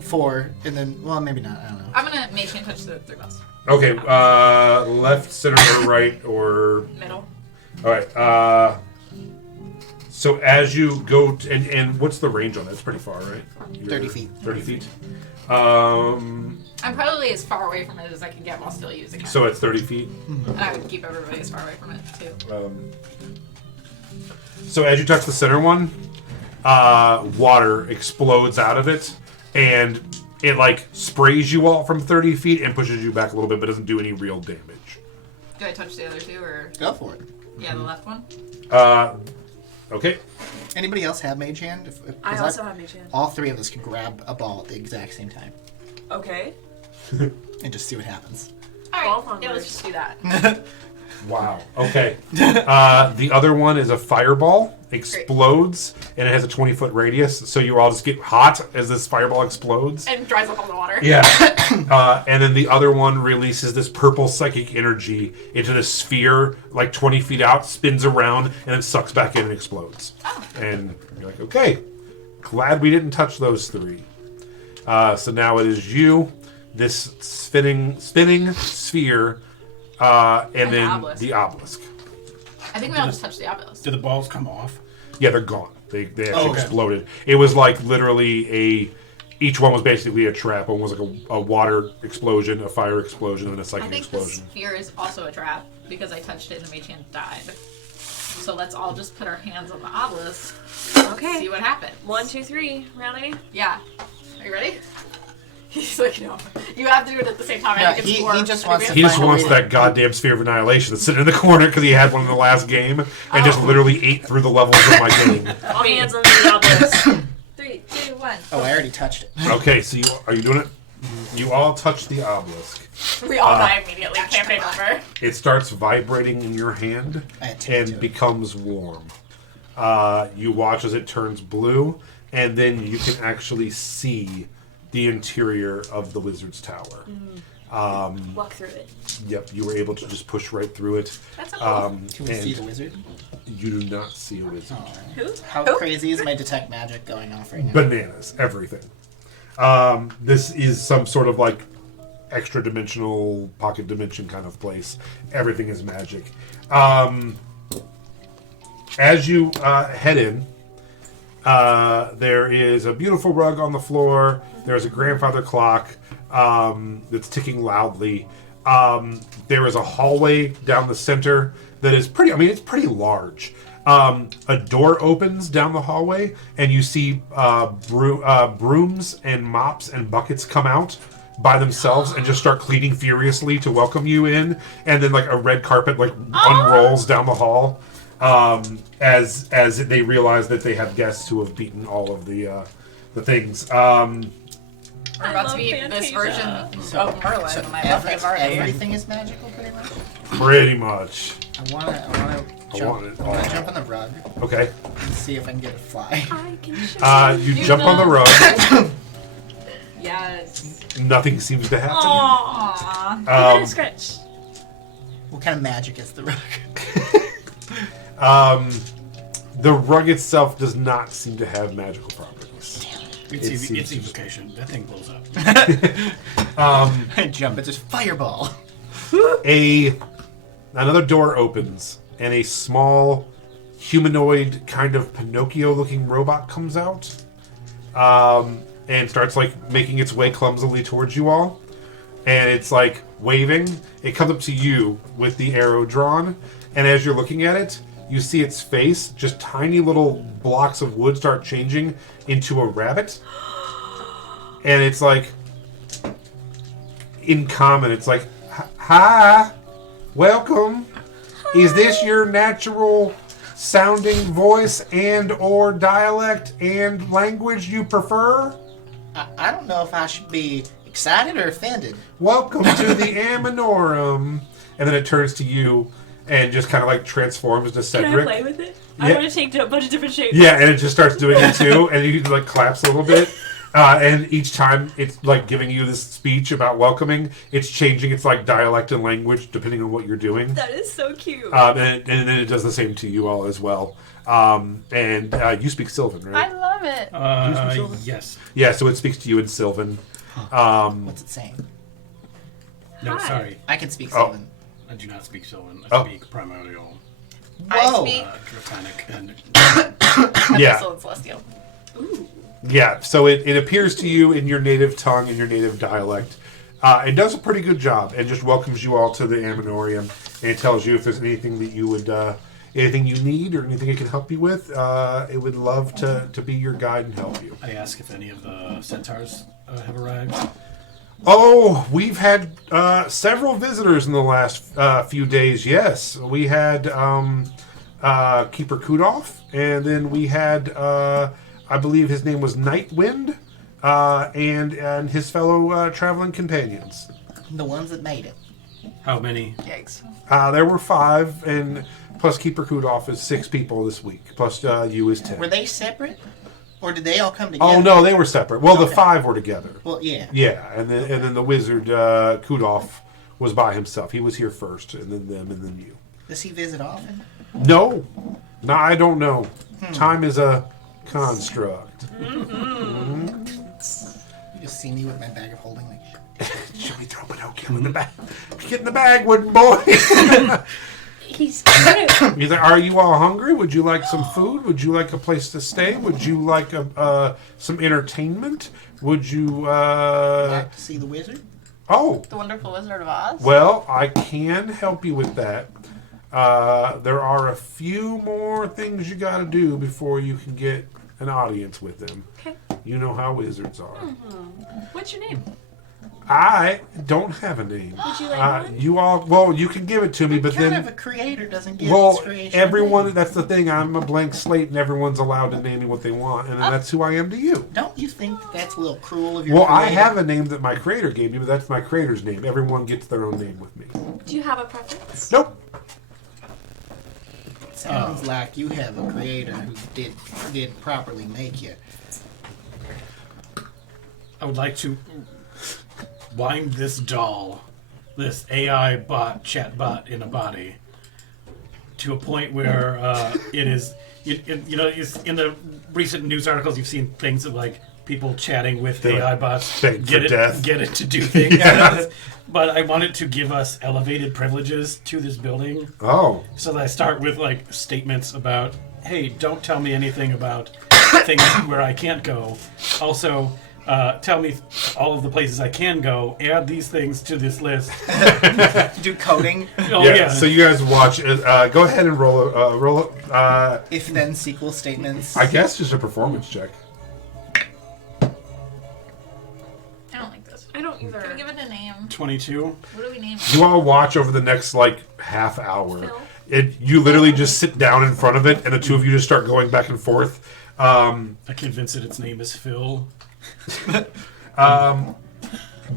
4, and then, well, maybe not. I don't know. I'm gonna mage hand touch the 3 balls. Okay, left, center, or right, or. Middle. Alright, so as you go, and what's the range on that? It's pretty far, right? 30 feet. 30 feet. I'm probably as far away from it as I can get while still using it. So it's 30 feet. And I would keep everybody as far away from it too. So as you touch the center one, water explodes out of it, and it like sprays you all from 30 feet and pushes you back a little bit, but doesn't do any real damage. Do I touch the other 2 or Go for it. yeah, the left one? Okay. Anybody else have mage hand? I also have mage hand. All 3 of us could grab a ball at the exact same time Okay. and just see what happens. Alright, Ball yeah, let's hunters. just do that. Wow. Okay. The other one is a fireball, explodes, and it has a 20-foot radius, so you all just get hot as this fireball explodes. And dries up all the water. Yeah. And then the other one releases this purple psychic energy into this sphere, like 20 feet out, spins around, and then sucks back in and explodes. Oh. And you're like, okay, glad we didn't touch those 3. So now it is you, this spinning sphere, and And the then obelisk. the obelisk. I think we all just touch the obelisk. Did the balls come off? Yeah, they're gone. They actually okay. exploded. It was like literally each one was basically a trap. One was like a water explosion, a fire explosion, and a I psychic think the explosion. sphere is also a trap because I touched it and the mage hand died. So let's all just put our hands on the obelisk, see Okay. what happens. 1, 2, 3. Ready? Yeah. Are you ready? He's like, no. You have to do it at the same time. No, I think it's he more just wants to He just Find a wants way to- that goddamn sphere of annihilation that's sitting in the corner because he had one in the last game and just literally ate through the levels of my game. All hands on the obelisk. 3, 2, 1. Oh, I already touched it. Okay, so are you doing it? You all touch the obelisk. We all die immediately. Campaign over. It starts vibrating in your hand I had two and to it. becomes warm. You watch as it turns blue, and then you can actually see the interior of the wizard's tower. Walk through it. Yep, you were able to just push right through it. That's a cool. Can we see the wizard? You do not see a wizard. Who? How Who? crazy is my detect magic going off right now? Bananas, everything. This is some sort of like extra dimensional pocket dimension kind of place. Everything is magic. As you head in, There is a beautiful rug on the floor. There's a grandfather clock that's ticking loudly. There is a hallway down the center that is pretty, it's pretty large. A door opens down the hallway, and you see brooms and mops and buckets come out by themselves and just start cleaning furiously to welcome you in. And then, like, a red carpet, like, unrolls down the hall as they realize that they have guests who have beaten all of the things. We're about to be this version of Merlin. So and I love it already. everything is magical, pretty much. Pretty much. I wanna jump on the rug Okay. and see if I can get it fly. I can You jump on the rug. Yes. Nothing seems to happen. Aww. Aww. Scratch. What kind of magic is the rug? The rug itself does not seem to have magical properties. It's evocation. That thing blows up. I jump, it's just fireball. Another door opens, and a small humanoid kind of Pinocchio-looking robot comes out, and starts like making its way clumsily towards you all. And it's like waving. It comes up to you with the arrow drawn, and as you're looking at it, you see its face, just tiny little blocks of wood start changing into a rabbit. And it's like, in common, it's like, hi, welcome. Is this your natural sounding voice and or dialect and language you prefer? I don't know if I should be excited or offended. Welcome to the Amonorim. And then it turns to you and just kind of like transforms to Cedric. Can I play with it? I Yeah. want to take a bunch of different shapes. Yeah, and it just starts doing it too, and you like claps a little bit. And each time it's like giving you this speech about welcoming, it's changing its like dialect and language depending on what you're doing. That is so cute. And then it does the same to you all as well. And you speak Sylvan, right? I love it. Yes. Yeah, so it speaks to you in Sylvan. What's it saying? No, Hi. sorry. I can speak Oh. Sylvan. I do not speak Sylvan. I Oh. speak primordial, Whoa! speak- Draconic, and Yeah. So it's Celestial. Yeah, so it appears to you in your native tongue, in your native dialect. It does a pretty good job and just welcomes you all to the Amonorium, and it tells you if there's anything that you would, anything you need or anything it can help you with. It would love to be your guide and help you. I ask if any of the centaurs have arrived. Oh, we've had several visitors in the last few days. Yes, we had Keeper Kudoff, and then we had I believe his name was Nightwind, and his fellow traveling companions. The ones that made it. How many? Yikes. There were 5, and plus Keeper Kudoff is 6 people this week. Plus you is 10. Were they separate? Or did they all come together? Oh no, they were separate. Well, the Okay. 5 were together. Well, yeah. Yeah, and then the wizard Kudoff was by himself. He was here first, and then them, and then you. Does he visit often? No, I don't know. Time is a construct. You just see me with my bag of holding, like, Should we throw Pinocchio in the bag? Get in the bag, wooden boy. He's cute. He's like, are you all hungry? Would you like some food? Would you like a place to stay? Would you like some entertainment? Would you? like to see the wizard? Oh, The Wonderful Wizard of Oz. well, I can help you with that. There are a few more things you got to do before you can get an audience with them. Okay. You know how wizards are. What's your name? I don't have a name. Would you like one? You all, well, you can give it to me, but What kind then, of a creator doesn't give well, inspiration? everyone, that's the thing. I'm a blank slate, and everyone's allowed to name me what they want, and then that's who I am to you. Don't you think that's a little cruel of your Well, I creator? have a name that my creator gave me, but that's my creator's name. Everyone gets their own name with me. Do you have a preference? Nope. Sounds like you have a creator who did properly make you. I would like to wind this doll, this AI bot, chat bot in a body, to a point where it is, you know, it's in the recent news articles you've seen things of like people chatting with They're AI like, bots, "Beg for death." get it to do things. Yeah. But I wanted to give us elevated privileges to this building, Oh. so that I start with like statements about, hey, don't tell me anything about things where I can't go. Also, tell me all of the places I can go. Add these things to this list. Do coding. Oh, Yeah. yeah. So you guys watch. Go ahead and roll. If then sequel statements. I guess just a performance check. I don't like this. I don't Can we either. give it a name? 22. What do we name it? You all watch over the next half hour. Phil? You literally just sit down in front of it, and the two of you just start going back and forth. I convinced it its name is Phil.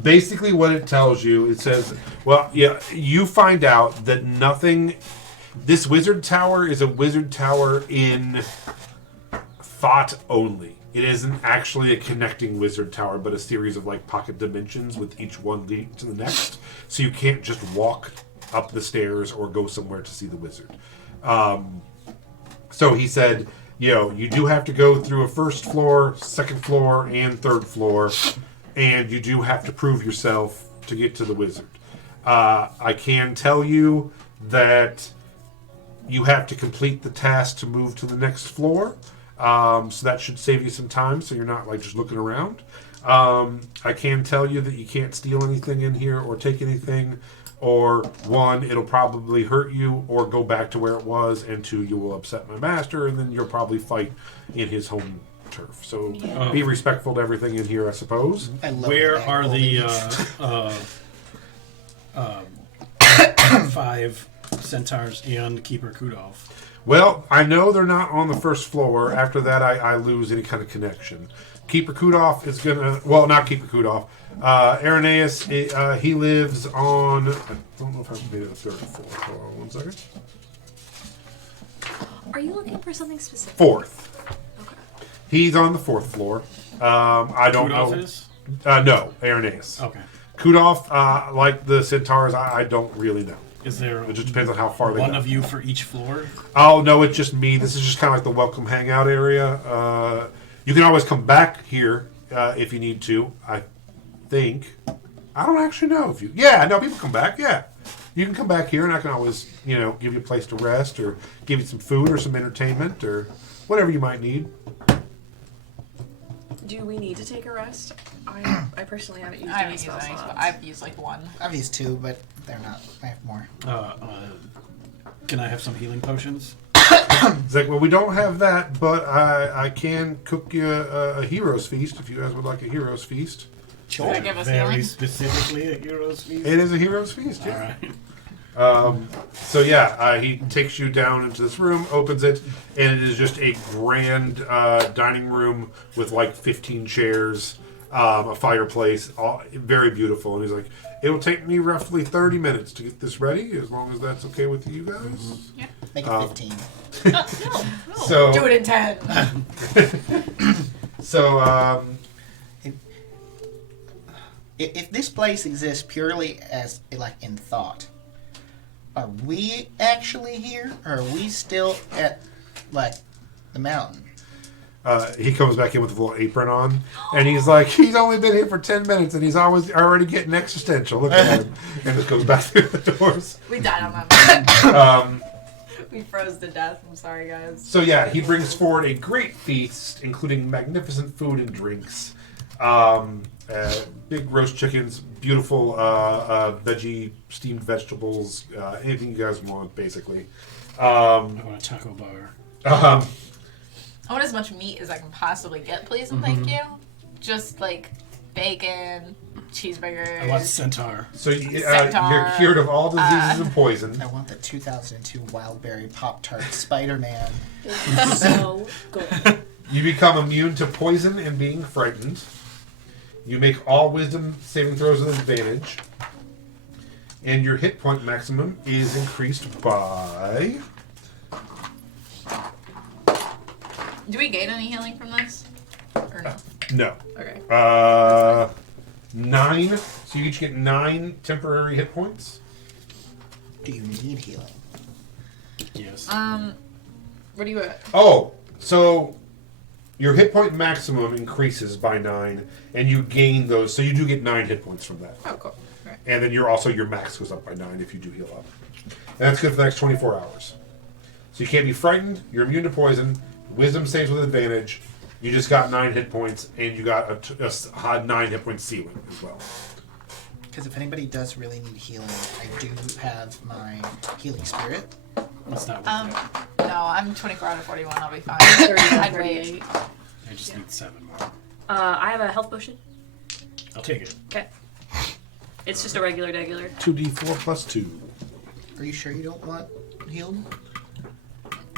Basically, what it tells you, it says, well, yeah, you find out that nothing. This wizard tower is a wizard tower in thought only. It isn't actually a connecting wizard tower, but a series of pocket dimensions with each one leading to the next. So you can't just walk up the stairs or go somewhere to see the wizard. So he said, you do have to go through a first floor, second floor, and third floor, and you do have to prove yourself to get to the wizard. I can tell you that you have to complete the task to move to the next floor. So that should save you some time, so you're not just looking around. I can tell you that you can't steal anything in here or take anything, or one, it'll probably hurt you or go back to where it was, and two, you will upset my master, and then you'll probably fight in his home turf. So be respectful to everything in here, I suppose. I love Where that are holding. the 5 centaurs and Keeper Kudolf? Well, I know they're not on the first floor. After that, I lose any kind of connection. Keeper Kudolf is gonna... Well, not Keeper Kudolf. Irenaeus, he lives on... I don't know if I've made it a third or fourth. Hold on 1 second. Are you looking for something specific? Fourth. Okay. He's on the 4th floor. I don't Kudolf know... is? No, Irenaeus. Okay. Kudolf, like the centaurs, I don't really know. Is there It just depends on how far they one go. of you for each floor? Oh, no, it's just me. This is just kind of like the welcome hangout area. You can always come back here if you need to, I think. I don't actually know if you... Yeah, no, people come back, yeah. You can come back here, and I can always, give you a place to rest, or give you some food, or some entertainment, or whatever you might need. Do we need to take a rest? I personally haven't used I haven't any used spell any. slots. I've used one. I've used 2, but they're not. I have more. Can I have some healing potions? It's like, well, we don't have that, but I can cook you a hero's feast if you guys would like a hero's feast. Should I give us Very healing? specifically a hero's feast? It is a hero's feast, All yeah. right. So yeah, he takes you down into this room, opens it, and it is just a grand dining room with 15 chairs, a fireplace, all very beautiful. And he's like, "It will take me roughly 30 minutes to get this ready, as long as that's okay with you guys." Mm-hmm. Yeah. Make it 15. No. So Do it in 10. so If this place exists purely as in thought, are we actually here, or are we still at the mountain? he comes back in with a little apron on, and he's like, he's only been here for 10 minutes, and he's already getting existential. Look at him. And just goes back through the doors. We died on that one. Um, We froze to death. I'm sorry, guys. So yeah, he brings forward a great feast, including magnificent food and drinks, big roast chickens, beautiful veggie steamed vegetables, anything you guys want, basically. I want a taco bar. Um, I want as much meat as I can possibly get, please, and thank you. Just bacon, cheeseburgers. I want centaur. so you're Centaur, cured of all diseases and poison. I want the 2002 Wildberry Pop-Tart Spider-Man. So good. You become immune to poison and being frightened. You make all wisdom saving throws with advantage. And your hit point maximum is increased by... Do we gain any healing from this? Or no? No. Okay. 9. So you each get 9 temporary hit points. Do you need healing? Yes. What do you at? Oh, so your hit point maximum increases by 9, and you gain those. So you do get 9 hit points from that. Oh, cool. Right. And then your max goes up by 9 if you do heal up. And that's good for the next 24 hours. So you can't be frightened. You're immune to poison. Wisdom saves with advantage. You just got 9 hit points, and you got a 9 hit point ceiling as well. Because if anybody does really need healing, I do have my healing spirit. That's not No, I'm 24 out of 41. I'll be fine. 30 I'd wait. 38. I just need 7 more. I have a health potion. I'll take it. Okay. It's just a regular. 2d4 plus 2. Are you sure you don't want healed?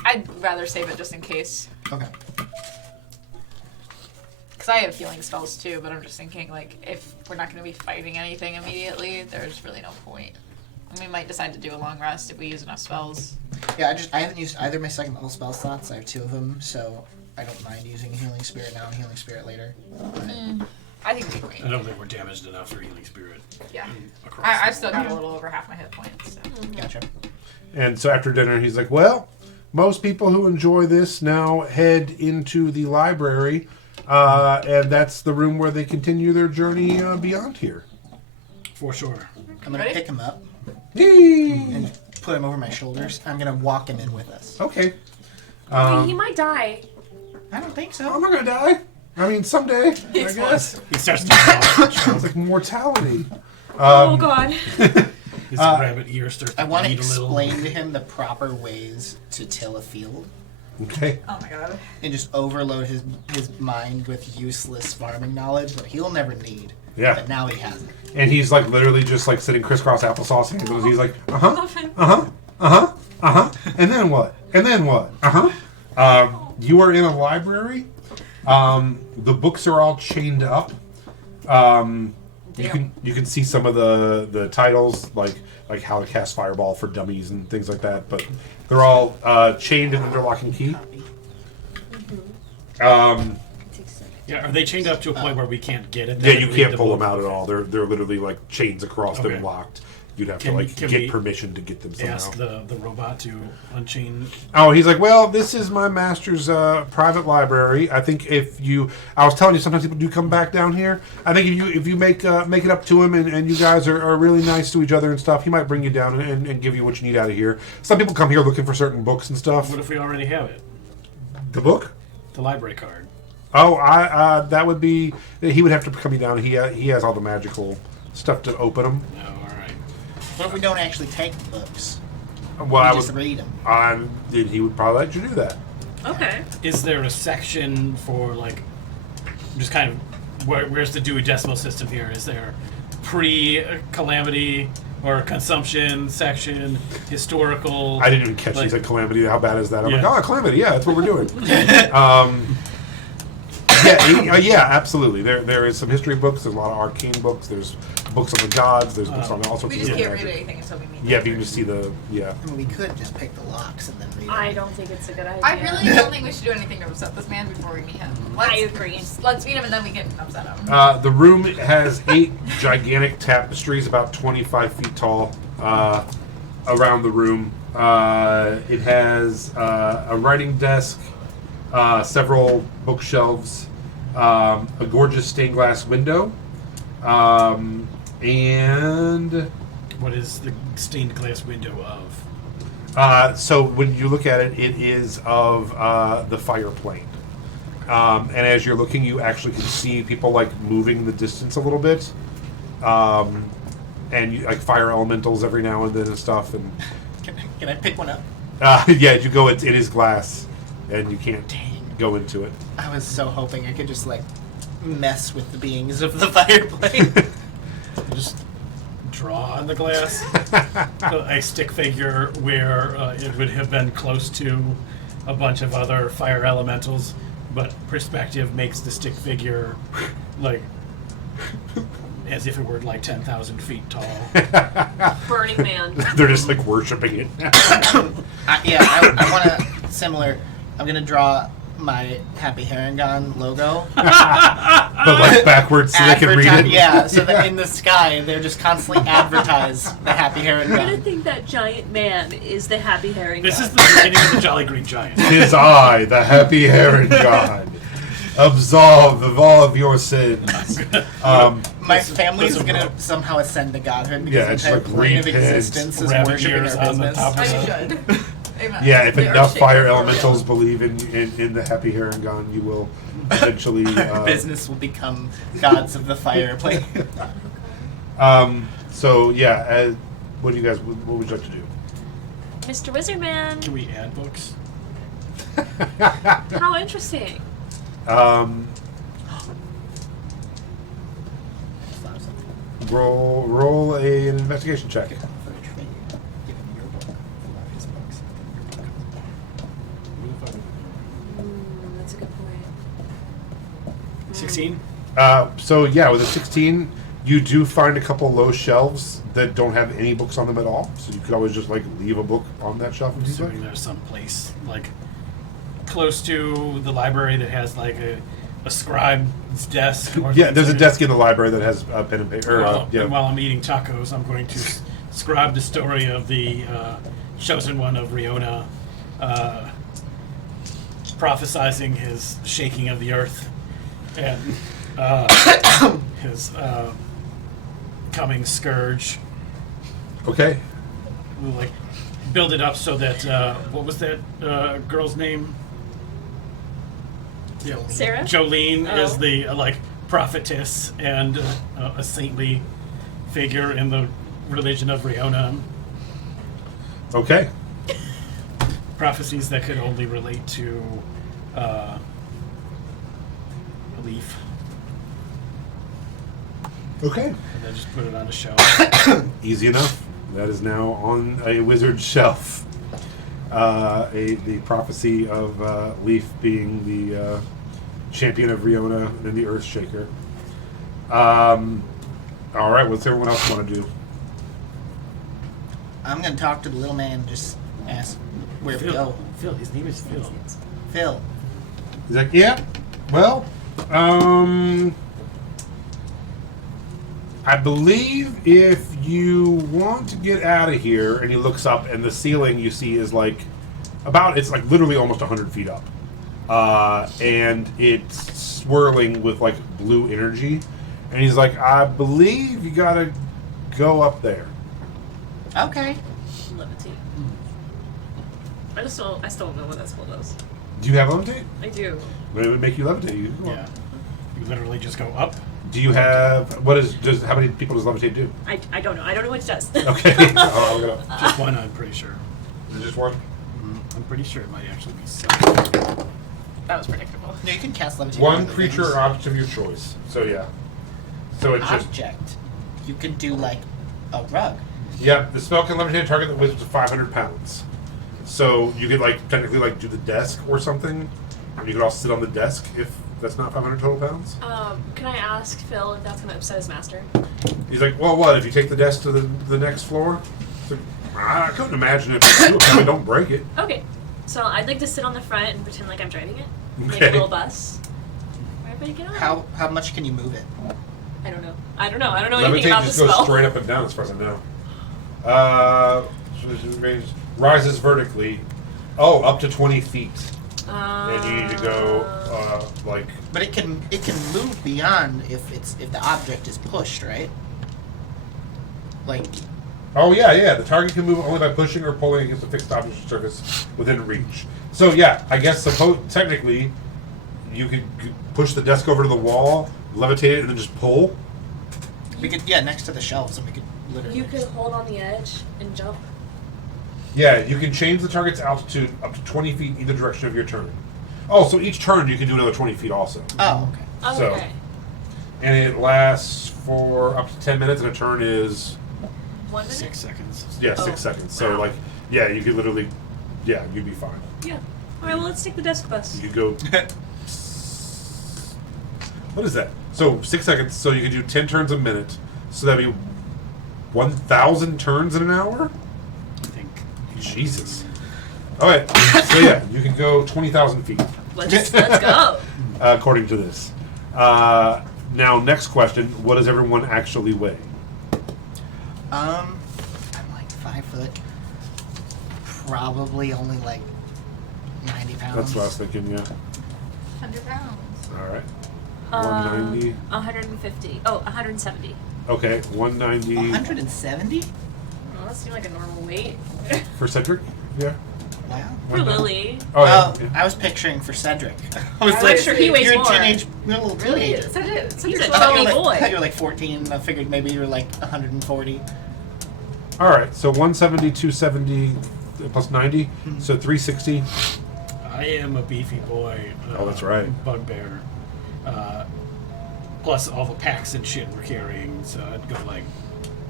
I'd rather save it just in case. Okay. Because I have healing spells too, but I'm just thinking, like, if we're not going to be fighting anything immediately, there's really no point. And we might decide to do a long rest if we use enough spells. Yeah, I haven't used either of my second level spell slots. I have 2 of them, so I don't mind using a healing spirit now and healing spirit later. I think it'd be great. I don't think we're damaged enough for healing spirit. Yeah. Across I've still got a little over half my hit points. So. Gotcha. And so after dinner, he's like, well, most people who enjoy this now head into the library, and that's the room where they continue their journey beyond here. For sure. I'm going to pick him up Yay! and put him over my shoulders. I'm going to walk him in with us. Okay. He might die. I don't think I'm so. not going to die. I mean, someday, I guess. He starts to talk. It's like mortality. Oh God. His rabbit ear starts to I want to bleed a little. explain to him the proper ways to till a field Okay. Oh my god. and just overload his mind with useless farming knowledge that he'll never need. Yeah. But now he has it. And he's like literally just like sitting crisscross applesauce hands. And he's like, and then what? And then what? You are in a library. The books are all chained up. You can see some of the titles like how to cast fireball for dummies and things like that, but they're all chained and under lock and key. Yeah, are they chained up to a point where we can't get it? Yeah, you can't pull them out at all. They're literally like chains across Okay. them locked. You'd have Can to like we get permission to get them somehow. Ask the robot to unchain. Oh, he's like, well, this is my master's private library. I think I was telling you, sometimes people do come back down here. I think if you make it up to him and you guys are really nice to each other and stuff, he might bring you down and give you what you need out of here. Some people come here looking for certain books and stuff. What if we already have it? The book? The library card. Oh, that would be. He would have to come you down. He has all the magical stuff to open them. No, all right. What if we don't actually take the books? Well, We I just would. read them. He would probably let you do that. Okay. Is there a section for like, just kind of, where's the Dewey Decimal System here? Is there pre-calamity or consumption section, historical? I didn't even catch. He said calamity. How bad is that? I'm Yeah. like, oh, calamity. Yeah, that's what we're doing. Yeah, absolutely. There is some history books. There's a lot of arcane books. There's books on the gods. There's books on all sorts We of just different can't read magic. anything until we meet Yeah, them. but you can just see the I mean, we could just pick the locks and then read them. I don't think it's a good idea. I really don't think we should do anything to upset this man before we meet him. I agree. Let's meet him and then we can upset him. The room has 8 gigantic tapestries, about 25 feet tall, around the room. It has a writing desk, several bookshelves, a gorgeous stained glass window, and What is the stained glass window of? so when you look at it, it is of the fire plane. And as you're looking, you actually can see people like moving the distance a little bit, and you, like fire elementals every now and then and stuff. And Can I pick one up? yeah, you go. It is glass, and you can't go into it. I was so hoping I could just like mess with the beings of the fireplace. Just draw on the glass a stick figure where it would have been close to a bunch of other fire elementals, but perspective makes the stick figure like as if it were like 10,000 feet tall. Burning Man. They're just like worshiping it. I want a similar. I'm gonna draw my Happy Harangon logo. But like backwards so they can read it. Yeah, so that in the sky they're just constantly advertise the Happy I'm gonna Harangon. think that giant man is the happy herring. This guy. is the beginning of the Jolly Green Giant. Tis I, the happy heron god, absolve of all of your sins. My family's gonna somehow ascend to godhood because Yeah, the it's entire like plane of green pants, existence is rabbit worshiping ears our on the business. top Oh, of you should. Amen. Yeah, if They are enough shaking fire for real. elementals believe in the happy heron god, you will potentially. Business will become gods of the fireplace. So yeah, what do you guys? What would you like to do? Mr. Wizardman. Can we add books? How interesting. Roll an investigation check. That's a good point. 16. So yeah, with a 16, you do find a couple low shelves that don't have any books on them at all. So you could always just like leave a book on that shelf. If you'd like. Assuming there's some place like close to the library that has like a scribe's desk. Or Yeah, there's a something. desk in the library that has a pen and paper. And while I'm eating tacos, I'm going to scribe the story of the chosen one of Riona, prophesizing his shaking of the earth and his coming scourge. Okay. We'll like build it up so that what was that girl's name? Sarah? Jolene Oh. is the like prophetess and a saintly figure in the religion of Riona. Okay. Prophecies that could only relate to a leaf. Okay. And then just put it on a shelf. Easy enough. That is now on a wizard's shelf. The prophecy of Leaf being the champion of Riona and the Earth Shaker. All right, what's everyone else want to do? I'm gonna talk to the little man and just ask where to go. Phil, his name is Phil. Phil. He's like, yeah, well, I believe if you want to get out of here, and he looks up, and the ceiling you see is like it's like literally almost 100 feet up, and it's swirling with like blue energy, and he's like, I believe you gotta go up there. Okay. Levitate. I still don't know what that spell does. Do you have levitate? I do. But it would make you levitate. You can go Yeah. up. You literally just go up. Do you have how many people does levitate do? I don't know. I don't know what it does. Okay, I'll look it up. Just one, I'm pretty sure. Is it just one? I'm pretty sure it might actually be seven. That was predictable. No, you can cast levitate. One on other creature things. or object of your choice. So yeah. So it's just Object. You can do like a rug. yeah. The spell can levitate a target that weighs up to 500 pounds. So you could like technically like do the desk or something, and you could all sit on the desk if that's not 500 total pounds. Can I ask Phil if that's gonna upset his master? He's like, well, what if you take the desk to the next floor? It's like, I couldn't imagine if you do it, probably don't break it. Okay. So I'd like to sit on the front and pretend like I'm driving it. Make Okay. a little bus. Everybody get on. How much can you move it? I don't know. I don't know anything Levitate about just the goes spell. straight up and down as far as I know. So this is range rises vertically. Oh, up to 20 feet. And you need to go like. But it can move beyond if the object is pushed, right? Like Oh yeah. The target can move only by pushing or pulling against a fixed object or surface within reach. So yeah, I guess technically, you could push the desk over to the wall, levitate it, and then just pull. we could next to the shelves and we could literally. You could hold on the edge and jump. Yeah, you can change the target's altitude up to 20 feet either direction of your turn. Oh, so each turn you can do another 20 feet also. Oh, okay. Oh, So- okay. And it lasts for up to 10 minutes, and a turn is 1 minute? 6 seconds. 6 seconds. So Wow. like, yeah, you could literally, you'd be fine. Yeah. Alright, well, let's take the desk bus. You could go. What is that? So 6 seconds. So you could do 10 turns a minute. So that'd be 1,000 turns in an hour. I think. Jesus. All right. So yeah, you can go 20,000 feet Let's go. according to this. Now, next question: what does everyone actually weigh? I'm like 5 foot. Probably only like 90 pounds. That's what I was thinking. Yeah. 100 pounds. All right. 190. 150. Oh, 170. Okay, 190 170? Oh, that seems like a normal weight. for Cedric. Yeah. Wow. For Lily. Oh, yeah. Well, I was picturing for Cedric. I was I'm like, sure he weighs you're more. a little Really? teenager. He's a I thought chubby you were boy. I thought you were like 14. I figured maybe you were like 140. All right, so 170, 270 plus 90, so 360. I am a beefy boy. Oh, that's right. Bugbear. Plus all the packs and shit we're carrying, so I'd go like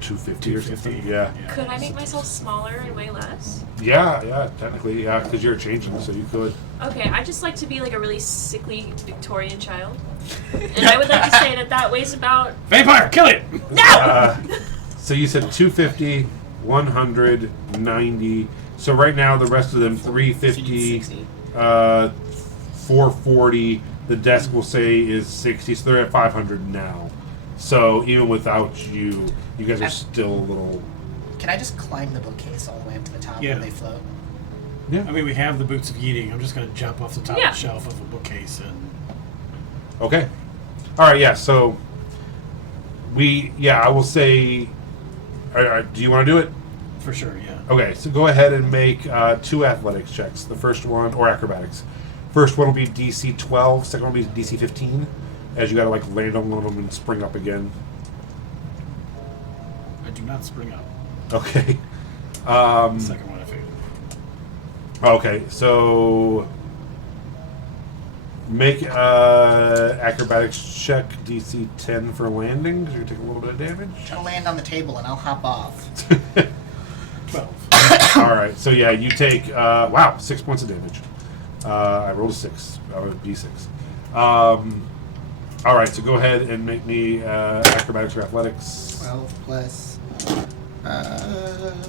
250 or 250. something. Yeah. Could I make myself smaller and weigh less? Yeah, technically, yeah, because you're changing, so you could. Okay, I just like to be like a really sickly Victorian child. And I would like to say that weighs about... Vampire, kill it! No! So you said 250, 100, 90. So right now the rest of them 350, 60. 440. The desk will say is 60, so they're at 500 now. So even without you, you guys are still a little. Can I just climb the bookcase all the way up to the top Yeah. where they float? Yeah. I mean, we have the boots of yeeting. I'm just gonna jump off the top Yeah. of the shelf of a bookcase and. Okay. All right. Yeah. So I will say. Do you want to do it? For sure, yeah. Okay. So go ahead and make 2 athletics checks. The first one, or acrobatics. First one will be DC 12. Second one will be DC 15. As you got to like land on one of them and spring up again. I do not spring up. Okay. The second one I figured. Okay. So make acrobatics check DC 10 for landing because you're gonna take a little bit of damage. Try to land on the table and I'll hop off. 12. All right. So yeah, you take 6 points of damage. I rolled a 6. D6. All right. So go ahead and make me acrobatics or athletics. 12 plus.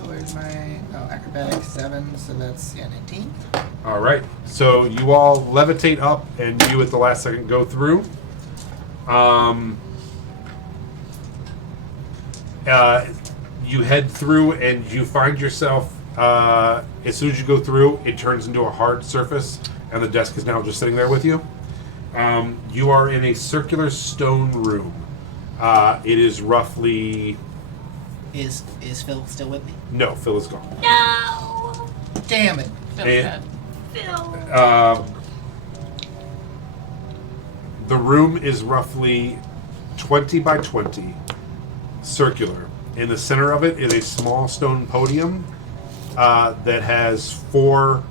Where's my. Oh, acrobatics 7, so that's 19. All right. So you all levitate up, and you at the last second go through. You head through, and you find yourself. As soon as you go through, it turns into a hard surface, and the desk is now just sitting there with you. You are in a circular stone room. It is roughly. Is Phil still with me? No, Phil is gone. No! Damn it. Feels And- good. Phil. The room is roughly 20 by 20, circular. In the center of it is a small stone podium that has 4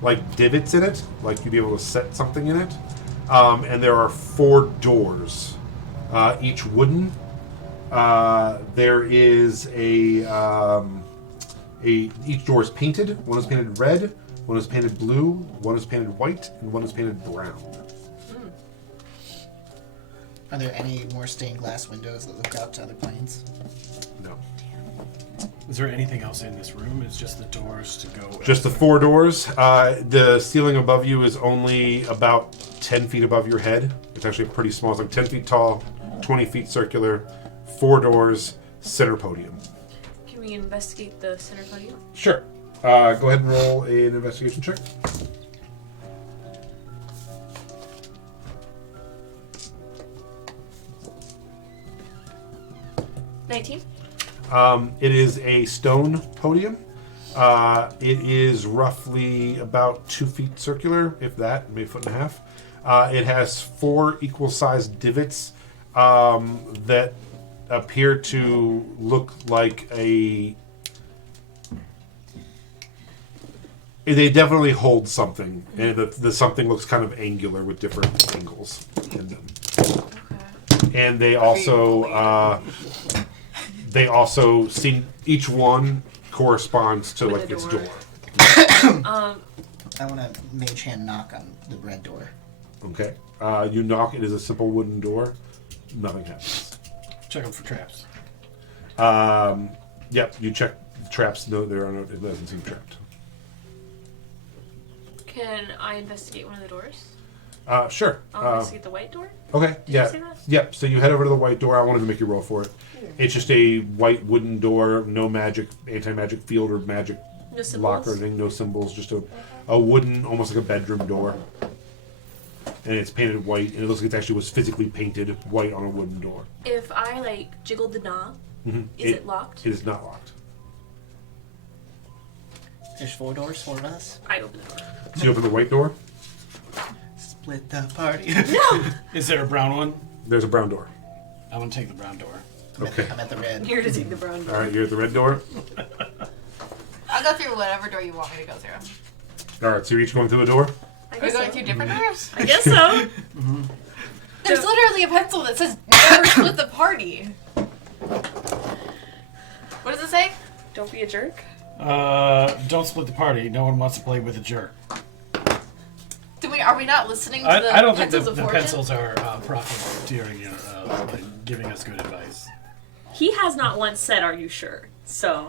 like divots in it, like you'd be able to set something in it. And there are 4 doors, each wooden. There is each door is painted. One is painted red, one is painted blue, one is painted white, and one is painted brown. Are there any more stained glass windows that look out to other planes? No. Is there anything else in this room? It's just the doors to go. Just the 4 doors. The ceiling above you is only about 10 feet above your head. It's actually pretty small. It's like 10 feet tall, 20 feet circular, 4 doors, center podium. Can we investigate the center podium? Sure. Go ahead and roll an investigation check. It is a stone podium. It is roughly about 2 feet circular, if that, maybe 1.5 feet. It has 4 equal-sized divots that appear to look like a... They definitely hold something, and the something looks kind of angular with different angles in them. Okay. And they also seem each one corresponds to With like a its door. door. I want to mage hand knock on the red door. Okay. You knock. It is a simple wooden door. Nothing happens. Check them for traps. Yep. You check the traps. No, there are no. It doesn't seem trapped. Can I investigate one of the doors? Sure. I'll investigate the white door? Okay. Did Yeah. you say that? Yep. So you head over to the white door. I wanted to make you roll for it. It's just a white wooden door. No magic, anti-magic field or magic No symbols? lock or anything. No symbols. Just a wooden, almost like a bedroom door. And it's painted white, and it looks like it actually was physically painted white on a wooden door. If I, like, jiggled the knob, is it locked? It is not locked. There's 4 doors, 4 of us. I open the door. So you open the white door. Split the party. Is there a brown one? There's a brown door. I'm gonna take the brown door. Okay. I'm at the red. Here to take the brown All door. right, you're at the red door. I'll go through whatever door you want me to go through. All right, so you're each going through a door. I Are we guess going so. through different doors? I guess so. There's literally a pencil that says never split the party. What does it say? Don't be a jerk. Don't split the party. No one wants to play with a jerk. Are we not listening to the I don't think pencils the of fortune? pencils are profiteering, like giving us good advice. He has not once said, "Are you sure?" So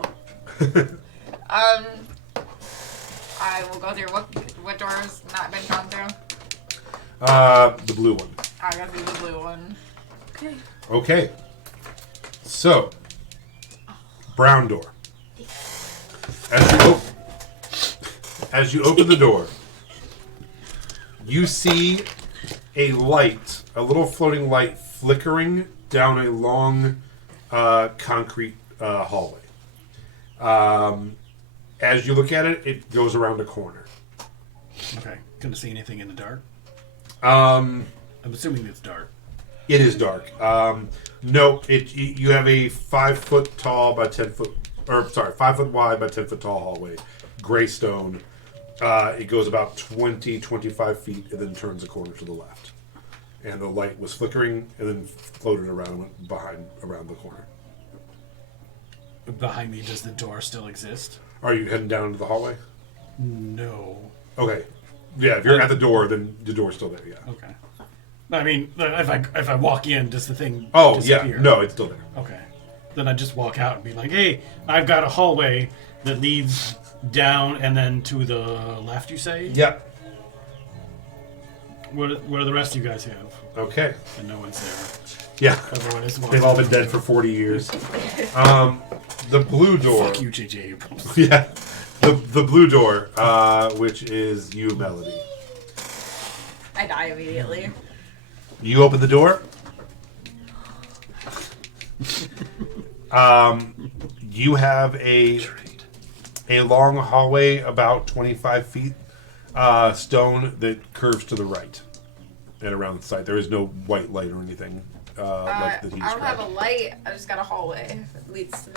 I will go through what door has not been gone through? The blue one. I go through the blue one. okay. Okay. So, brown door. As you open the door, you see a light, a little floating light flickering down a long concrete hallway. As you look at it, it goes around a corner. Okay. Couldn't see anything in the dark. Um, I'm assuming it's dark. It is dark. No, you have a 5 foot tall by 10 foot, 5 foot wide by 10 foot tall hallway, gray stone. It goes about 20, 25 feet and then turns a corner to the left. And the light was flickering and then floated around and went around the corner. Behind me, does the door still exist? Are you heading down to the hallway? No. Okay. Yeah, if you're at the door, then the door's still there, yeah. Okay. I mean, if I walk in, does the thing Oh, disappear? yeah. No, it's still there. Okay. Then I just walk out and be like, hey, I've got a hallway that leads down and then to the left, you say? Yep. What do the rest of you guys have? Okay. And no one's there. Yeah. Everyone is They've all been dead for 40 years. The blue door. Fuck you, J.J. Abrams. Yeah. The blue door, which is you, Melody. I die immediately. You open the door. You have a long hallway about 25 feet, stone that curves to the right and around the side. There is no white light or anything like that he I don't have described. a light. I just got a hallway that leads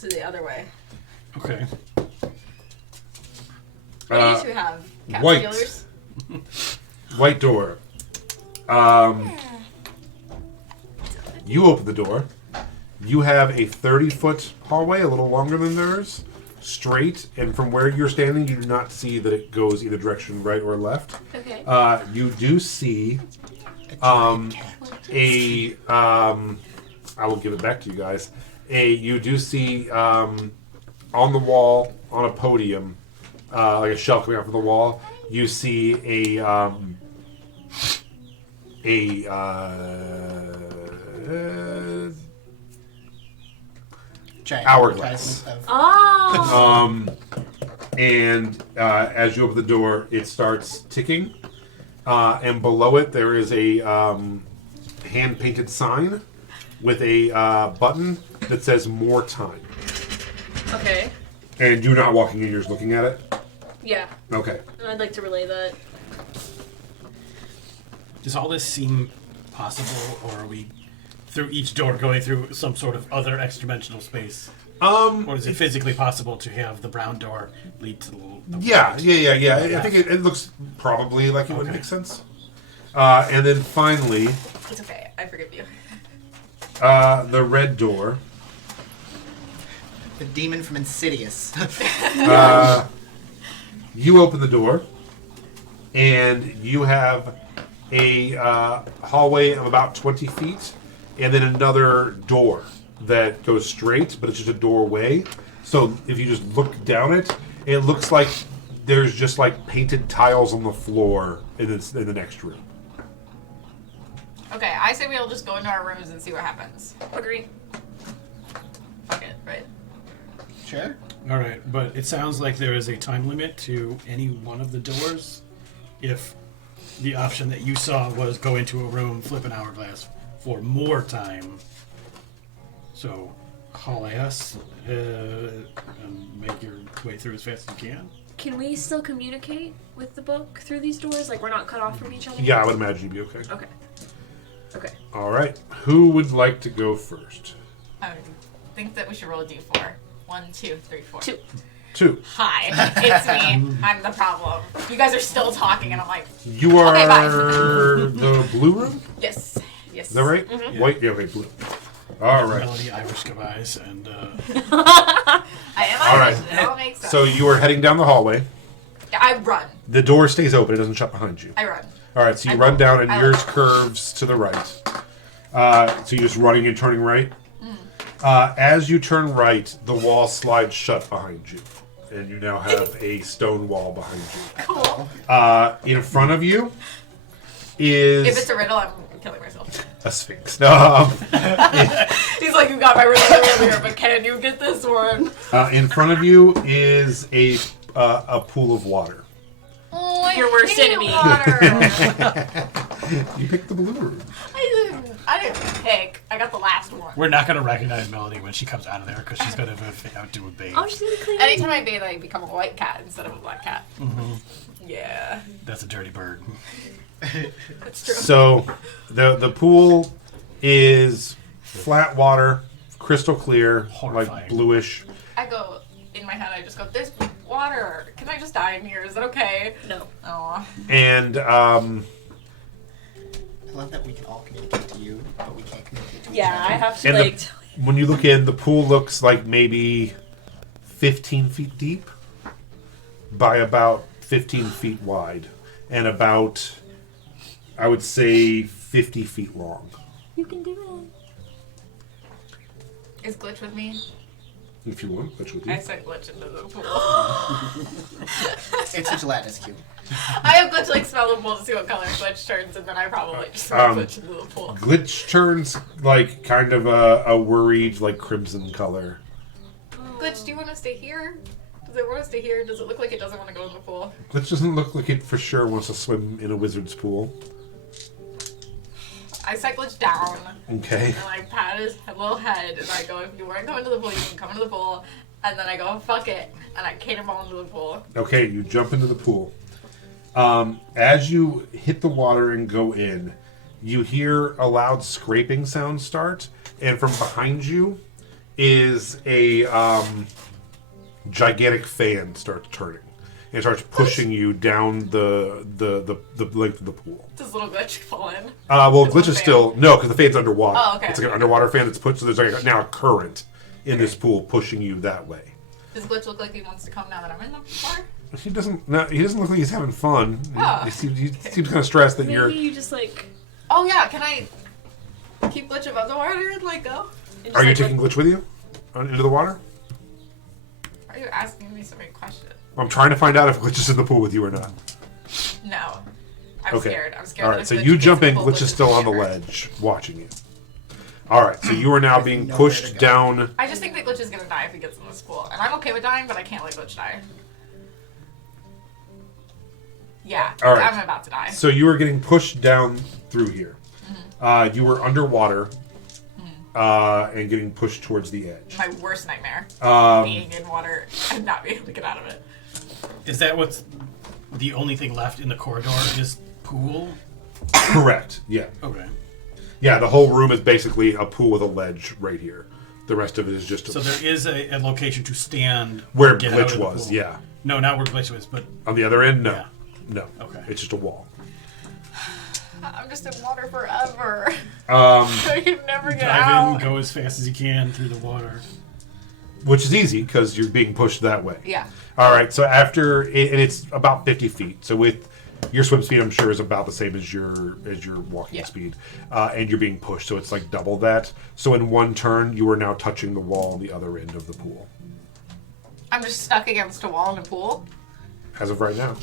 to the other way. Okay. What do you two have? Cat white. stealers? White door. You open the door. You have a 30-foot hallway, a little longer than theirs, straight, and from where you're standing, you do not see that it goes either direction, right or left. Okay. You do see I will give it back to you guys. You do see on the wall, on a podium, like a shelf coming out from the wall, you see a Giant hourglass. advertisement of Oh. And as you open the door, it starts ticking. And below it, there is a hand-painted sign with a button that says "More time." Okay. And you're not walking in; you're just looking at it. Yeah. Okay. And I'd like to relay that. Does all this seem possible, or are we through each door going through some sort of other extra-dimensional space? Or is it physically possible to have the brown door lead to the Yeah. right? I think it looks probably like it would make sense. And then finally, It's okay. I forgive you. the red door. the demon from Insidious. You open the door, and you have a hallway of about 20 feet, and then another door that goes straight, but it's just a doorway. So if you just look down it, it looks like there's just like painted tiles on the floor in the next room. Okay, I say we'll just go into our rooms and see what happens. Agree. Fuck it, right? Sure. All right, but it sounds like there is a time limit to any one of the doors. If the option that you saw was go into a room, flip an hourglass for more time. So haul ass and make your way through as fast as you can. Can we still communicate with the book through these doors? Like, we're not cut off from each other? Yeah, I would imagine you'd be okay. Okay. Okay. All right. Who would like to go first? I think that we should roll a d4. 1, 2, 3, 4. 2. 2. Hi, it's me. I'm the problem. You guys are still talking, and I'm like, You are Okay, bye. the blue room? yes, yes. Is that right? Mm-hmm. White? Yeah, okay, blue. All right. Melody, Irish goodbyes, and I am All Irish. right. It all makes sense. So you are heading down the hallway. I run. The door stays open. It doesn't shut behind you. I run. All right, so you I run will. down, and I yours will. curves to the right. So you're just running and turning right. Mm. As you turn right, the wall slides shut behind you, and you now have a stone wall behind you. Cool. In front of you is If it's a riddle, I'm killing myself. a sphinx. No, He's like, you got my riddle earlier, but can you get this one? in front of you is a pool of water. Oh, Your worst hate enemy. Water. You picked the blue room. I didn't pick. I got the last one. we're not going to recognize Melody when she comes out of there because she's going to outdo a bathe. Oh, she's gonna clean. Anytime I bathe, I become a white cat instead of a black cat. Mm-hmm. Yeah, That's a dirty bird. that's true. So the pool is flat water, crystal clear, Horrifying. like bluish. I go, in my head, I just go, there's water. Can I just die in here? Is that okay? No. Oh. And I love that we can all communicate to you, but we can't communicate to each Yeah, other. I have to, And like... when you look in, the pool looks like maybe 15 feet deep by about 15 feet wide and about, I would say, 50 feet long. You can do Is Glitch with me? If you want, which with you. I sent Glitch into the pool. It's a gelatinous cube. I have Glitch like smell the pool to see what color Glitch turns, and then I probably just throw Glitch into the pool. Glitch turns like kind of a worried like crimson color. Glitch, do you want to stay here? Does it want to stay here? Does it look like it doesn't want to go in the pool? Glitch doesn't look like it for sure wants to swim in a wizard's pool. I set Glitch down, Okay. and I pat his little head, and I go, if you want to come into the pool, you can come into the pool. And then I go, fuck it, and I cannonball into the pool. Okay, you jump into the pool. As you hit the water and go in, you hear a loud scraping sound start, and from behind you is a gigantic fan starts turning. It starts pushing you down the length of the pool. Does little Glitch fall in? Well, There's Glitch no is fan. still no, because the fan's underwater. Oh, okay. It's like an underwater fan that's pushed. So there's like now a current in this pool pushing you that way. Does Glitch look like he wants to come now that I'm in the water? He doesn't. No, he doesn't look like he's having fun. Oh, He seems kind of stressed that Maybe you're. you just, like... Oh yeah, can I keep Glitch above the water and like go? and just, Are you like, taking Glitch with you into the water? Are you asking me so many questions? I'm trying to find out if Glitch is in the pool with you or not. No. I'm Okay. scared. I'm scared. All that right. if So Glitch you gets jump in. the pool, Glitch is still on the scared. ledge, watching you. All right. So you are now With being nowhere pushed to go. down. I just think that Glitch is gonna die if he gets in this pool. And I'm okay with dying, but I can't let Glitch die. Yeah, All right. I'm about to die. So you are getting pushed down through here. Mm-hmm. You were underwater and getting pushed towards the edge. My worst nightmare. Um, Being in water and not being able to get out of it. Is that what's the only thing left in the corridor is pool? Correct. Yeah. Okay. Yeah. The whole room is basically a pool with a ledge right here. The rest of it is just So there is a location to stand where and get out Glitch of the was. pool. Yeah. No, not where Glitch was, but On the other end, no. Yeah. No. Okay. It's just a wall. I'm just in water forever. Um, I can never get dive out. in, go as fast as you can through the water. which is easy because you're being pushed that way. Yeah. All right. So after, and it's about 50 feet. So with your swim speed, I'm sure is about the same as your walking Yeah. speed, and you're being pushed. So it's like double that. So in one turn, you are now touching the wall on the other end of the pool. I'm just stuck against a wall in a pool. As of right now.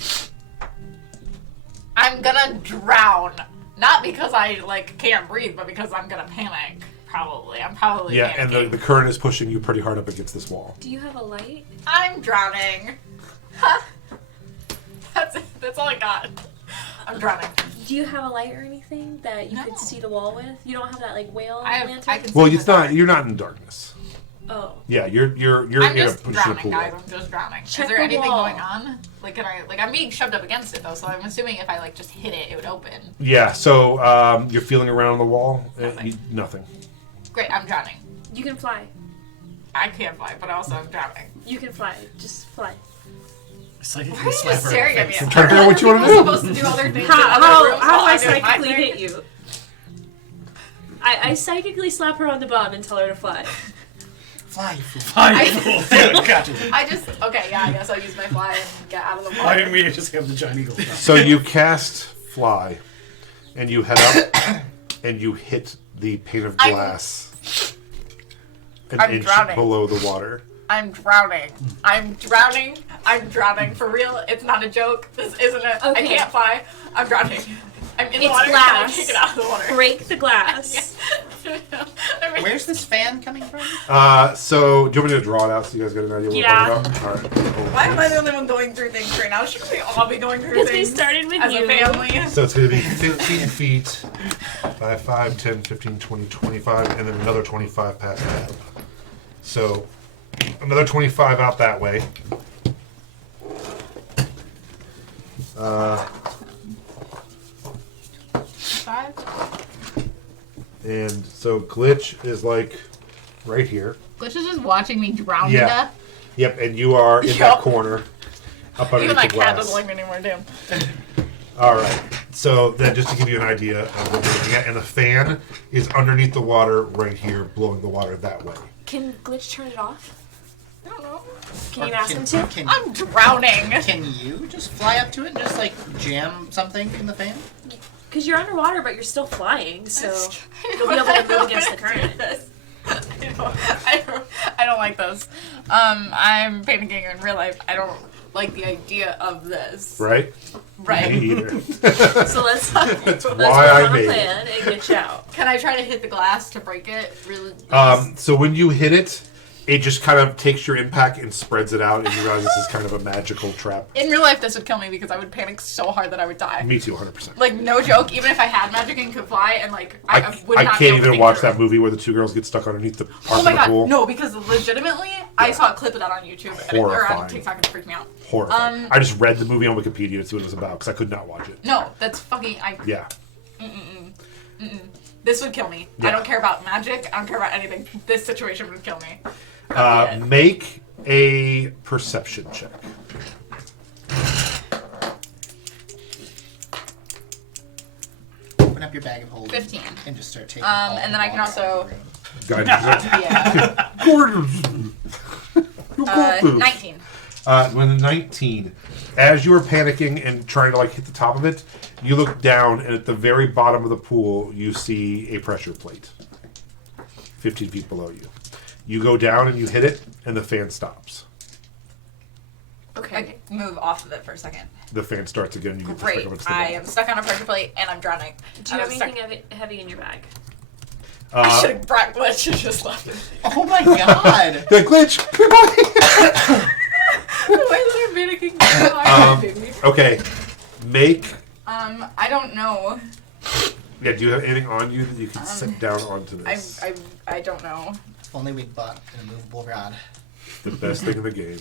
I'm gonna drown. Not because I like can't breathe, but because I'm gonna panic. Probably. I'm probably Yeah, and panicking. the current is pushing you pretty hard up against this wall. Do you have a light? I'm drowning. That's it. That's all I got. I'm drowning. Do you have a light or anything that you No. could see the wall with? You don't have that, like, whale I lantern? can Well, see it's the not. dark. You're not in darkness. Oh. Yeah, you're I'm in a just position of drowning, pool. guys. I'm just drowning. Check Is there the anything wall. going on? Like, can I? Like, I'm being shoved up against it though, so I'm assuming if I like just hit it, it would open. Yeah, so you're feeling around the wall. Nothing. Nothing. Great, I'm drowning. You can fly. I can't fly, but also I'm drowning. You can fly. Just fly. Psychically Why are you slap just her in staring the at me? face. I'm trying to figure out what you want to Are do. supposed to do other things in How other rooms do while I I'm doing my psychically thing? hit you? I psychically slap her on the bum and tell her to fly. Fly, you fool. Fine, fool. Gotcha. I just yeah. I guess I'll use my fly and get out of the water. I didn't mean to just have the giant eagle. So you cast fly, and you head up, and you hit the pane of glass an I'm inch drowning. below the water. I'm drowning. I'm drowning. I'm drowning for real. It's not a joke. This isn't it. I Okay. can't fly. I'm drowning. I'm in the It's water. glass. Can I take it out of the water? Break the glass. I mean, Where's this fan coming from? So do you want me to draw it out so you guys get an idea what Yeah. we're talking about? All right. why am I the only one going through things right now? Shouldn't we all be going through Because we things started with as you. a family? So it's going to be 15 feet by 5, 10, 15, 20, 25, and then another 25 past that. So another 25 out that way. Five. And so Glitch is like right here. Glitch is just watching me drown to Yeah. death. Yep, and you are in that Yup. corner up underneath Even my the cat glass. doesn't like me anymore, damn. All right. So then, just to give you an idea of what we're looking at, and the fan is underneath the water right here, blowing the water that way. Can Glitch turn it off? I don't know. Can you Or ask him to? Can, I'm drowning. can you just fly up to it and just like jam something in the fan? Because you're underwater, but you're still flying, so you'll be able I to don't move against the wanna do current. this. I don't like this. I'm panicking in real life. I don't like the idea of this. Right? Right. Me either. So let's That's work why I on a made it. plan and get you out. Can I try to hit the glass to break it? Really? So when you hit it, it just kind of takes your impact and spreads it out, and you realize this is kind of a magical trap. In real life, this would kill me because I would panic so hard that I would die. Me too, 100%. Like, no joke, even if I had magic and could fly, and like, I would I not be can't able to even think watch through that it. movie where the two girls get stuck underneath the park Oh in my the god, pool. no, because legitimately, I saw a clip of that on YouTube or on Horrifying. TikTok and it freaked me out. Horrifying. I just read the movie on Wikipedia to see what it was about because I could not watch it. No, that's fucking. Yeah. This would kill me. Yeah. I don't care about magic. I don't care about anything. This situation would kill me. Make a perception check. Open up your bag of holding. 15. And just start taking. all And the then I can water also. out of the room. Guidance check. Yeah. Gordon. You go boost. 19. When the 19, as you were panicking and trying to like hit the top of it, you look down and at the very bottom of the pool you see a pressure plate, 15 feet below you. You go down and you hit it, and the fan stops. Okay. Move off of it for a second. The fan starts again. You get Great. stuck up against the I wall. am stuck on a pressure plate and I'm drowning. Do you I'm have stuck- anything heavy in your bag? I should have brought Glitch and just left it. Oh my god! The glitch. Why is there panicking? Okay, make. I don't know. Yeah, do you have anything on you that you can sit down onto this? I don't know. If only we'd bought an immovable rod. The best thing in the game.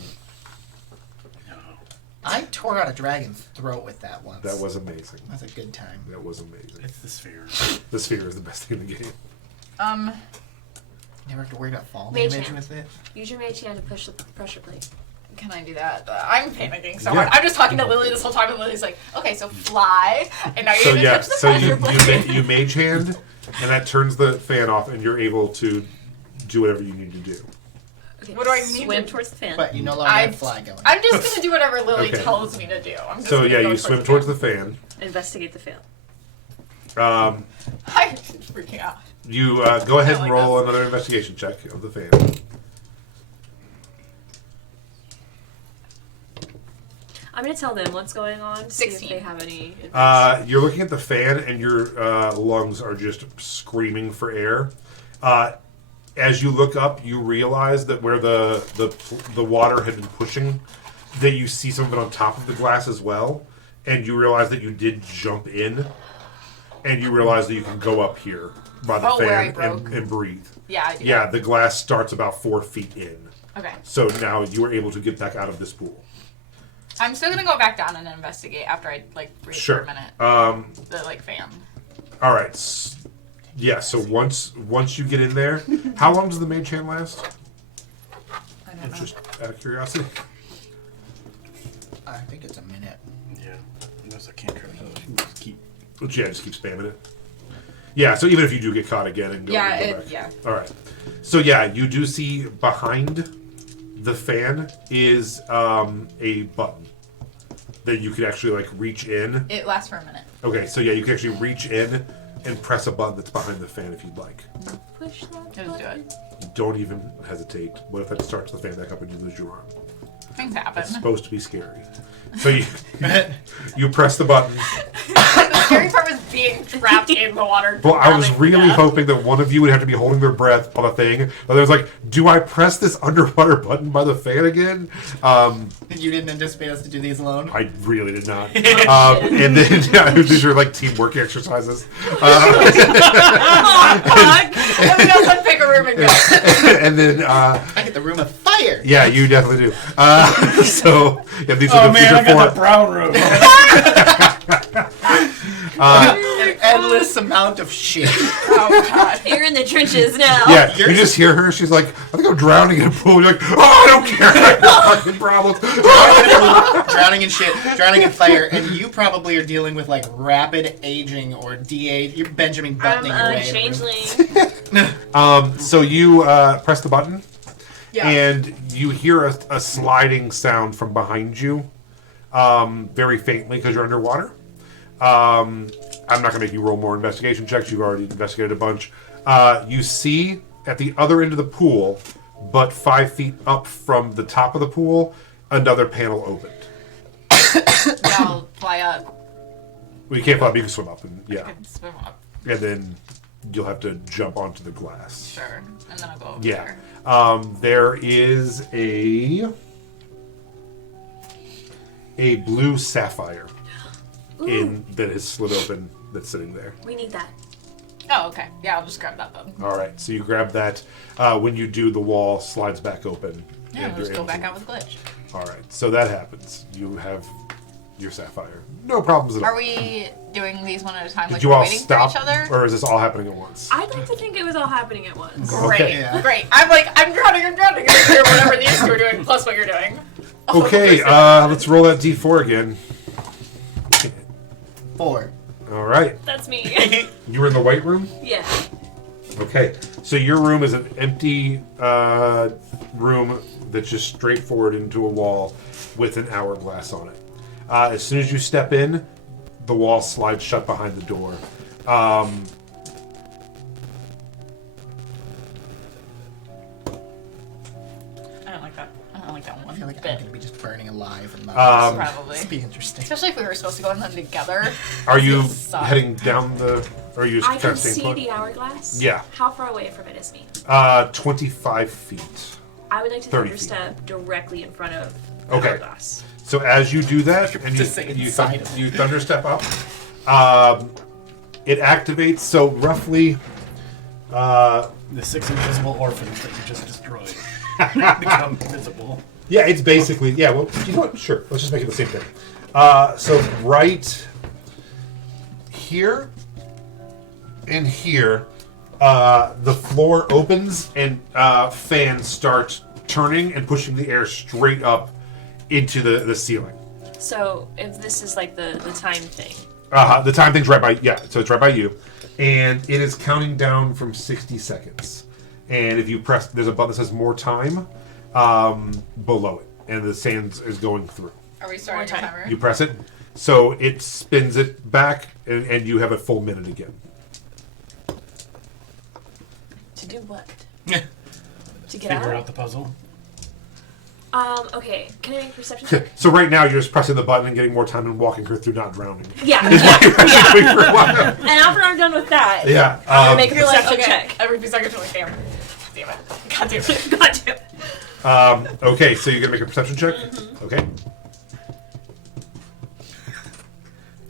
I tore out a dragon's throat with that once. That was amazing. That was a good time. That was amazing. It's the sphere. The sphere is the best thing in the game. Never have to worry about fall Mage damage hand. with it. Use your mage hand to push the pressure plate. Can I do that? I'm panicking so Yeah. hard. I'm just talking to Lily this whole time, and Lily's like, "Okay, so fly," and now you're So gonna yeah, touch the so pressure plate. you mage hand, and that turns the fan off, and you're able to do whatever you need to do. Okay, What do I need swim to- towards the fan. But you no longer have fly going. I'm just gonna do whatever Lily Okay. tells me to do. I'm just So gonna yeah, go you swim towards the fan. Investigate the fan. Um, I'm freaking out. you go ahead I and like roll this. another investigation check of the fan. I'm gonna tell them what's going on. See if 16. they have any. advice. You're looking at the fan, and your lungs are just screaming for air. As you look up, you realize that where the water had been pushing, that you see some of it on top of the glass as well, and you realize that you did jump in, and you realize that you can go up here by the where I fan broke. and breathe. Yeah, I do. Yeah, the glass starts about 4 feet in. Okay. So now you are able to get back out of this pool. I'm still gonna go back down and investigate after I breathe Sure. for a minute. The fan. All right. Yeah. So once you get in there, how long does the mage hand last? I don't know. Just out of curiosity. I think it's a minute. Yeah. Unless I can't just keep. Yeah, just keep spamming it. Yeah. So even if you do get caught again and go back. Yeah. All right. So yeah, you do see behind the fan is a button that you could actually reach in. It lasts for a minute. Okay, so yeah, you can actually reach in and press a button that's behind the fan if you'd like. Push that Just do it. Don't even hesitate. What if that starts the fan back up and you lose your arm? Things happen. It's supposed to be scary. So you press the button. The scary part was being trapped in the water. Well, I was drowning to really death. hoping that one of you would have to be holding their breath on a thing. But I was like, do I press this underwater button by the fan again? You didn't anticipate us to do these alone? I really did not. And then these are teamwork exercises. Oh, fuck! Let me know when pick a room and go. And then I get the room of fire! yeah, you definitely do. So yeah, these Oh are man, I the got the brown room. An endless amount of shit. Oh god. You're in the trenches now. Yeah, you just hear her. She's like, I think I'm drowning in a pool. You're like, oh, I don't care. I have fucking problems. Drowning in shit, drowning in fire, and you probably are dealing with rapid aging or de-age. You're Benjamin I'm Buttoning your a way. changeling. So you press the button, Yeah. and you hear a sliding sound from behind you, very faintly because you're underwater. I'm not going to make you roll more investigation checks. You've already investigated a bunch. You see at the other end of the pool, but 5 feet up from the top of the pool, another panel opened. Yeah, I'll fly up. Well, you can't fly up, you can swim up. And, I yeah. can swim up. And then you'll have to jump onto the glass. Sure. And then I'll go over Yeah. there. There is a blue sapphire that has slid open that's sitting there. We need that. Oh, okay. Yeah, I'll just grab that then. All right, so you grab that. When you do, the wall slides back open. Yeah, and I'll you're just go able back to- out with glitch. All right, so that happens. You have your sapphire. No problems at all. Are we doing these one at a time? Did Like you we're all waiting stop, for each other? or is this all happening at once? I'd like to think it was all happening at once. Great, Okay. Yeah. great. I'm drowning, and you're whatever these two are doing, plus what you're doing. Okay, let's roll that d4 again. 4. All right, That's me. you were in the white room? Yeah. Okay, so your room is an empty room that's just straightforward into a wall with an hourglass on it. As soon as you step in, the wall slides shut behind the door. I don't like that. I don't like that one I feel like I'm bit. going to be just burning alive in my Probably. This be interesting. Especially if we were supposed to go in them together. Are you Suck. heading down the... Or are you just I kind can of staying see put? the hourglass. Yeah. How far away from it is me? 25 feet. I would like to 30 thunderstep directly in front of the Okay. hourglass. So as you do that, and Just say inside of it. you thunderstep up, it activates. So roughly, The 6 invisible orphans that you just destroyed become visible. yeah, it's basically Well, you know what? Sure, let's just make it the same thing. So right here and here, the floor opens and fans start turning and pushing the air straight up into the ceiling. So if this is like the time thing. The time thing's right by, so it's right by you. And it is counting down from 60 seconds. And if you press, there's a button that says more time below it. And the sand is going through. Are we starting a timer? You press it, so it spins it back, and you have a full minute again. To do what? Yeah. To get Figure out? out the puzzle. Okay. Can I make a perception check? So right now, you're just pressing the button and getting more time and walking her through not drowning. Yeah. You're pressing for a while. And after I'm done with that, Yeah. I'm gonna make a You're like, perception okay. check. Every few seconds, you're like, damn it. God damn it. God damn it. Okay, so you're gonna make a perception check. Okay.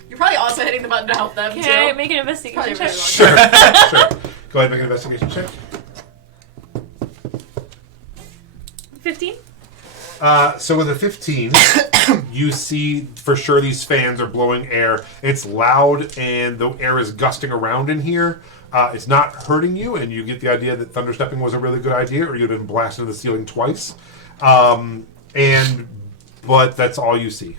You're probably also hitting the button to help them, Can too. I make an investigation Probably check? really Sure. Go ahead and make an investigation check. 15. So with a 15, you see for sure these fans are blowing air. It's loud and the air is gusting around in here. It's not hurting you, and you get the idea that thunderstepping was a really good idea, or you'd have been blasted into the ceiling twice. But that's all you see.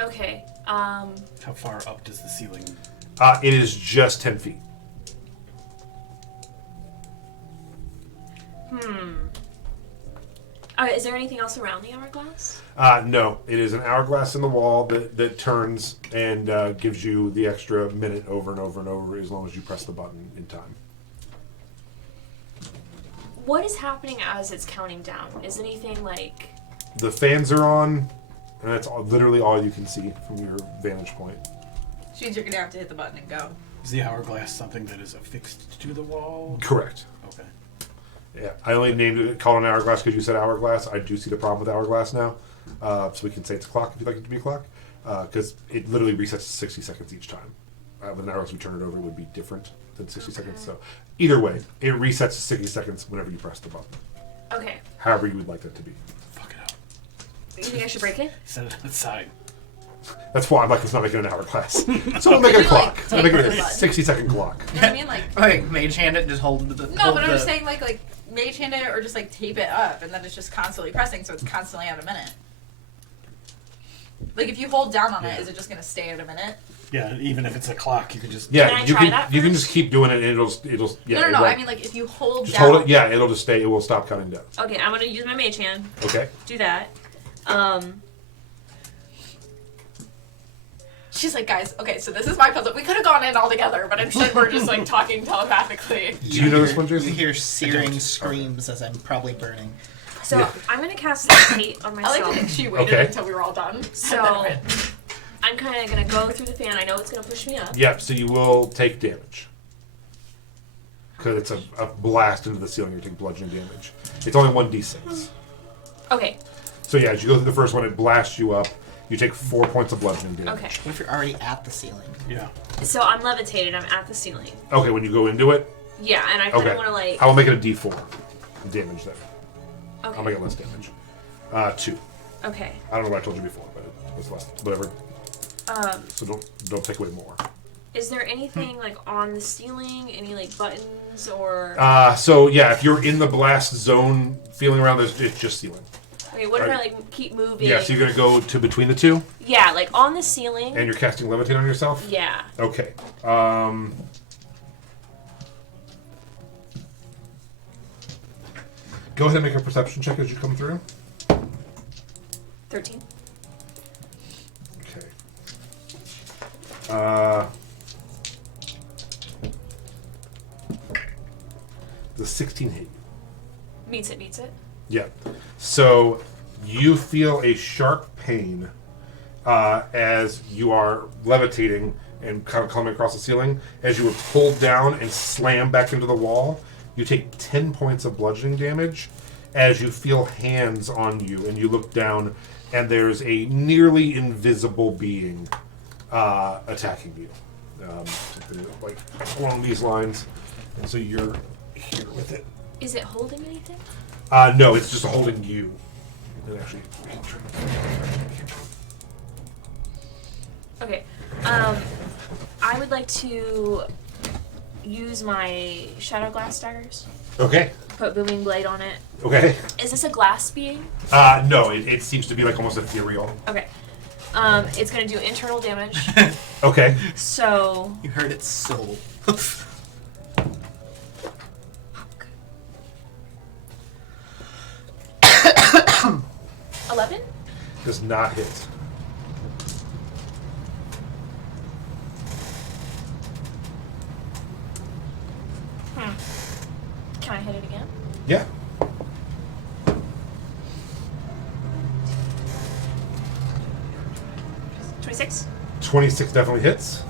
Okay. How far up does the ceiling? It is just 10 feet. Is there anything else around the hourglass? No, it is an hourglass in the wall that turns and gives you the extra minute over and over and over as long as you press the button in time. What is happening as it's counting down? Is anything like... The fans are on, and that's literally all you can see from your vantage point. Which means you're gonna have to hit the button and go. Is the hourglass something that is affixed to the wall? Correct. Okay. Yeah, I only named it called an hourglass because you said hourglass. I do see the problem with hourglass now, so we can say it's a clock if you'd like it to be a clock, because it literally resets to 60 seconds each time. With an hourglass, we turn it over, it would be different than 60 seconds. So either way, it resets to 60 seconds whenever you press the button. Okay. However you would like that to be. Fuck it up. You think I should break it? Set it aside. That's why I'm like, it's not making an hourglass. So we'll make it a clock. Like, I'll make it take a the button. 60-second clock. You know what I mean? Like, Like, mage hand it, just hold the. no, hold but I'm the- just saying, like mage hand it or just like tape it up, and then it's just constantly pressing, so it's constantly at a minute. Like, if you hold down on it, is it just gonna stay at a minute? Yeah, even if it's a clock, you could just. Yeah, Can I you try can that you can first? just keep doing it and it'll yeah. No. it won't- I mean, like, if you hold just down. hold it. Yeah, it'll just stay. It will stop counting down. Okay, I'm gonna use my mage hand. Okay. Do that. She's like, guys, okay, so this is my puzzle. We could have gone in all together, but instead we're just like talking telepathically. Do you know this hear- one, Jason? You hear searing screams as I'm probably burning. So Yeah. I'm gonna cast Levitate on I like to myself. think she waited Okay. until we were all done. and So then went. I'm kind of gonna go through the fan. I know it's gonna push me up. Yep. So you will take damage because it's a blast into the ceiling. You're taking bludgeoning damage. It's only 1d6. Okay. So yeah, as you go through the first one, it blasts you up. You take 4 points of bludgeoning damage. Okay. What if you're already at the ceiling? Yeah. So I'm levitated. I'm at the ceiling. Okay. When you go into it, Yeah, and I kind of okay, want to like. I will make it a d4 damage there. Okay. I'll make it less damage. 2. Okay. I don't know what I told you before, but it's less. Whatever. So don't take away more. Is there anything like on the ceiling? Any like buttons or? So yeah, if you're in the blast zone, feeling around, it's just ceiling. Okay. What if I Alright. like keep moving? Yeah, so you're gonna go to between the two, Yeah, like on the ceiling. and you're casting levitate on yourself. Yeah. Okay. Go ahead and make a perception check as you come through. 13. Okay. The 16 hit you. Beats it. Beats it. Yeah. So you feel a sharp pain as you are levitating and kind of climbing across the ceiling. As you were pulled down and slammed back into the wall, you take 10 points of bludgeoning damage as you feel hands on you, and you look down, and there's a nearly invisible being attacking you. Something like along these lines. And so you're here with it. Is it holding anything? No, it's just holding you. And actually, Okay. I would like to use my shadow glass daggers. okay, Put booming blade on it. okay. Is this a glass being? No, it seems to be like almost ethereal. Okay. It's gonna do internal damage. Okay. So You heard its soul. 11. Does not hit. Can I hit it again? Yeah. 26. 26 definitely hits.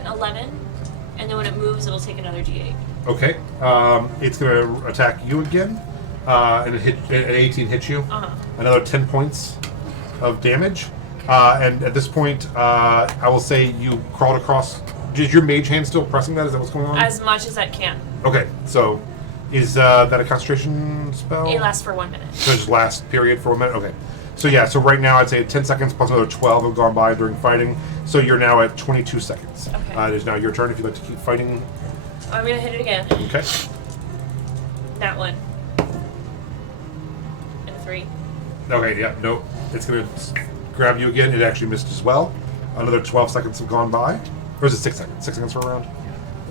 An 11. And then when it moves, it'll take another d8. Okay. It's going to attack you again. And an 18 hits you. Another 10 points of damage. And at this point, I will say you crawled across. Is your mage hand still pressing that? Is that what's going on? As much as I can. Okay, so is that a concentration spell? It lasts for 1 minute. So just last period for 1 minute? Okay. So yeah, so right now I'd say 10 seconds plus another 12 have gone by during fighting. So you're now at 22 seconds. Okay. It is now your turn if you'd like to keep fighting. I'm gonna hit it again. Okay. That one. And a 3. Okay, yeah, nope. It's going to grab you again. It actually missed as well. Another 12 seconds have gone by. Or is it 6 seconds? 6 seconds per round?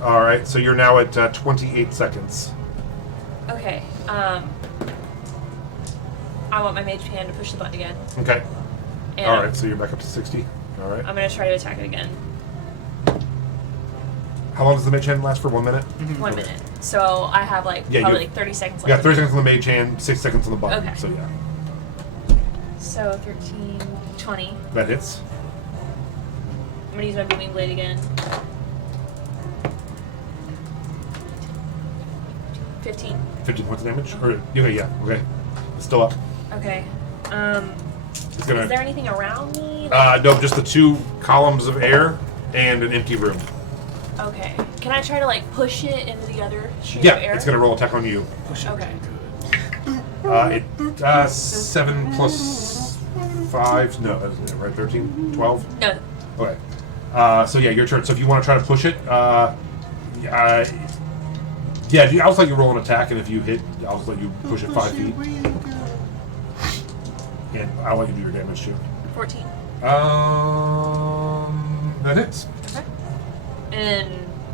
Alright, so you're now at 28 seconds. Okay. I want my mage hand to push the button again. Okay. And Alright, so you're back up to 60. Alright. I'm gonna try to attack it again. How long does the mage hand last for? 1 minute? 1 minute. So I have probably 30 seconds left. Yeah, 30 seconds on the mage hand, 6 seconds on the button. Okay. So yeah. So 13, 20. That hits. I'm gonna use my booming blade again. 15. 15 points of damage? Or, okay, yeah, okay. It's still up. Okay. It's gonna, Is there anything around me? no, just the 2 columns of air and an empty room. Okay. Can I try to push it into the other sheet Yeah, of air? it's gonna roll attack on you. Okay. 7 plus 5. No, that isn't it, right? 13? 12? No. Okay. So yeah, your turn. So if you want to try to push it, yeah, I'll just let you roll an attack, and if you hit, I'll just let you push it 5 feet. And I'll let you do your damage too. 14. That hits. Okay. And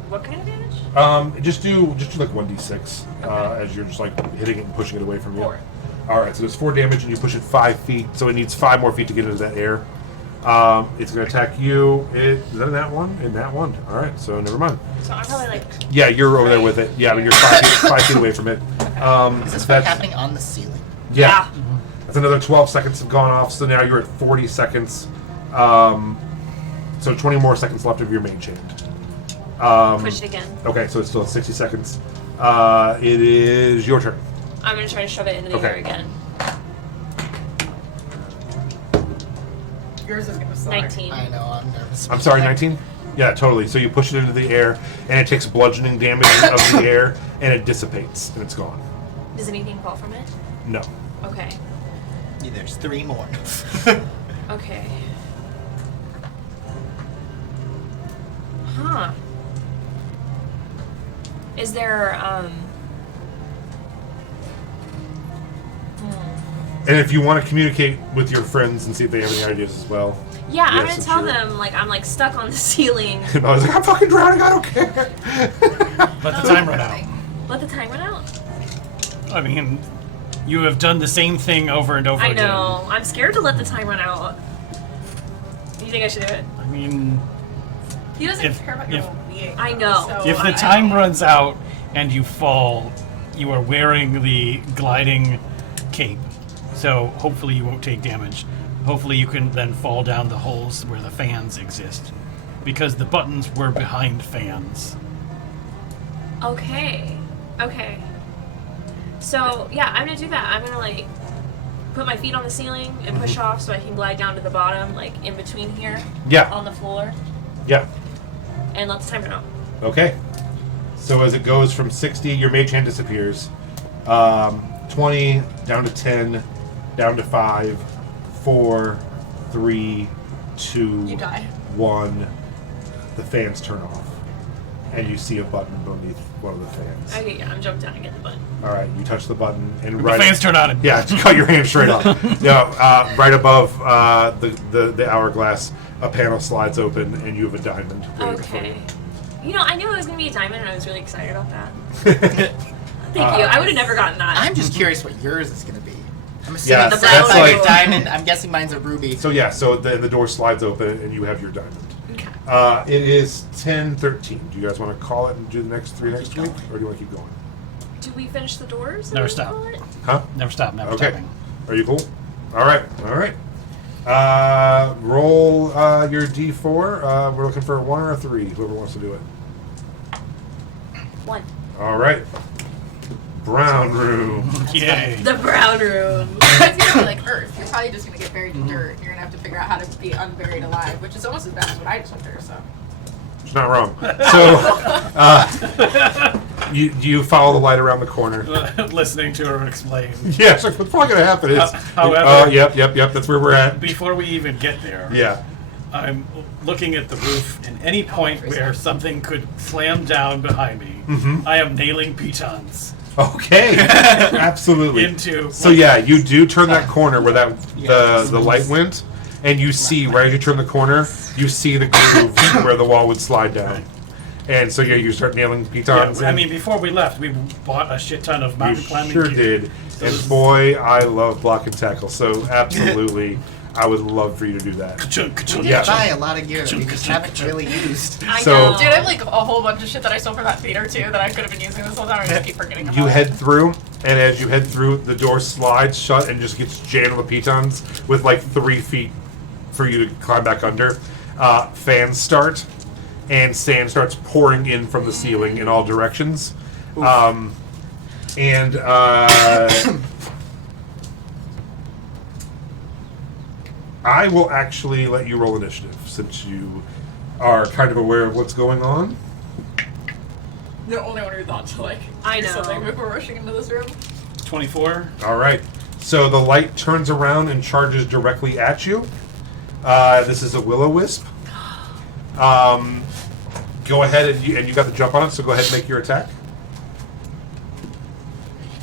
what kind of damage? Just do like 1d6 as you're just hitting it and pushing it away from you. 4. All right, so there's 4 damage, and you push it 5 feet, so it needs 5 more feet to get into that air. It's going to attack you. Is that in that one? In that one. All right, so never mind. So I'm probably Yeah, you're over there with it. Yeah, I mean, you're 5 feet away from it. Is this fight happening on the ceiling? Yeah. That's another 12 seconds have gone off, so now you're at 40 seconds. So 20 more seconds left of your mage hand. Push it again. Okay, so it's still at 60 seconds. It is your turn. I'm gonna try to shove it into the air again. Yours is gonna suck. 19. I know, I'm nervous. I'm sorry, 19? Yeah, totally. So you push it into the air, and it takes bludgeoning damage of the air, and it dissipates, and it's gone. Does anything fall from it? No. Okay. Yeah, there's 3 more. Okay. Huh. Is there, And if you want to communicate with your friends and see if they have any ideas as well. Yeah, I'm Yes, gonna tell sure. them, I'm stuck on the ceiling. And I was like, I'm fucking drowning, I don't care. Let the time run out. Let the time run out. I mean, you have done the same thing over and over I again. know. I'm scared to let the time run out. Do you think I should do it? I mean, He doesn't If- care about your if- well-being. I know. So if the time runs out and you fall, you are wearing the gliding cape. So hopefully you won't take damage. Hopefully you can then fall down the holes where the fans exist. Because the buttons were behind fans. Okay. Okay. So, yeah, I'm gonna do that. I'm gonna, put my feet on the ceiling and push off so I can glide down to the bottom, in between here. Yeah. On the floor. Yeah. And let the time run out. Okay. So as it goes from 60, your mage hand disappears. 20, down to 10, down to 5, 4, 3, 2, You die. 1. The fans turn off. And you see a button beneath one of the fans. Okay, yeah, I'm jumping down and get the button. All right, you touch the button, and The right. fans turn on. And Yeah, just cut your hand straight off. Yeah, right above the hourglass, a panel slides open, and you have a diamond. waiting for Okay. you. I knew it was gonna be a diamond, and I was really excited about that. Thank you. I would have never gotten that. I'm just curious what yours is going to be. I'm assuming Yeah, the that's black like- a diamond. I'm guessing mine's a ruby. So yeah, so the door slides open, and you have your diamond. Okay. It is 10:13. Do you guys want to call it and do the next 3 next week, or do you want to keep going? Do we finish the doors? Never and stop. call it? Huh? Never stop, never Okay. stopping. Are you cool? All right. Roll your D4. We're looking for a 1 or a 3. Whoever wants to do it. 1. All right. Brown room. Yay. The brown room. It's gonna be like Earth. You're probably just gonna get buried in dirt. You're gonna have to figure out how to be unburied alive, which is almost as bad as what I just went through. So. It's not wrong. So, you follow the light around the corner. Listening to her explain. Yeah, so what's probably going to happen is... However- yep, that's where we're at. Before we even get there, Yeah. I'm looking at the roof, and any point where something could slam down behind me, I am nailing pitons Okay. Absolutely. into. So yeah, you do turn that corner where the light went, and you see, right as you turn the corner, you see the groove where the wall would slide down. And so yeah, you start nailing pitons. I mean, before we left, we bought a shit ton of you mountain climbing sure gear. did. And boy, I love block and tackle. So absolutely, I would love for you to do that. Ka-chunk, ka-chunk, We Yeah. did buy a lot of gear that we just haven't really used. I So- know. Dude, I have like a whole bunch of shit that I stole from that theater too that I could have been using this whole time. I just keep forgetting about You it. head through, and as you head through, the door slides shut and just gets jammed on the pitons with like 3 feet for you to climb back under. Fans start, and sand starts pouring in from the ceiling in all directions. I will actually let you roll initiative since you are kind of aware of what's going on. The only one who thought to like I do know. something before rushing into this room. 24. All right. So the light turns around and charges directly at you. This is a will-o-wisp. Go ahead and you got the jump on it, so go ahead and make your attack.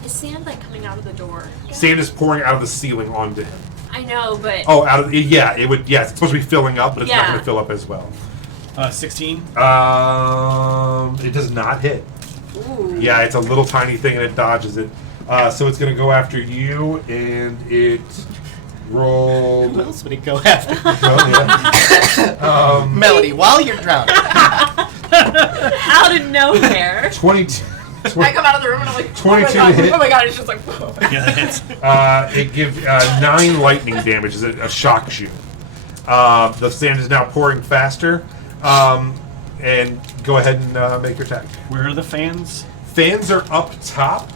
Is sand like coming out of the door? Sand is pouring out of the ceiling onto him. I know, but Oh, out of yeah, it would. Yeah, it's supposed to be filling up, but it's not Yeah. going to fill up as well. 16. It does not hit. ooh. Yeah, it's a little tiny thing and it dodges it. So it's going to go after you, and it rolled. Who else would it go after? Oh, yeah. Melody, while you're drowning. Out of nowhere. 22. I come out of the room and I'm like, 22 oh my god, hit. oh my god, it's just like, whoa. Yeah, it's It gives 9 lightning damage as it shocks you. The sand is now pouring faster. And go ahead and make your attack. where are the fans? Fans are up top,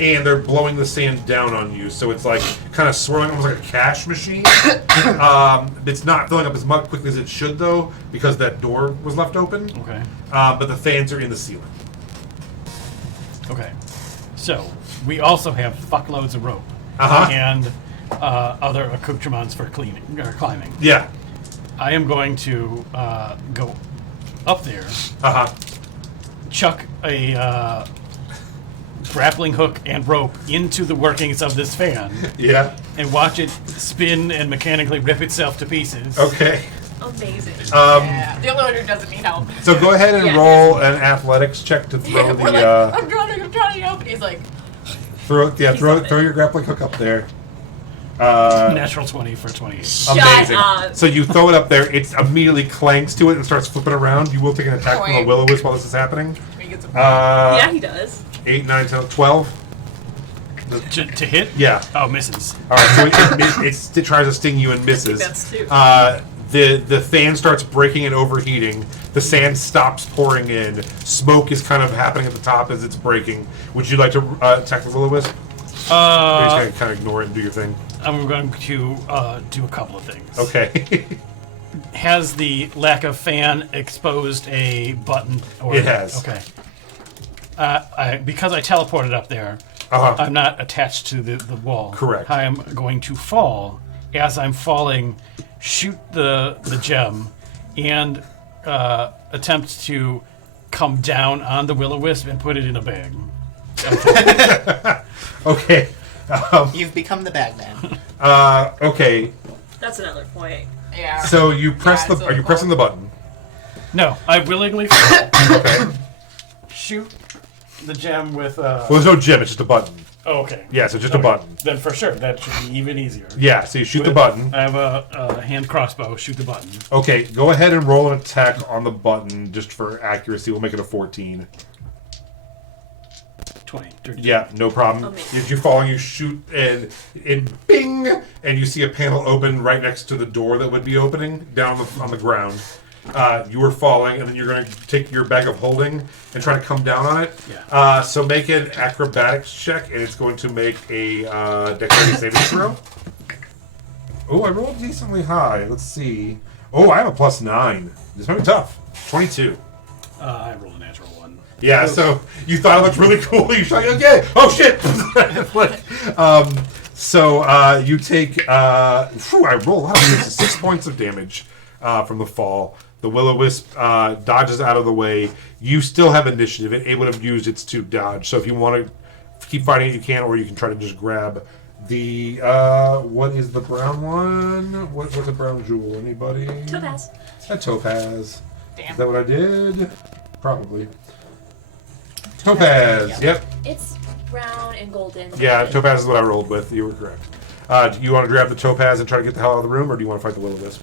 and they're blowing the sand down on you. So it's like kind of swirling, almost like a cash machine. It's not filling up as much quickly as it should, though, because that door was left open. Okay. But the fans are in the ceiling. Okay. So we also have fuckloads of rope Uh-huh. and other accoutrements for cleaning or climbing. Yeah. I am going to go up there, Uh-huh. chuck a grappling hook and rope into the workings of this fan, Yeah. and watch it spin and mechanically rip itself to pieces. Okay. Amazing. Yeah, the only one who doesn't need help. So go ahead and Yeah. roll an athletics check to throw We're like, the I'm drowning, help. And he's like, throw on it. your grappling hook up there. Natural 20 for 28. Shut Amazing. up. So you throw it up there, it immediately clanks to it and starts flipping around. You will take an attack from a Point. will-o-wisp while this is happening. we get some. Yeah, he does. 8, 9, 10, 12. To hit? Yeah. Oh, misses. All right, so it tries to sting you and misses. That's two. The fan starts breaking and overheating. The sand stops pouring in. Smoke is kind of happening at the top as it's breaking. Would you like to attack the will-o-wisp? Or are you just going to kind of ignore it and do your thing? I'm going to do a couple of things. Okay. Has the lack of fan exposed a button? Or, It has. Okay. Because I teleported up there, Uh-huh. I'm not attached to the wall. Correct. I am going to fall. As I'm falling, shoot the gem, and attempt to come down on the will-o-wisp and put it in a bag. Okay. You've become the bag man. Okay. That's another point. Yeah. So you press Yeah, the. it's Are you a pressing the button? No, I willingly fall. Okay. Shoot the gem with. Well, there's no gem. It's just a button. Oh, okay. Yeah, so just a button. Then for sure, that should be even easier. Yeah. So you shoot the button. I have a hand crossbow. Shoot the button. Okay. Go ahead and roll an attack on the button just for accuracy. We'll make it a 14. 20. Dirty. Yeah, no problem. Amazing. As you fall, you shoot, and bing, and you see a panel open right next to the door that would be opening down on the ground. You were falling, and then you're going to take your bag of holding and try to come down on it. Yeah. So make an acrobatics check, and it's going to make a dexterity saving throw. Oh, I rolled decently high. Let's see. Oh, I have a +9. This might be tough. 22. I rolled a natural 1. Yeah, so you thought it looked really cool. You shot, okay, oh shit! So you take, I roll out. It's 6 points of damage from the fall. The Will-O-Wisp dodges out of the way. You still have initiative. It would have used its to dodge. So if you want to keep fighting it, you can, or you can try to just grab the, what is the brown one? What's a brown jewel? Anybody? Topaz. A topaz. Damn. Is that what I did? Probably. Topaz. Yep. It's brown and golden. Yeah, topaz is what I rolled with. You were correct. Do you want to grab the topaz and try to get the hell out of the room, or do you want to fight the Will-O-Wisp?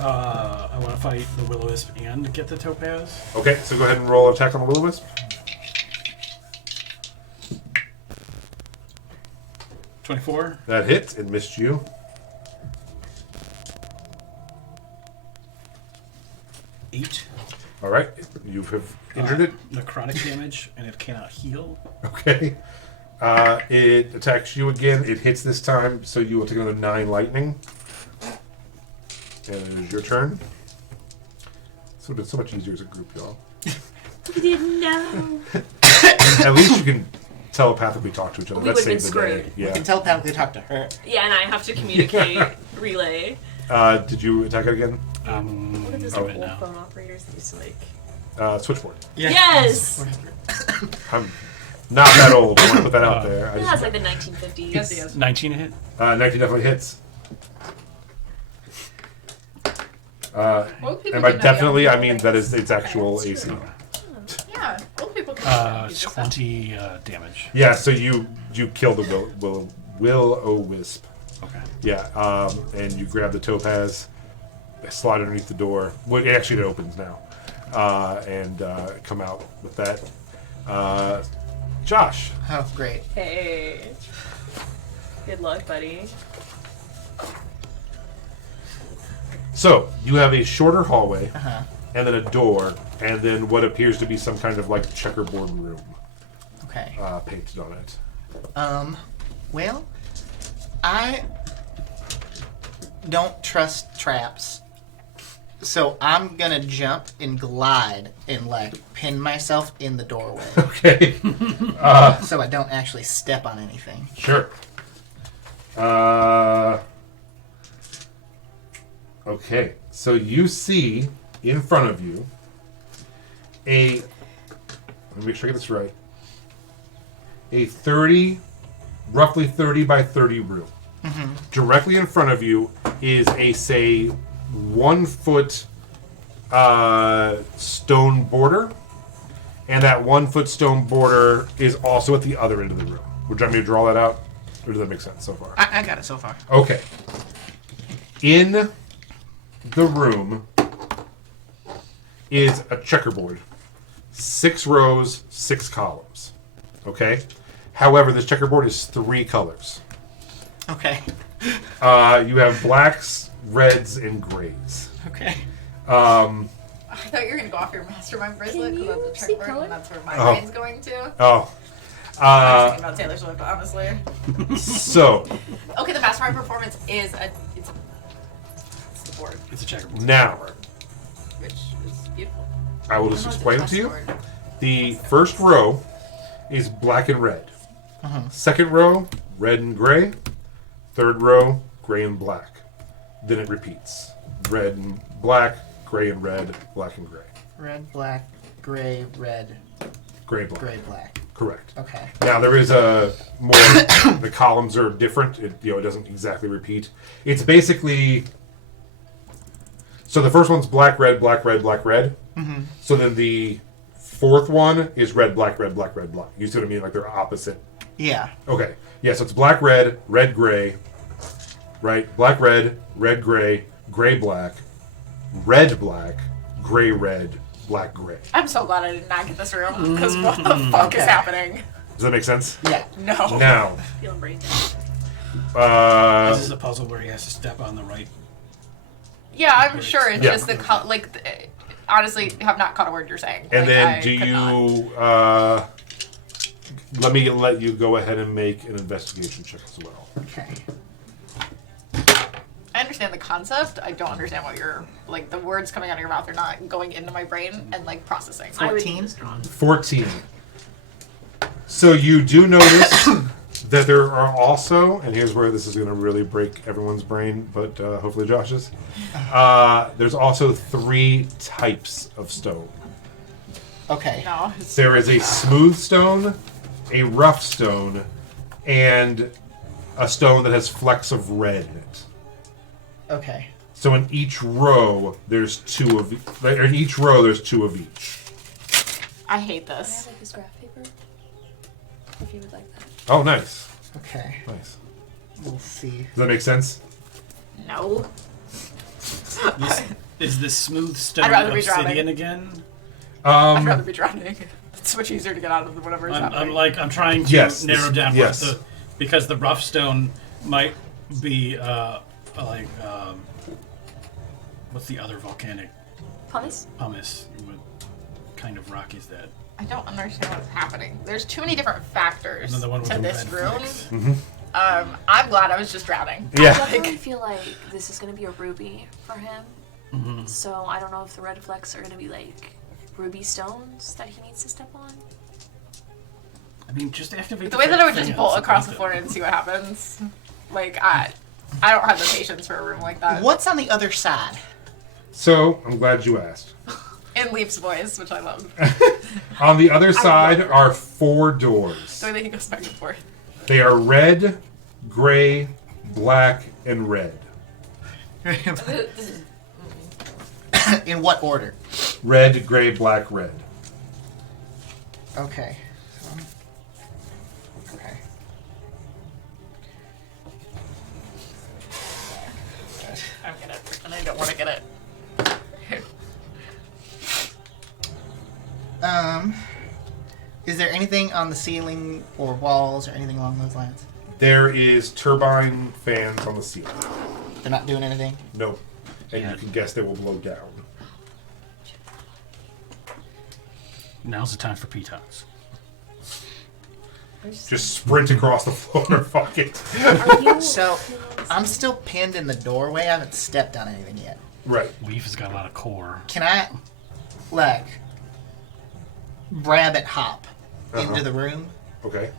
I want to fight the Will-O-Wisp and get the topaz. Okay, so go ahead and roll an attack on the Will-O-Wisp. 24. That hits. It missed you. Eight. All right, you have injured it. Necrotic damage, and it cannot heal. Okay. It attacks you again. It hits this time, so you will take another 9 lightning. And it is your turn. This would have been so much easier as a group, y'all. We didn't know. At least you can telepathically talk to each other. We That would've been saves the day. screwed. You Yeah. can telepathically talk to her. Yeah, and I have to communicate relay. Did you attack it again? What are those Oh. like, old phone operators that used to like? Switchboard. Yeah. Yes! I'm not that old. I want to put that out there. I Yeah, just, it's like the 1950s. Yes, he is. 19 to hit. 19 definitely hits. Old people And by can know definitely, young I people mean things. that is its actual That's AC. true. Yeah, old people can use this stuff. 20 damage. Yeah, so you kill the Will-O-Wisp. Okay. Yeah, and you grab the topaz, slide underneath the door. Well, actually, it opens now, and come out with that. Josh. Oh, great. Hey. Good luck, buddy. So you have a shorter hallway, Uh-huh. and then a door, and then what appears to be some kind of like checkerboard room Okay. painted on it. Well, I don't trust traps. So I'm gonna jump and glide and like pin myself in the doorway Okay. so I don't actually step on anything. Sure. Okay, so you see in front of you let me make sure I get this right, a roughly 30 by 30 room. Directly in front of you is a, say, 1 foot stone border, and that 1 foot stone border is also at the other end of the room. Would you want me to draw that out? Or does that make sense so far? I got it so far. Okay. In the room is a checkerboard. 6 rows, 6 columns. Okay? However, this checkerboard is 3 colors. Okay. You have blacks, reds, and grays. Okay. I thought you were gonna go off your mastermind bracelet Can because you that's the see checkboard color? and that's where my Oh. brain's going to. Oh. I was thinking about Taylor Swift, honestly. So, Okay, the mastermind performance is it's the board, It's a checkerboard. now, which is beautiful. I will I just know it's a explain it to you. chessboard. The first row is black and red. Second row, red and gray. Third row, gray and black. Then it repeats. Red and black, gray and red, black and gray. Red, black, gray, red, Gray, black. gray, black. Correct. Okay. Now there is a more. The columns are different. It doesn't exactly repeat. It's basically. So the first one's black, red, black, red, black, red. So then the fourth one is red, black, red, black, red, black. You see what I mean? Like they're opposite. Yeah. Okay. Yeah. So it's black, red, red, gray. Right. Black, red, gray, gray, black, red, black, gray, red, black, gray. I'm so glad I did not get this room because what the fuck is Okay. happening? Does that make sense? Yeah. No. Now, Feeling brain dead. This is a puzzle where he has to step on the right Yeah, I'm sure it's Yeah. just the honestly, have not caught a word you're saying. And Like, then I do could you... not. let you go ahead and make an investigation check as well. Okay. I understand the concept. I don't understand what you're like. The words coming out of your mouth are not going into my brain and like processing. I would 14? use strong. 14. So you do notice that there are also, and here's where this is going to really break everyone's brain, but hopefully Josh's. There's also 3 types of stone. Okay. No, it's There is a smooth stone, a rough stone, and a stone that has flecks of red in it. Okay. So in each row, there's 2 of in each row there's 2 of each. I hate Can I this. have like this graph paper? If you would like that. Oh, nice, Okay. nice. We'll see. Does that make sense? No. Is this smooth stone I'd rather be obsidian drowning. again? I'd rather be drowning. It's much easier to get out of whatever is happening. I'm trying to Yes, narrow down yes. what because the rough stone might be what's the other volcanic Pumice? pumice? What kind of rock is that? I don't understand what's happening. There's too many different factors Another one with to the this red room. flecks. I'm glad I was just drowning. I Yeah. definitely feel like this is going to be a ruby for him. So I don't know if the red flecks are going to be like ruby stones that he needs to step on. I mean, just activate The way that I would thing just and bolt across the something floor like and see what happens. Like, I don't have the patience for a room like that. What's on the other side? So I'm glad you asked. In Leaf's voice, which I love. On the other side are 4 doors. The way that he goes back and forth. They are red, gray, black, and red. In what order? Red, gray, black, red. Okay. Okay. I don't get it. And I don't want to get it. Is there anything on the ceiling or walls or anything along those lines? There is turbine fans on the ceiling. They're not doing anything? Nope. And you can guess they will blow down. Now's the time for pitons. Just sprint across the floor. Fuck it. Are you? So, I'm still pinned in the doorway. I haven't stepped on anything yet. Right. Leaf has got a lot of core. Can I, like, rabbit hop into the room Okay.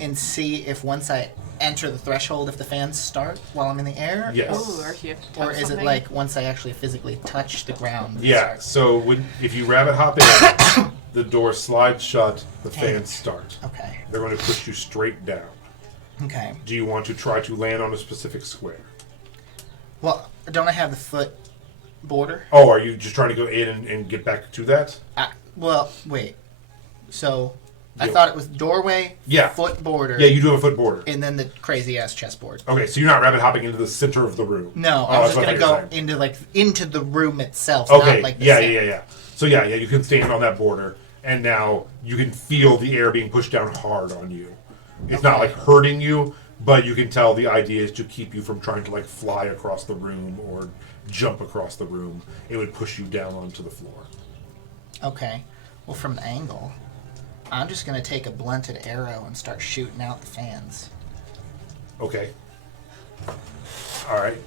and see if once I enter the threshold, if the fans start while I'm in the air? Yes. Ooh, or if you have to Or touch is it something. like once I actually physically touch the ground? it Yeah. starts? So if you rabbit hop in, the door slides shut. The fans start. Okay. They're going to push you straight down. Okay. Do you want to try to land on a specific square? Well, don't I have the foot border? Oh, are you just trying to go in and get back to that? Well, wait. So, I Yeah. thought it was doorway, Yeah. foot border, Yeah, you do have a foot border. and then the crazy ass chessboard. Okay, so you're not rabbit hopping into the center of the room. No, Oh, I was that's just what gonna thought you were go saying. into the room itself, Okay, not like the yeah, center. yeah. So yeah, you can stand on that border, and now you can feel the air being pushed down hard on you. It's not Okay. like hurting you, but you can tell the idea is to keep you from trying to like fly across the room or jump across the room. It would push you down onto the floor. Okay. Well, from the angle, I'm just gonna take a blunted arrow and start shooting out the fans. Okay. All right.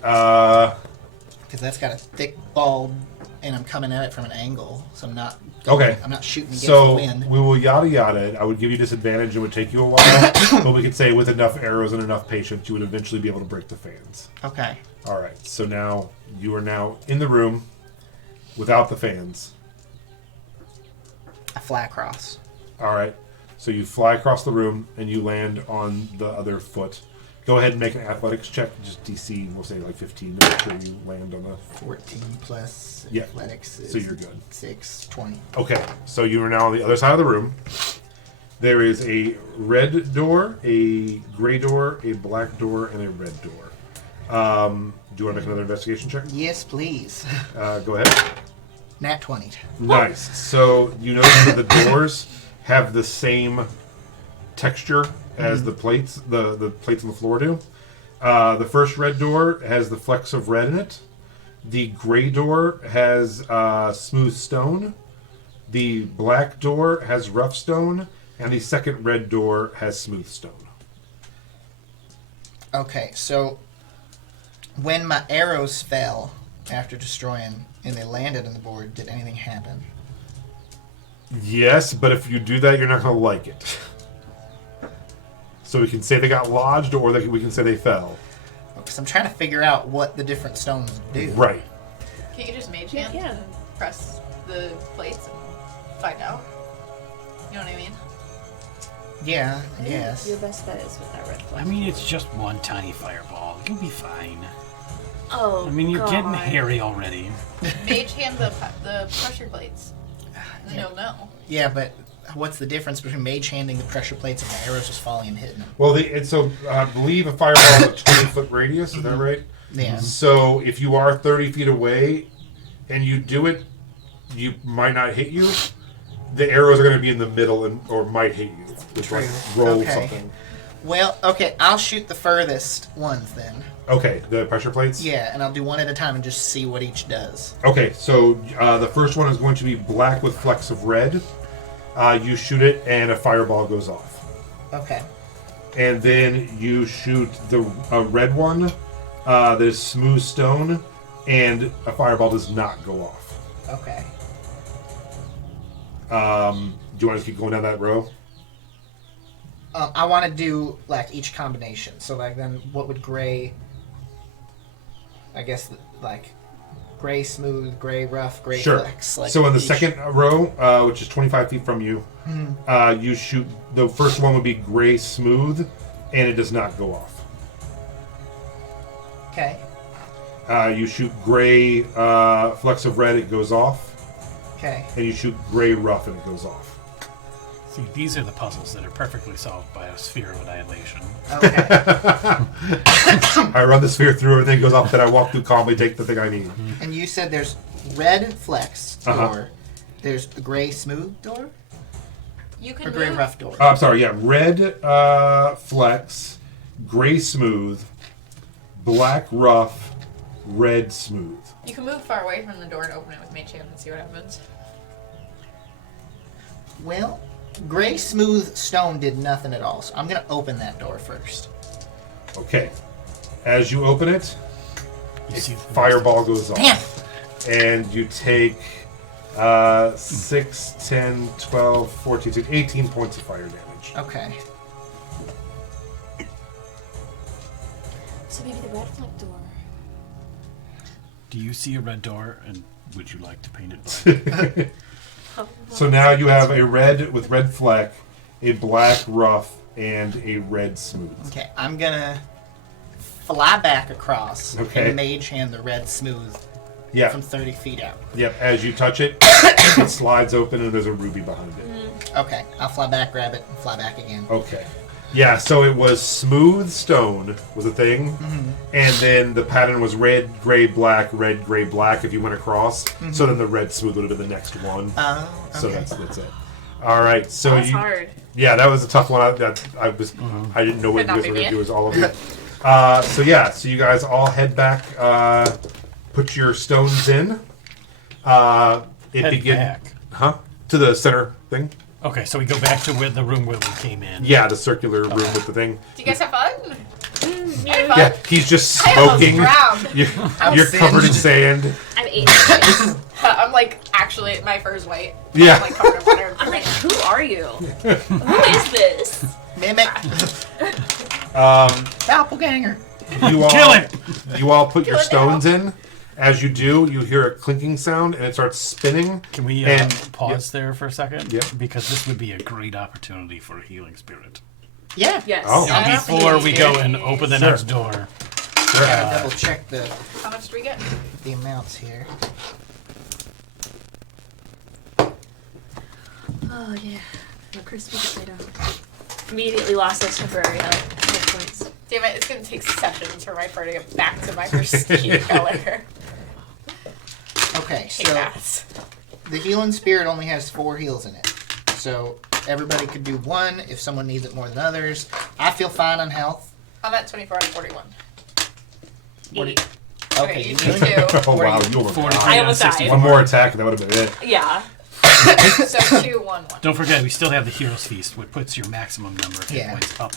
Because that's got a thick bulb, and I'm coming at it from an angle, so I'm not. Okay. I'm not shooting against the So wind. we will yada yada it. I would give you disadvantage. It would take you a while, but we could say with enough arrows and enough patience, you would eventually be able to break the fans. Okay. All right. So now you are now in the room without the fans. I fly across. All right. So you fly across the room and you land on the other foot. Go ahead and make an athletics check. Just DC, we'll say like 15 to make sure you land on the. 14 plus Yeah. athletics is So you're good. 6, 20. Okay. So you are now on the other side of the room. There is a red door, a gray door, a black door, and a red door. Do you want to make another investigation check? Yes, please. Go ahead. Nat 20. Nice. So you notice that the doors have the same texture as the plates, the plates on the floor do. The first red door has the flecks of red in it. The gray door has smooth stone. The black door has rough stone. And the second red door has smooth stone. Okay, so when my arrows fell after destroying and they landed on the board, did anything happen? Yes, but if you do that, you're not going to like it. So we can say they got lodged, or we can say they fell. Because I'm trying to figure out what the different stones do. Right. Can you just mage hand Yeah. and press the plates and find out? You know what I mean? Yeah, I guess. Your best bet is with that red I flag. mean, it's just one tiny fireball. You'll be fine. Oh, I mean, you're God. getting hairy already. Mage hand the pressure plates. And then you'll know. Yeah, but what's the difference between mage handing the pressure plates and my arrows just falling and hitting them? Well, I believe a fireball is a 20-foot radius. Is that right? Yeah. So if you are 30 feet away and you do it, you might not hit you. The arrows are going to be in the middle or might hit you. Just like roll something. Well, okay, I'll shoot the furthest ones then. Okay, the pressure plates? Yeah, and I'll do one at a time and just see what each does. Okay, so the first one is going to be black with flecks of red. You shoot it and a fireball goes off. Okay. And then you shoot a red one that is smooth stone and a fireball does not go off. Okay. Do you want to keep going down that row? I want to do, like, each combination. So, like, then what would gray... I guess, like, gray smooth, gray rough, gray Sure. flex. Like So in the each- second row, which is 25 feet from you, you shoot... The first one would be gray smooth, and it does not go off. Okay. You shoot gray flecks of red, it goes off. Okay. And you shoot gray rough, and it goes off. See, these are the puzzles that are perfectly solved by a sphere of annihilation. Okay. I run the sphere through, everything goes off, then I walk through calmly, take the thing I need. And you said there's red flex door. Uh-huh. There's a gray smooth door? You can Or gray move. rough door? I'm sorry, yeah. Red flex, gray smooth, black rough, red smooth. You can move far away from the door and open it with mage hand and see what happens. Well, gray smooth stone did nothing at all, so I'm going to open that door first. Okay. As you open it, You see, fireball goes off. Damn! And you take 6, 10, 12, 14, 16, 18 points of fire damage. Okay. So maybe the red flag door. Do you see a red door, and would you like to paint it black? So now you have a red with red fleck, a black rough, and a red smooth. Okay, I'm going to fly back across Okay. and mage hand the red smooth Yeah. from 30 feet out. Yep. As you touch it, it slides open and there's a ruby behind it. Okay, I'll fly back, grab it, and fly back again. Okay. Yeah, so it was smooth stone was a thing, and then the pattern was red, gray, black, if you went across. So then the red smooth would have been the next one. Oh, okay. So that's it. All right, so That's you. hard. Yeah, that was a tough one. I didn't know what Could not you guys be were going me. to do as all of you. So you guys all head back, put your stones in. Head back. To the center thing. Okay, so we go back to the room where we came in. Yeah, the circular room with the thing. Do you guys have fun? I had fun. Yeah, he's just I almost smoking. drowned. You're covered in singed. sand. I'm 8 points. I'm like, actually, my fur is white. Yeah. I'm like covered in water. I'm like, who are you? Who is this? Mimic. Doppelganger. You all, Kill it! You all put your Kill it stones in. As you do, you hear a clinking sound, and it starts spinning. Can we And- pause there for a second? Yeah. Because this would be a great opportunity for a healing spirit. Yeah. Yes. Oh. Yeah. Before we go and open the Sure. next door. Gotta double check the How much do we get? amounts here. Oh yeah, the crispy potato. Immediately lost those temporary health points. Damn it, it's gonna take sessions for my fur to get back to my pristine color. Okay, Take so that. the healing spirit only has 4 heals in it. So everybody could do 1 if someone needs it more than others. I feel fine on health. I'm at 24 out of 41. What do you- Okay, you you do do. 2. Oh wow, you almost 43 died. I out of almost died. 64. One more attack, and that would have been it. Yeah. So 2, 1, 1. Don't forget, we still have the Hero's Feast, which puts your maximum number of hit Yeah. points up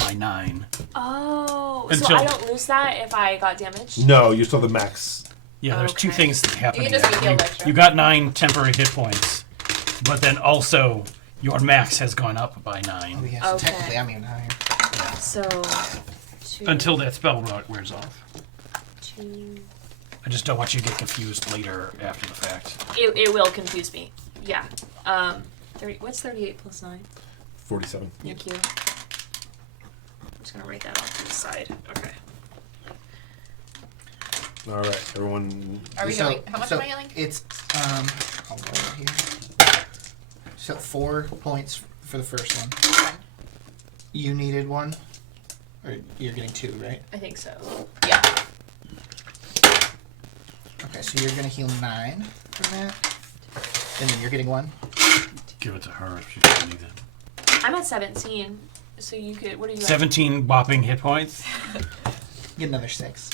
by 9. Oh, so Until- I don't lose that if I got damaged? No, you still have the max. Yeah, there's two Okay. things that happen. You can just here. be healed extra. You got 9 temporary hit points, but then also your max has gone up by 9 Oh, yeah, so Okay. technically I'm even higher. So, 2, until that spell wears off. 2. I just don't want you to get confused later after the fact. It will confuse me. Yeah. what's 38 plus 9? 47. Thank you. I'm just gonna write that off to the side. Okay. All right, everyone. Are we healing? How much so am I healing? It's I'll roll it here. So 4 points for the first one. Okay. You needed 1, or you're getting 2, right? I think so. Yeah. Okay, so you're gonna heal 9 from that, and then you're getting 1. Give it to her if she doesn't need it. I'm at 17. So you could. What are you? 17 whopping hit points. Get another 6.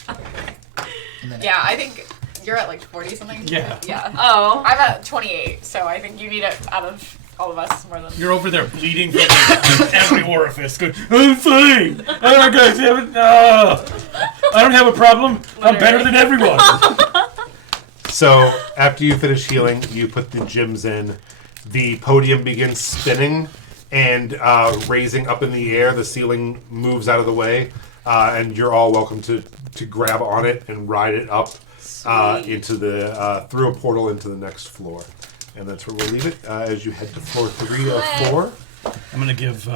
And then Yeah, I think you're at like 40 something. Yeah. Yeah. At? Oh. I'm at 28, so I think you need it out of all of us more than. You're over there bleeding from every orifice. Going, I'm fine. I don't have a problem. I'm better than everyone. So after you finish healing, you put the gems in. The podium begins spinning and raising up in the air. The ceiling moves out of the way, and you're all welcome to grab on it and ride it up into the through a portal into the next floor. And that's where we'll leave it as you head to floor 3 of 4. I'm going to give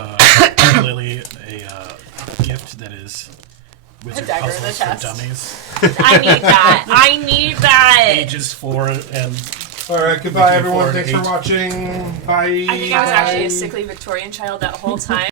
Lily a gift that is Wizard dagger in the Puzzles for chest. Dummies. I need that. I need that. Ages 4 and... All right, goodbye, Looking everyone. forward to Thanks for 8. watching. Bye. I think I was actually a sickly Victorian child that whole time.